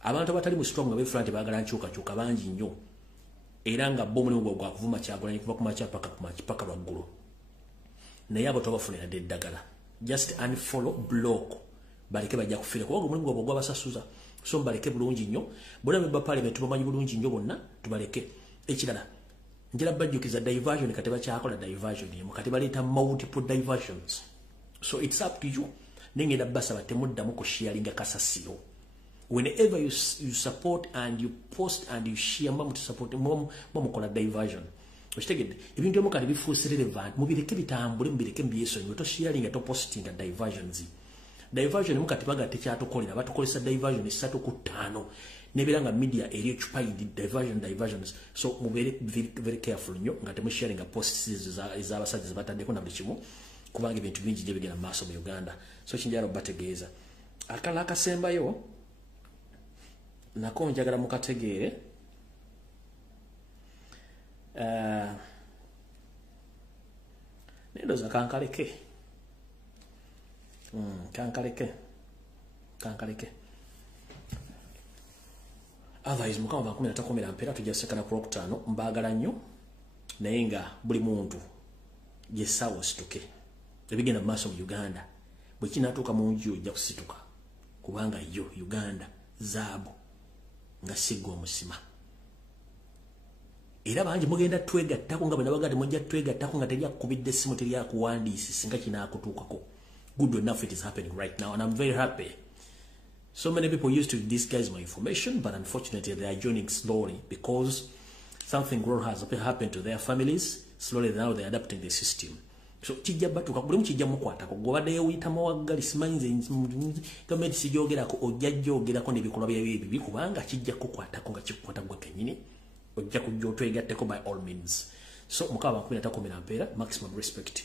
abantu abatali mu struggle nga befuna nti baagala nkyukakyuka bangi nnyo era nga bo mulimu gwa kuvuma Kyagulanyi kuva ku makya paka lwaggulu naye abo tobafunira dde eddagala just unfollow block baleke bajja kufiira kubanga omulimu gwabwe gwabasasuza so mbaleke bulungi nnyo bonna memba parliament tubamanyi bulungi nnyo bonna tubaleke ekirala njira bajjukiza diversion kati bakyakola diversion emu kati baleeta multiple diversions so it's up to you nengenda basaba temuddamu kusharinga kasasiro whenever you support and you post and you share mbamu to support mukola diversion okitegedde ebintu ebimu kati bifuuse relevant mubireke bitambule mubireke mbyesonyiwe to sharinga to postinga diversions diversion emu kati baga tekyatukolera batukolesa diversion 3 ku 5 nebiranga media eri occupied diversions so mubere very careful nnyo nga temusharinga posts ez'abasajja zebatandeko na buli kimu kubanga ebintu bingi gye bigenda maaso mu Uganda so kinjala bategeeza akala akasembayo nako njagala mukategeere nendoza kankaleke otherwise mukama bakumi natakomera mpera tujasekana ku Rocktown mbaagala nnyo naye nga buli muntu yesawo situke ebigenda mu maaso mu Uganda bwe kinatuuka mu nju ojja kusituka kubanga yo Uganda zaabu nga sigwa omusima era bangi mugenda twegattako nga bwe nabagati mujja twegattako nga terya kubidde essimu terya kuwandiisi singa kinaakutuukako good enough it is happening right now and I'm very happy. So many people used to disguise my information, but unfortunately they are joining slowly because something wrong has happened to their families. Slowly now they're adapting the system. so kijja batuka buli mukijja mukwata ko gobadde yewita mawagali simanyize gavumenti sijogerako ojjajjogerako n'ebikolwa bya bibi kubanga kijja kukwata ko nga kikukwata gwe kenyini ojja kujja otwegatteko by all means so mukaba 13 mpeera maximum respect.